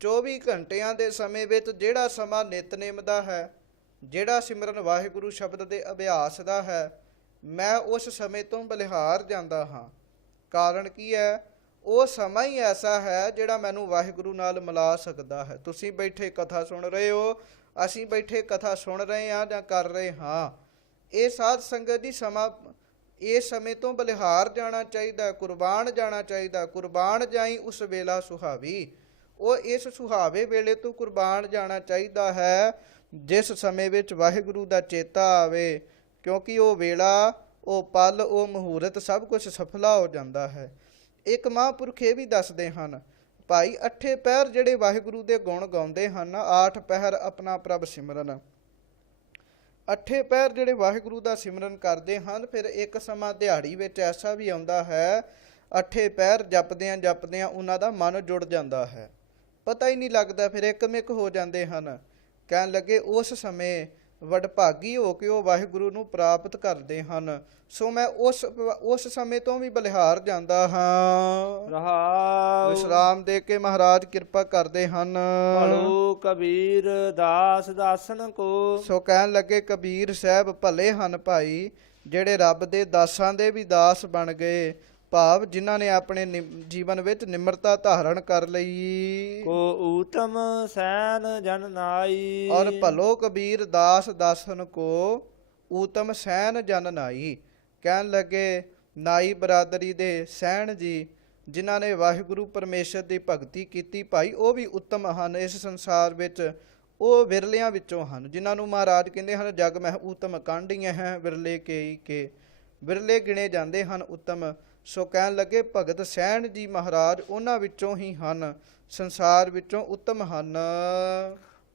24 ਘੰਟਿਆਂ ਦੇ ਸਮੇਂ ਵਿੱਚ ਜਿਹੜਾ ਸਮਾਂ ਨਿਤਨੇਮ ਦਾ ਹੈ, ਜਿਹੜਾ ਸਿਮਰਨ ਵਾਹਿਗੁਰੂ ਸ਼ਬਦ ਦੇ ਅਭਿਆਸ ਦਾ ਹੈ, ਮੈਂ ਉਸ ਸਮੇਂ ਤੋਂ ਬਲਿਹਾਰ ਜਾਂਦਾ ਹਾਂ। ਕਾਰਨ ਕੀ ਹੈ? ਉਹ ਸਮਾਂ ਹੀ ਐਸਾ ਹੈ ਜਿਹੜਾ ਮੈਨੂੰ ਵਾਹਿਗੁਰੂ ਨਾਲ ਮਿਲਾ ਸਕਦਾ ਹੈ। ਤੁਸੀਂ ਬੈਠੇ ਕਥਾ ਸੁਣ ਰਹੇ ਹੋ, ਅਸੀਂ ਬੈਠੇ ਕਥਾ ਸੁਣ ਰਹੇ ਹਾਂ ਜਾਂ ਕਰ ਰਹੇ ਹਾਂ। ਇਹ ਸਾਧ ਸੰਗਤ ਦੀ ਸਮਾਂ, ਇਸ ਸਮੇਂ ਤੋਂ ਬਲਿਹਾਰ ਜਾਣਾ ਚਾਹੀਦਾ, ਕੁਰਬਾਨ ਜਾਣਾ ਚਾਹੀਦਾ। ਕੁਰਬਾਨ ਜਾਈ ਉਸ ਵੇਲਾ ਸੁਹਾਵੀ। ਉਹ ਇਸ ਸੁਹਾਵੇ ਵੇਲੇ ਤੋਂ ਕੁਰਬਾਨ ਜਾਣਾ ਚਾਹੀਦਾ ਹੈ ਜਿਸ ਸਮੇਂ ਵਿੱਚ ਵਾਹਿਗੁਰੂ ਦਾ ਚੇਤਾ ਆਵੇ, ਕਿਉਂਕਿ ਉਹ ਵੇਲਾ, ਉਹ ਪਲ, ਉਹ ਮੁਹੂਰਤ ਸਭ ਕੁਝ ਸਫਲਾ ਹੋ ਜਾਂਦਾ ਹੈ। ਇੱਕ ਮਹਾਂਪੁਰਖ ਇਹ ਵੀ ਦੱਸਦੇ ਹਨ, ਭਾਈ ਅੱਠੇ ਪਹਿਰ ਜਿਹੜੇ ਵਾਹਿਗੁਰੂ ਦੇ ਗੁਣ ਗਾਉਂਦੇ ਹਨ, ਆਠ ਪਹਿਰ ਆਪਣਾ ਪ੍ਰਭ ਸਿਮਰਨ, ਅੱਠੇ ਪਹਿਰ ਜਿਹੜੇ ਵਾਹਿਗੁਰੂ ਦਾ ਸਿਮਰਨ ਕਰਦੇ ਹਨ, ਫਿਰ ਇੱਕ ਸਮਾਂ ਦਿਹਾੜੀ ਵਿੱਚ ਐਸਾ ਵੀ ਆਉਂਦਾ ਹੈ, ਅੱਠੇ ਪਹਿਰ ਜਪਦਿਆਂ ਉਹਨਾਂ ਦਾ ਮਨ ਜੁੜ ਜਾਂਦਾ ਹੈ, ਪਤਾ ਹੀ ਨਹੀਂ ਲੱਗਦਾ, ਫਿਰ ਇੱਕਮਿਕ ਹੋ ਜਾਂਦੇ ਹਨ। ਕਹਿਣ ਲੱਗੇ ਉਸ ਸਮੇਂ ਵਡਭਾਗੀ ਹੋ ਕੇ ਉਹ ਵਾਹਿਗੁਰੂ ਨੂੰ ਪ੍ਰਾਪਤ ਕਰਦੇ ਹਨ। ਸੋ ਮੈਂ ਉਸ ਸਮੇਂ ਤੋਂ ਵੀ ਬਲਿਹਾਰ ਜਾਂਦਾ ਹਾਂ। ਵਿਸ਼ਰਾਮ ਦੇ ਕੇ ਮਹਾਰਾਜ ਕਿਰਪਾ ਕਰਦੇ ਹਨ। ਭਲੋ ਕਬੀਰ ਦਾਸ ਦਾਸਨ ਕੋ। ਸੋ ਕਹਿਣ ਲੱਗੇ ਕਬੀਰ ਸਾਹਿਬ ਭਲੇ ਹਨ ਭਾਈ, ਜਿਹੜੇ ਰੱਬ ਦੇ ਦਾਸਾਂ ਦੇ ਵੀ ਦਾਸ ਬਣ ਗਏ, ਭਾਵ ਜਿਨ੍ਹਾਂ ਨੇ ਆਪਣੇ ਜੀਵਨ ਵਿੱਚ ਨਿਮਰਤਾ ਧਾਰਨ ਕਰ ਲਈ। ਕੋ ਊਤਮ ਸੈਨ ਜਨ ਨਾਈ। ਔਰ ਭਲੋ ਕਬੀਰ ਦਾਸ ਦਾਸਨ ਕੋ ਊਤਮ ਸੈਨ ਜਨ ਨਾਈ। ਕਹਿਣ ਲੱਗੇ ਨਾਈ ਬਰਾਦਰੀ ਦੇ ਸੈਣ ਜੀ, ਜਿਨ੍ਹਾਂ ਨੇ ਵਾਹਿਗੁਰੂ ਪਰਮੇਸ਼ਰ ਦੀ ਭਗਤੀ ਕੀਤੀ ਭਾਈ, ਉਹ ਵੀ ਉੱਤਮ ਹਨ ਇਸ ਸੰਸਾਰ ਵਿੱਚ। ਉਹ ਵਿਰਲਿਆਂ ਵਿੱਚੋਂ ਹਨ ਜਿਨ੍ਹਾਂ ਨੂੰ ਮਹਾਰਾਜ ਕਹਿੰਦੇ ਹਨ ਜਗ ਮਹਿ ਊਤਮ ਕਾਂਢੀਆਂ ਹੈ ਵਿਰਲੇ ਕੇ ਵਿਰਲੇ ਗਿਣੇ ਜਾਂਦੇ ਹਨ ਉੱਤਮ। ਸੋ ਕਹਿਣ ਲੱਗੇ ਭਗਤ ਸੈਣ ਜੀ ਮਹਾਰਾਜ ਉਹਨਾਂ ਵਿੱਚੋਂ ਹੀ ਹਨ, ਸੰਸਾਰ ਵਿੱਚੋਂ ਉੱਤਮ ਹਨ।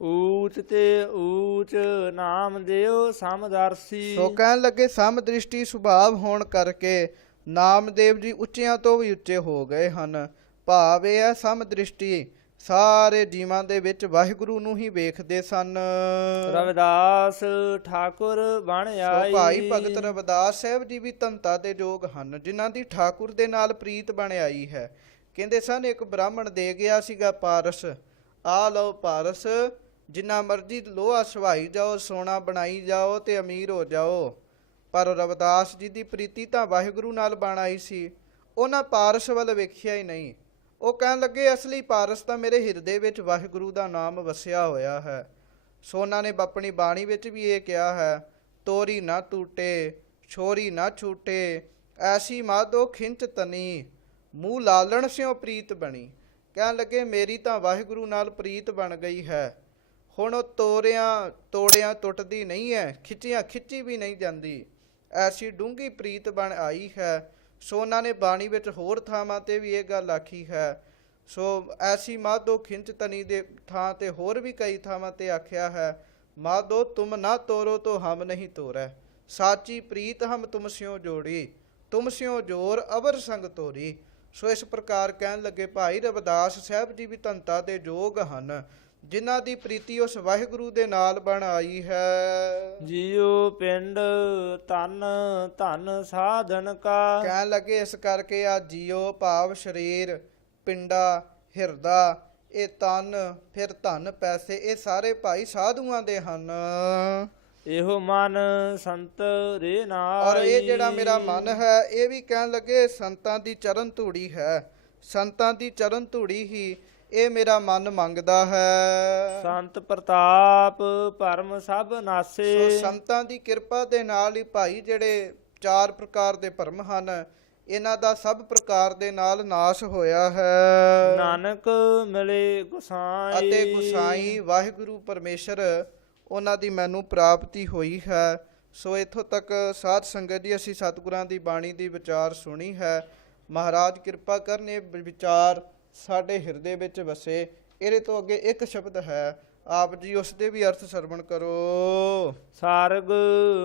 ਊਚ ਤੇ ਊਚ ਨਾਮ ਦਿਓ ਸਮਦਰਸੀ। ਸੋ ਕਹਿਣ ਲੱਗੇ ਸਮਦ੍ਰਿਸ਼ਟੀ ਸੁਭਾਵ ਹੋਣ ਕਰਕੇ ਨਾਮਦੇਵ ਜੀ ਉੱਚਿਆਂ ਤੋਂ ਵੀ ਉੱਚੇ ਹੋ ਗਏ ਹਨ। ਭਾਵ ਇਹ ਹੈ ਸਮਦ੍ਰਿਸ਼ਟੀ, ਸਾਰੇ ਜੀਵਾਂ ਦੇ ਵਿੱਚ ਵਾਹਿਗੁਰੂ ਨੂੰ ਹੀ ਵੇਖਦੇ ਸਨ। ਰਵਿਦਾਸ ਠਾਕੁਰ ਬਣ ਆਈ। ਸੋ ਭਾਈ ਭਗਤ ਰਵਿਦਾਸ ਸਾਹਿਬ ਜੀ ਵੀ ਧੰਤਾ ਦੇ ਯੋਗ ਹਨ, ਜਿਨ੍ਹਾਂ ਦੀ ਠਾਕੁਰ ਦੇ ਨਾਲ ਪ੍ਰੀਤ ਬਣ ਆਈ ਹੈ। ਕਹਿੰਦੇ ਸਨ ਇੱਕ ਬ੍ਰਾਹਮਣ ਦੇ ਗਿਆ ਸੀਗਾ ਪਾਰਸ, ਆ ਲਓ ਪਾਰਸ, ਜਿੰਨਾ ਮਰਜ਼ੀ ਲੋਹਾ ਸਵਾਈ ਜਾਓ, ਸੋਨਾ ਬਣਾਈ ਜਾਓ ਤੇ ਅਮੀਰ ਹੋ ਜਾਓ। ਪਰ ਰਵਿਦਾਸ ਜੀ ਦੀ ਪ੍ਰੀਤੀ ਤਾਂ ਵਾਹਿਗੁਰੂ ਨਾਲ ਬਣ ਆਈ ਸੀ, ਉਹਨਾਂ ਪਾਰਸ ਵੱਲ ਵੇਖਿਆ ਹੀ ਨਹੀਂ। ਉਹ ਕਹਿਣ ਲੱਗੇ ਅਸਲੀ ਪਾਰਸ ਤਾਂ ਮੇਰੇ ਹਿਰਦੇ ਵਿੱਚ ਵਾਹਿਗੁਰੂ ਦਾ ਨਾਮ ਵਸਿਆ ਹੋਇਆ ਹੈ। ਸੋ ਉਹਨਾਂ ਨੇ ਆਪਣੀ ਬਾਣੀ ਵਿੱਚ ਵੀ ਇਹ ਕਿਹਾ ਹੈ, ਤੋਰੀ ਨਾ ਟੂਟੇ ਛੋਰੀ ਨਾ ਛੂਟੇ, ਐਸੀ ਮਾਧੋ ਖਿੰਚ ਤਨੀ, ਮੂੰਹ ਲਾਲਣ ਸਿਓ ਪ੍ਰੀਤ ਬਣੀ। ਕਹਿਣ ਲੱਗੇ ਮੇਰੀ ਤਾਂ ਵਾਹਿਗੁਰੂ ਨਾਲ ਪ੍ਰੀਤ ਬਣ ਗਈ ਹੈ, ਹੁਣ ਉਹ ਤੋੜਿਆਂ ਟੁੱਟਦੀ ਨਹੀਂ ਹੈ, ਖਿੱਚੀ ਵੀ ਨਹੀਂ ਜਾਂਦੀ, ਐਸੀ ਡੂੰਘੀ ਪ੍ਰੀਤ ਬਣ ਆਈ ਹੈ। ਸੋ ਉਹਨਾਂ ਨੇ ਬਾਣੀ ਵਿੱਚ ਹੋਰ ਥਾਵਾਂ ਤੇ ਵੀ ਇਹ ਗੱਲ ਆਖੀ ਹੈ। ਸੋ ਐਸੀ ਮਾਧੋ ਖਿੰਚ ਤਨੀ ਦੇ ਥਾਂ ਤੇ ਹੋਰ ਵੀ ਕਈ ਥਾਵਾਂ ਤੇ ਆਖਿਆ ਹੈ, ਮਾਧੋ ਤੁਮ ਨਾ ਤੋਰੋ ਤੋ ਹਮ ਨਹੀਂ ਤੋਰੈ, ਸਾਚੀ ਪ੍ਰੀਤ ਹਮ ਤੁਮ ਸਿਓ ਜੋੜੀ, ਤੁਮ ਸਿਓ ਜੋਰ ਅਵਰ ਸੰਗ ਤੋਰੀ। ਸੋ ਇਸ ਪ੍ਰਕਾਰ ਕਹਿਣ ਲੱਗੇ ਭਾਈ ਰਵਿਦਾਸ ਸਾਹਿਬ ਜੀ ਵੀ ਧੰਤਾ ਦੇ ਯੋਗ ਹਨ, ਜਿਨ੍ਹਾਂ ਦੀ ਪ੍ਰੀਤੀ ਉਸ ਵਾਹਿਗੁਰੂ ਦੇ ਨਾਲ ਬਣ ਆਈ ਹੈ। ਜੀਉ ਪਿੰਡ ਤਨ ਧਨ ਸਾਧਨ ਕਾ। ਕਹਿਣ ਲੱਗੇ ਇਸ ਕਰਕੇ ਆ ਜੀਓ ਭਾਵ ਸਰੀਰ, ਪਿੰਡਾ, ਹਿਰਦਾ, ਇਹ ਤਨ, ਫਿਰ ਧਨ ਪੈਸੇ, ਇਹ ਸਾਰੇ ਭਾਈ ਸਾਧੂਆਂ ਦੇ ਹਨ। ਇਹੋ ਮਨ ਸੰਤ ਰੇ ਨਾਈ। ਔਰ ਇਹ ਜਿਹੜਾ ਮੇਰਾ ਮਨ ਹੈ ਇਹ ਵੀ ਕਹਿਣ ਲੱਗੇ ਸੰਤਾਂ ਦੀ ਚਰਨ ਧੂੜੀ ਹੈ। ਸੰਤਾਂ ਦੀ ਚਰਨ ਧੂੜੀ ਹੀ ਇਹ ਮੇਰਾ ਮਨ ਮੰਗਦਾ ਹੈ। ਸੰਤ ਪ੍ਰਤਾਪ ਭਰਮ ਸਭ ਨਾਸੇ। ਸੋ ਸੰਤਾਂ ਦੀ ਕਿਰਪਾ ਦੇ ਨਾਲ ਹੀ ਭਾਈ ਜਿਹੜੇ 4 ਪ੍ਰਕਾਰ ਦੇ ਭਰਮ ਹਨ ਇਹਨਾਂ ਦਾ ਸਭ ਪ੍ਰਕਾਰ ਦੇ ਨਾਲ ਨਾਸ਼ ਹੋਇਆ ਹੈ। ਨਾਨਕ ਮਿਲੇ ਗੁਸਾਈ। ਅਤੇ ਗੁਸਾਈ ਵਾਹਿਗੁਰੂ ਪਰਮੇਸ਼ਰ ਉਹਨਾਂ ਦੀ ਮੈਨੂੰ ਪ੍ਰਾਪਤੀ ਹੋਈ ਹੈ। ਸੋ ਇੱਥੋਂ ਤੱਕ ਸਾਧ ਸੰਗਤ ਜੀ ਅਸੀਂ ਸਤਿਗੁਰਾਂ ਦੀ ਬਾਣੀ ਦੀ ਵਿਚਾਰ ਸੁਣੀ ਹੈ। ਮਹਾਰਾਜ ਕਿਰਪਾ ਕਰਨ ਇਹ ਵਿਚਾਰ ਸਾਡੇ ਹਿਰਦੇ ਵਿੱਚ ਵਸੇ। ਇਹਦੇ ਤੋਂ ਅੱਗੇ ਇੱਕ ਸ਼ਬਦ ਹੈ, ਆਪ ਜੀ ਉਸ ਦੇ ਵੀ ਅਰਥ ਸਰਵਣ ਕਰੋ। ਸਾਰਗ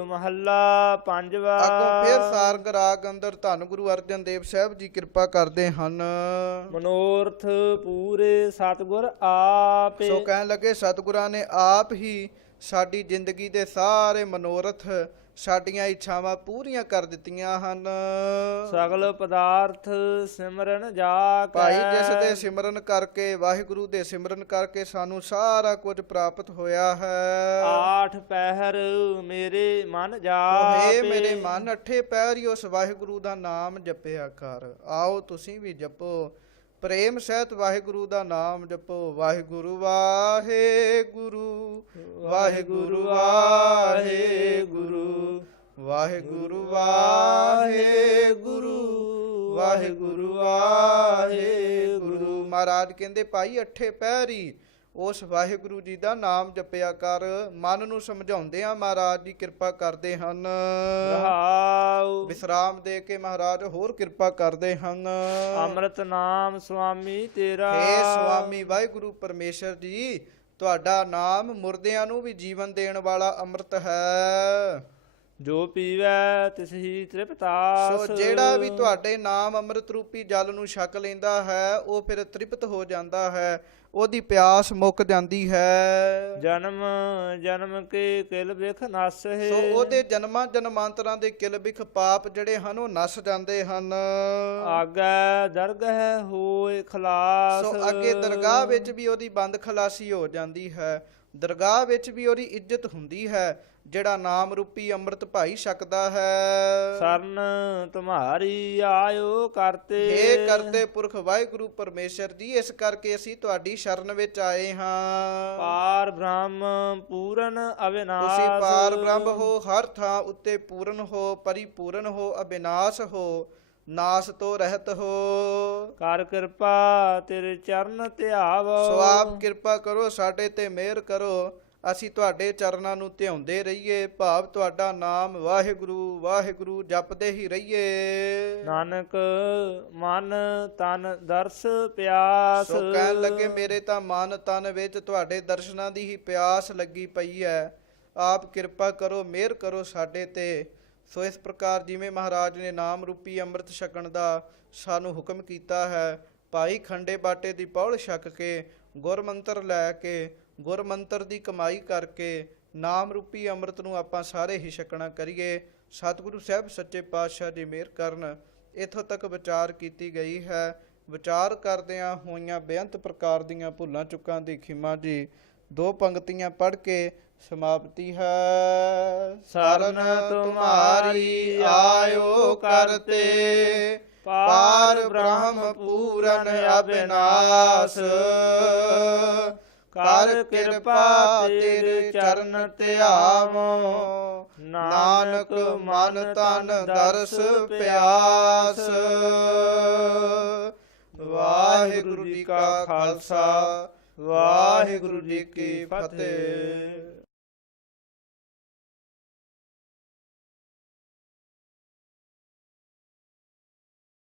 ਮਹੱਲਾ ਪੰਜਵਾ। ਅੱਗੋਂ ਫਿਰ ਸਾਰਗ ਰਾਗ ਅੰਦਰ ਧੰਨ ਗੁਰੂ ਅਰਜਨ ਦੇਵ ਸਾਹਿਬ ਜੀ ਕਿਰਪਾ ਕਰਦੇ ਹਨ। ਮਨੋਰਥ ਪੂਰੇ ਸਤਿਗੁਰ ਆਪੇ। ਸੋ ਕਹਿਣ ਲੱਗੇ ਸਤਿਗੁਰਾਂ ਨੇ ਆਪ ਹੀ ਸਾਡੀ ਜ਼ਿੰਦਗੀ ਦੇ ਸਾਰੇ ਮਨੋਰਥ ਸਾਡੀਆਂ ਇੱਛਾਵਾਂ ਪੂਰੀਆਂ ਕਰ ਦਿੱਤੀਆਂ ਹਨ। ਸਗਲ ਪਦਾਰਥ ਸਿਮਰਨ ਜਾ ਕੇ। ਭਾਈ ਜਿਸ ਦੇ ਸਿਮਰਨ ਕਰਕੇ ਵਾਹਿਗੁਰੂ ਦੇ ਸਿਮਰਨ ਕਰਕੇ ਸਾਨੂੰ ਸਾਰਾ ਕੁਝ ਪ੍ਰਾਪਤ ਹੋਇਆ ਹੈ। ਆਠ ਪਹਿਰ ਮੇਰੇ ਮਨ ਹੇ ਜਾਪੇ। ਮੇਰੇ ਮਨ 8 ਪਹਿਰ ਹੀ ਉਸ ਵਾਹਿਗੁਰੂ ਦਾ ਨਾਮ ਜਪਿਆ ਕਰ। ਆਓ ਤੁਸੀਂ ਵੀ ਜਪੋ, ਪ੍ਰੇਮ ਸਹਿਤ ਵਾਹਿਗੁਰੂ ਦਾ ਨਾਮ ਜਪੋ। ਵਾਹਿਗੁਰੂ ਵਾਹਿਗੁਰੂ ਵਾਹਿਗੁਰੂ ਵਾਹਿਗੁਰੂ ਵਾਹਿਗੁਰੂ ਵਾਹਿਗੁਰੂ ਵਾਹਿਗੁਰੂ ਵਾਹਿਗੁਰੂ। ਮਹਾਰਾਜ ਕਹਿੰਦੇ ਭਾਈ 8 ਪਹਿਰ ਹੀ ਉਸ ਵਾਹਿਗੁਰੂ ਜੀ ਦਾ ਨਾਮ ਜਪਿਆ ਕਰ। ਮਨ ਨੂੰ ਸਮਝਾਉਂਦੇ ਆ ਮਹਾਰਾਜ ਜੀ ਕਿਰਪਾ ਕਰਦੇ ਹਨ। ਰਹਾਉ ਵਿਸਰਾਮ ਦੇ ਕੇ ਮਹਾਰਾਜ ਹੋਰ ਕਿਰਪਾ ਕਰਦੇ ਹਨ। ਅੰਮ੍ਰਿਤ ਨਾਮ ਸੁਆਮੀ ਤੇਰਾ। ਹੇ ਸੁਆਮੀ ਵਾਹਿਗੁਰੂ ਪਰਮੇਸ਼ਰ ਜੀ ਤੁਹਾਡਾ ਨਾਮ ਮੁਰਦਿਆਂ ਨੂੰ ਵੀ ਜੀਵਨ ਦੇਣ ਵਾਲਾ ਅੰਮ੍ਰਿਤ ਹੈ। ਜੋ ਪੀਵੈ ਤਿਸ ਹੀ ਤ੍ਰਿਪਤਾਸ। ਸੋ ਜਿਹੜਾ ਵੀ ਤੁਹਾਡੇ ਨਾਮ ਅੰਮ੍ਰਿਤ ਰੂਪੀ ਜਲ ਨੂੰ ਛਕ ਲੈਂਦਾ ਹੈ ਉਹ ਫਿਰ ਤ੍ਰਿਪਤ ਹੋ ਜਾਂਦਾ ਹੈ, ਉਹਦੀ ਪਿਆਸ ਮੁੱਕ ਜਾਂਦੀ ਹੈ। ਜਨਮ ਜਨਮ ਕੇ ਕਿਲ ਬਿਖ ਨਾਸਹਿ। ਸੋ ਉਹਦੇ ਜਨਮਾਂ ਜਨਮਾਂਤਰਾਂ ਦੇ ਕਿਲ ਬਿਖ ਪਾਪ ਜਿਹੜੇ ਹਨ ਉਹ ਨਸ ਜਾਂਦੇ ਹਨ। ਆਗੈ ਦਰਗਹਿ ਹੋਏ ਖਲਾਸ। ਸੋ ਅੱਗੇ ਦਰਗਾਹ ਵਿੱਚ ਵੀ ਉਹਦੀ ਬੰਦ ਖਲਾਸੀ ਹੋ ਜਾਂਦੀ ਹੈ। ਦਰਗਾਹ ਵਿੱਚ ਵੀ ਉਹਦੀ ਇੱਜ਼ਤ ਹੁੰਦੀ ਹੈ ਜਿਹੜਾ ਨਾਮ ਰੂਪੀ ਅੰਮ੍ਰਿਤ ਭਾਈ ਛਕਦਾ ਹੈ। ਸਰਨ ਤੁਮਹਾਰੀ ਆਇਓ ਕਰਤੇ। ਹੇ ਕਰਤੇ ਪੁਰਖ ਵਾਹਿਗੁਰੂ ਪਰਮੇਸ਼ਰ ਜੀ ਇਸ ਕਰਕੇ ਅਸੀਂ ਤੁਹਾਡੀ ਸ਼ਰਨ ਵਿੱਚ ਆਏ ਹਾਂ। ਪਾਰ ਬ੍ਰਹਮ ਪੂਰਨ ਅਵਿਨਾਸ਼। ਤੁਸੀਂ ਪਾਰ ਬ੍ਰਹਮ ਹੋ, ਹਰ ਥਾਂ ਉੱਤੇ ਪੂਰਨ ਹੋ, ਪਰਿਪੂਰਨ ਹੋ, ਅਬਿਨਾਸ਼ ਹੋ, ਨਾਸ ਤੋਂ ਰਹਿਤ ਹੋ। ਕਰ ਕਿਰਪਾ ਤੇਰੇ ਚਰਨ ਧਿਆਵੋ। ਸੋ ਆਪ ਕਿਰਪਾ ਕਰੋ ਸਾਡੇ ਤੇ ਮਿਹਰ ਕਰੋ, ਅਸੀਂ ਤੁਹਾਡੇ ਚਰਨਾਂ ਨੂੰ ਧਿਆਉਂਦੇ ਰਹੀਏ, ਭਾਵ ਤੁਹਾਡਾ ਨਾਮ ਵਾਹਿਗੁਰੂ ਵਾਹਿਗੁਰੂ ਜਪਦੇ ਹੀ ਰਹੀਏ। ਨਾਨਕ ਮਨ ਤਨ ਦਰਸ ਪਿਆਸ। ਸੋ ਕਹਿਣ ਲੱਗੇ ਮੇਰੇ ਤਾਂ ਮਨ ਤਨ ਵਿੱਚ ਤੁਹਾਡੇ ਦਰਸ਼ਨਾਂ ਦੀ ਹੀ ਪਿਆਸ ਲੱਗੀ ਪਈ ਹੈ। ਆਪ ਕਿਰਪਾ ਕਰੋ, ਮਿਹਰ ਕਰੋ ਸਾਡੇ ਤੇ। ਸੋ ਇਸ ਪ੍ਰਕਾਰ ਜਿਵੇਂ ਮਹਾਰਾਜ ਨੇ ਨਾਮ ਰੂਪੀ ਅੰਮ੍ਰਿਤ ਛਕਣ ਦਾ ਸਾਨੂੰ ਹੁਕਮ ਕੀਤਾ ਹੈ, ਭਾਈ ਖੰਡੇ ਬਾਟੇ ਦੀ ਪੌੜ ਛਕ ਕੇ ਗੁਰਮੰਤਰ ਲੈ ਕੇ ਗੁਰਮੰਤਰ ਦੀ ਕਮਾਈ ਕਰਕੇ ਨਾਮ ਰੂਪੀ ਅੰਮ੍ਰਿਤ ਨੂੰ ਆਪਾਂ ਸਾਰੇ ਹੀ ਛਕਣਾ ਕਰੀਏ। ਸਤਿਗੁਰੂ ਸਾਹਿਬ ਸੱਚੇ ਪਾਤਸ਼ਾਹ ਜੀ ਮਿਹਰ ਕਰਨ। ਇੱਥੋਂ ਤੱਕ ਵਿਚਾਰ ਕੀਤੀ ਗਈ ਹੈ। ਵਿਚਾਰ ਕਰਦਿਆਂ ਹੋਈਆਂ ਬੇਅੰਤ ਪ੍ਰਕਾਰ ਦੀਆਂ ਭੁੱਲਾਂ ਚੁੱਕਾਂ ਦੀ ਖਿਮਾ ਜੀ। 2 ਪੰਕਤੀਆਂ ਪੜ੍ਹ ਕੇ ਸਮਾਪਤੀ ਹੈ। ਸਰਨ ਤੁਮਾਰੀ ਆਇਓ ਕਰਤੇ। ਪਾਰ ਬ੍ਰਹਮ ਪੂਰਨ ਅਬਿਨਾਸ਼। ਕਰ ਕਿਰਪਾ ਤੇਰੇ ਚਰਨ ਧਿਆਵੋ। ਨਾਨਕ ਮਨ ਤਨ ਦਰਸ ਪਿਆਸ। ਵਾਹਿਗੁਰੂ ਜੀ ਕਾ ਖਾਲਸਾ ਵਾਹਿਗੁਰੂ ਜੀ ਕੀ ਫਤਿਹ।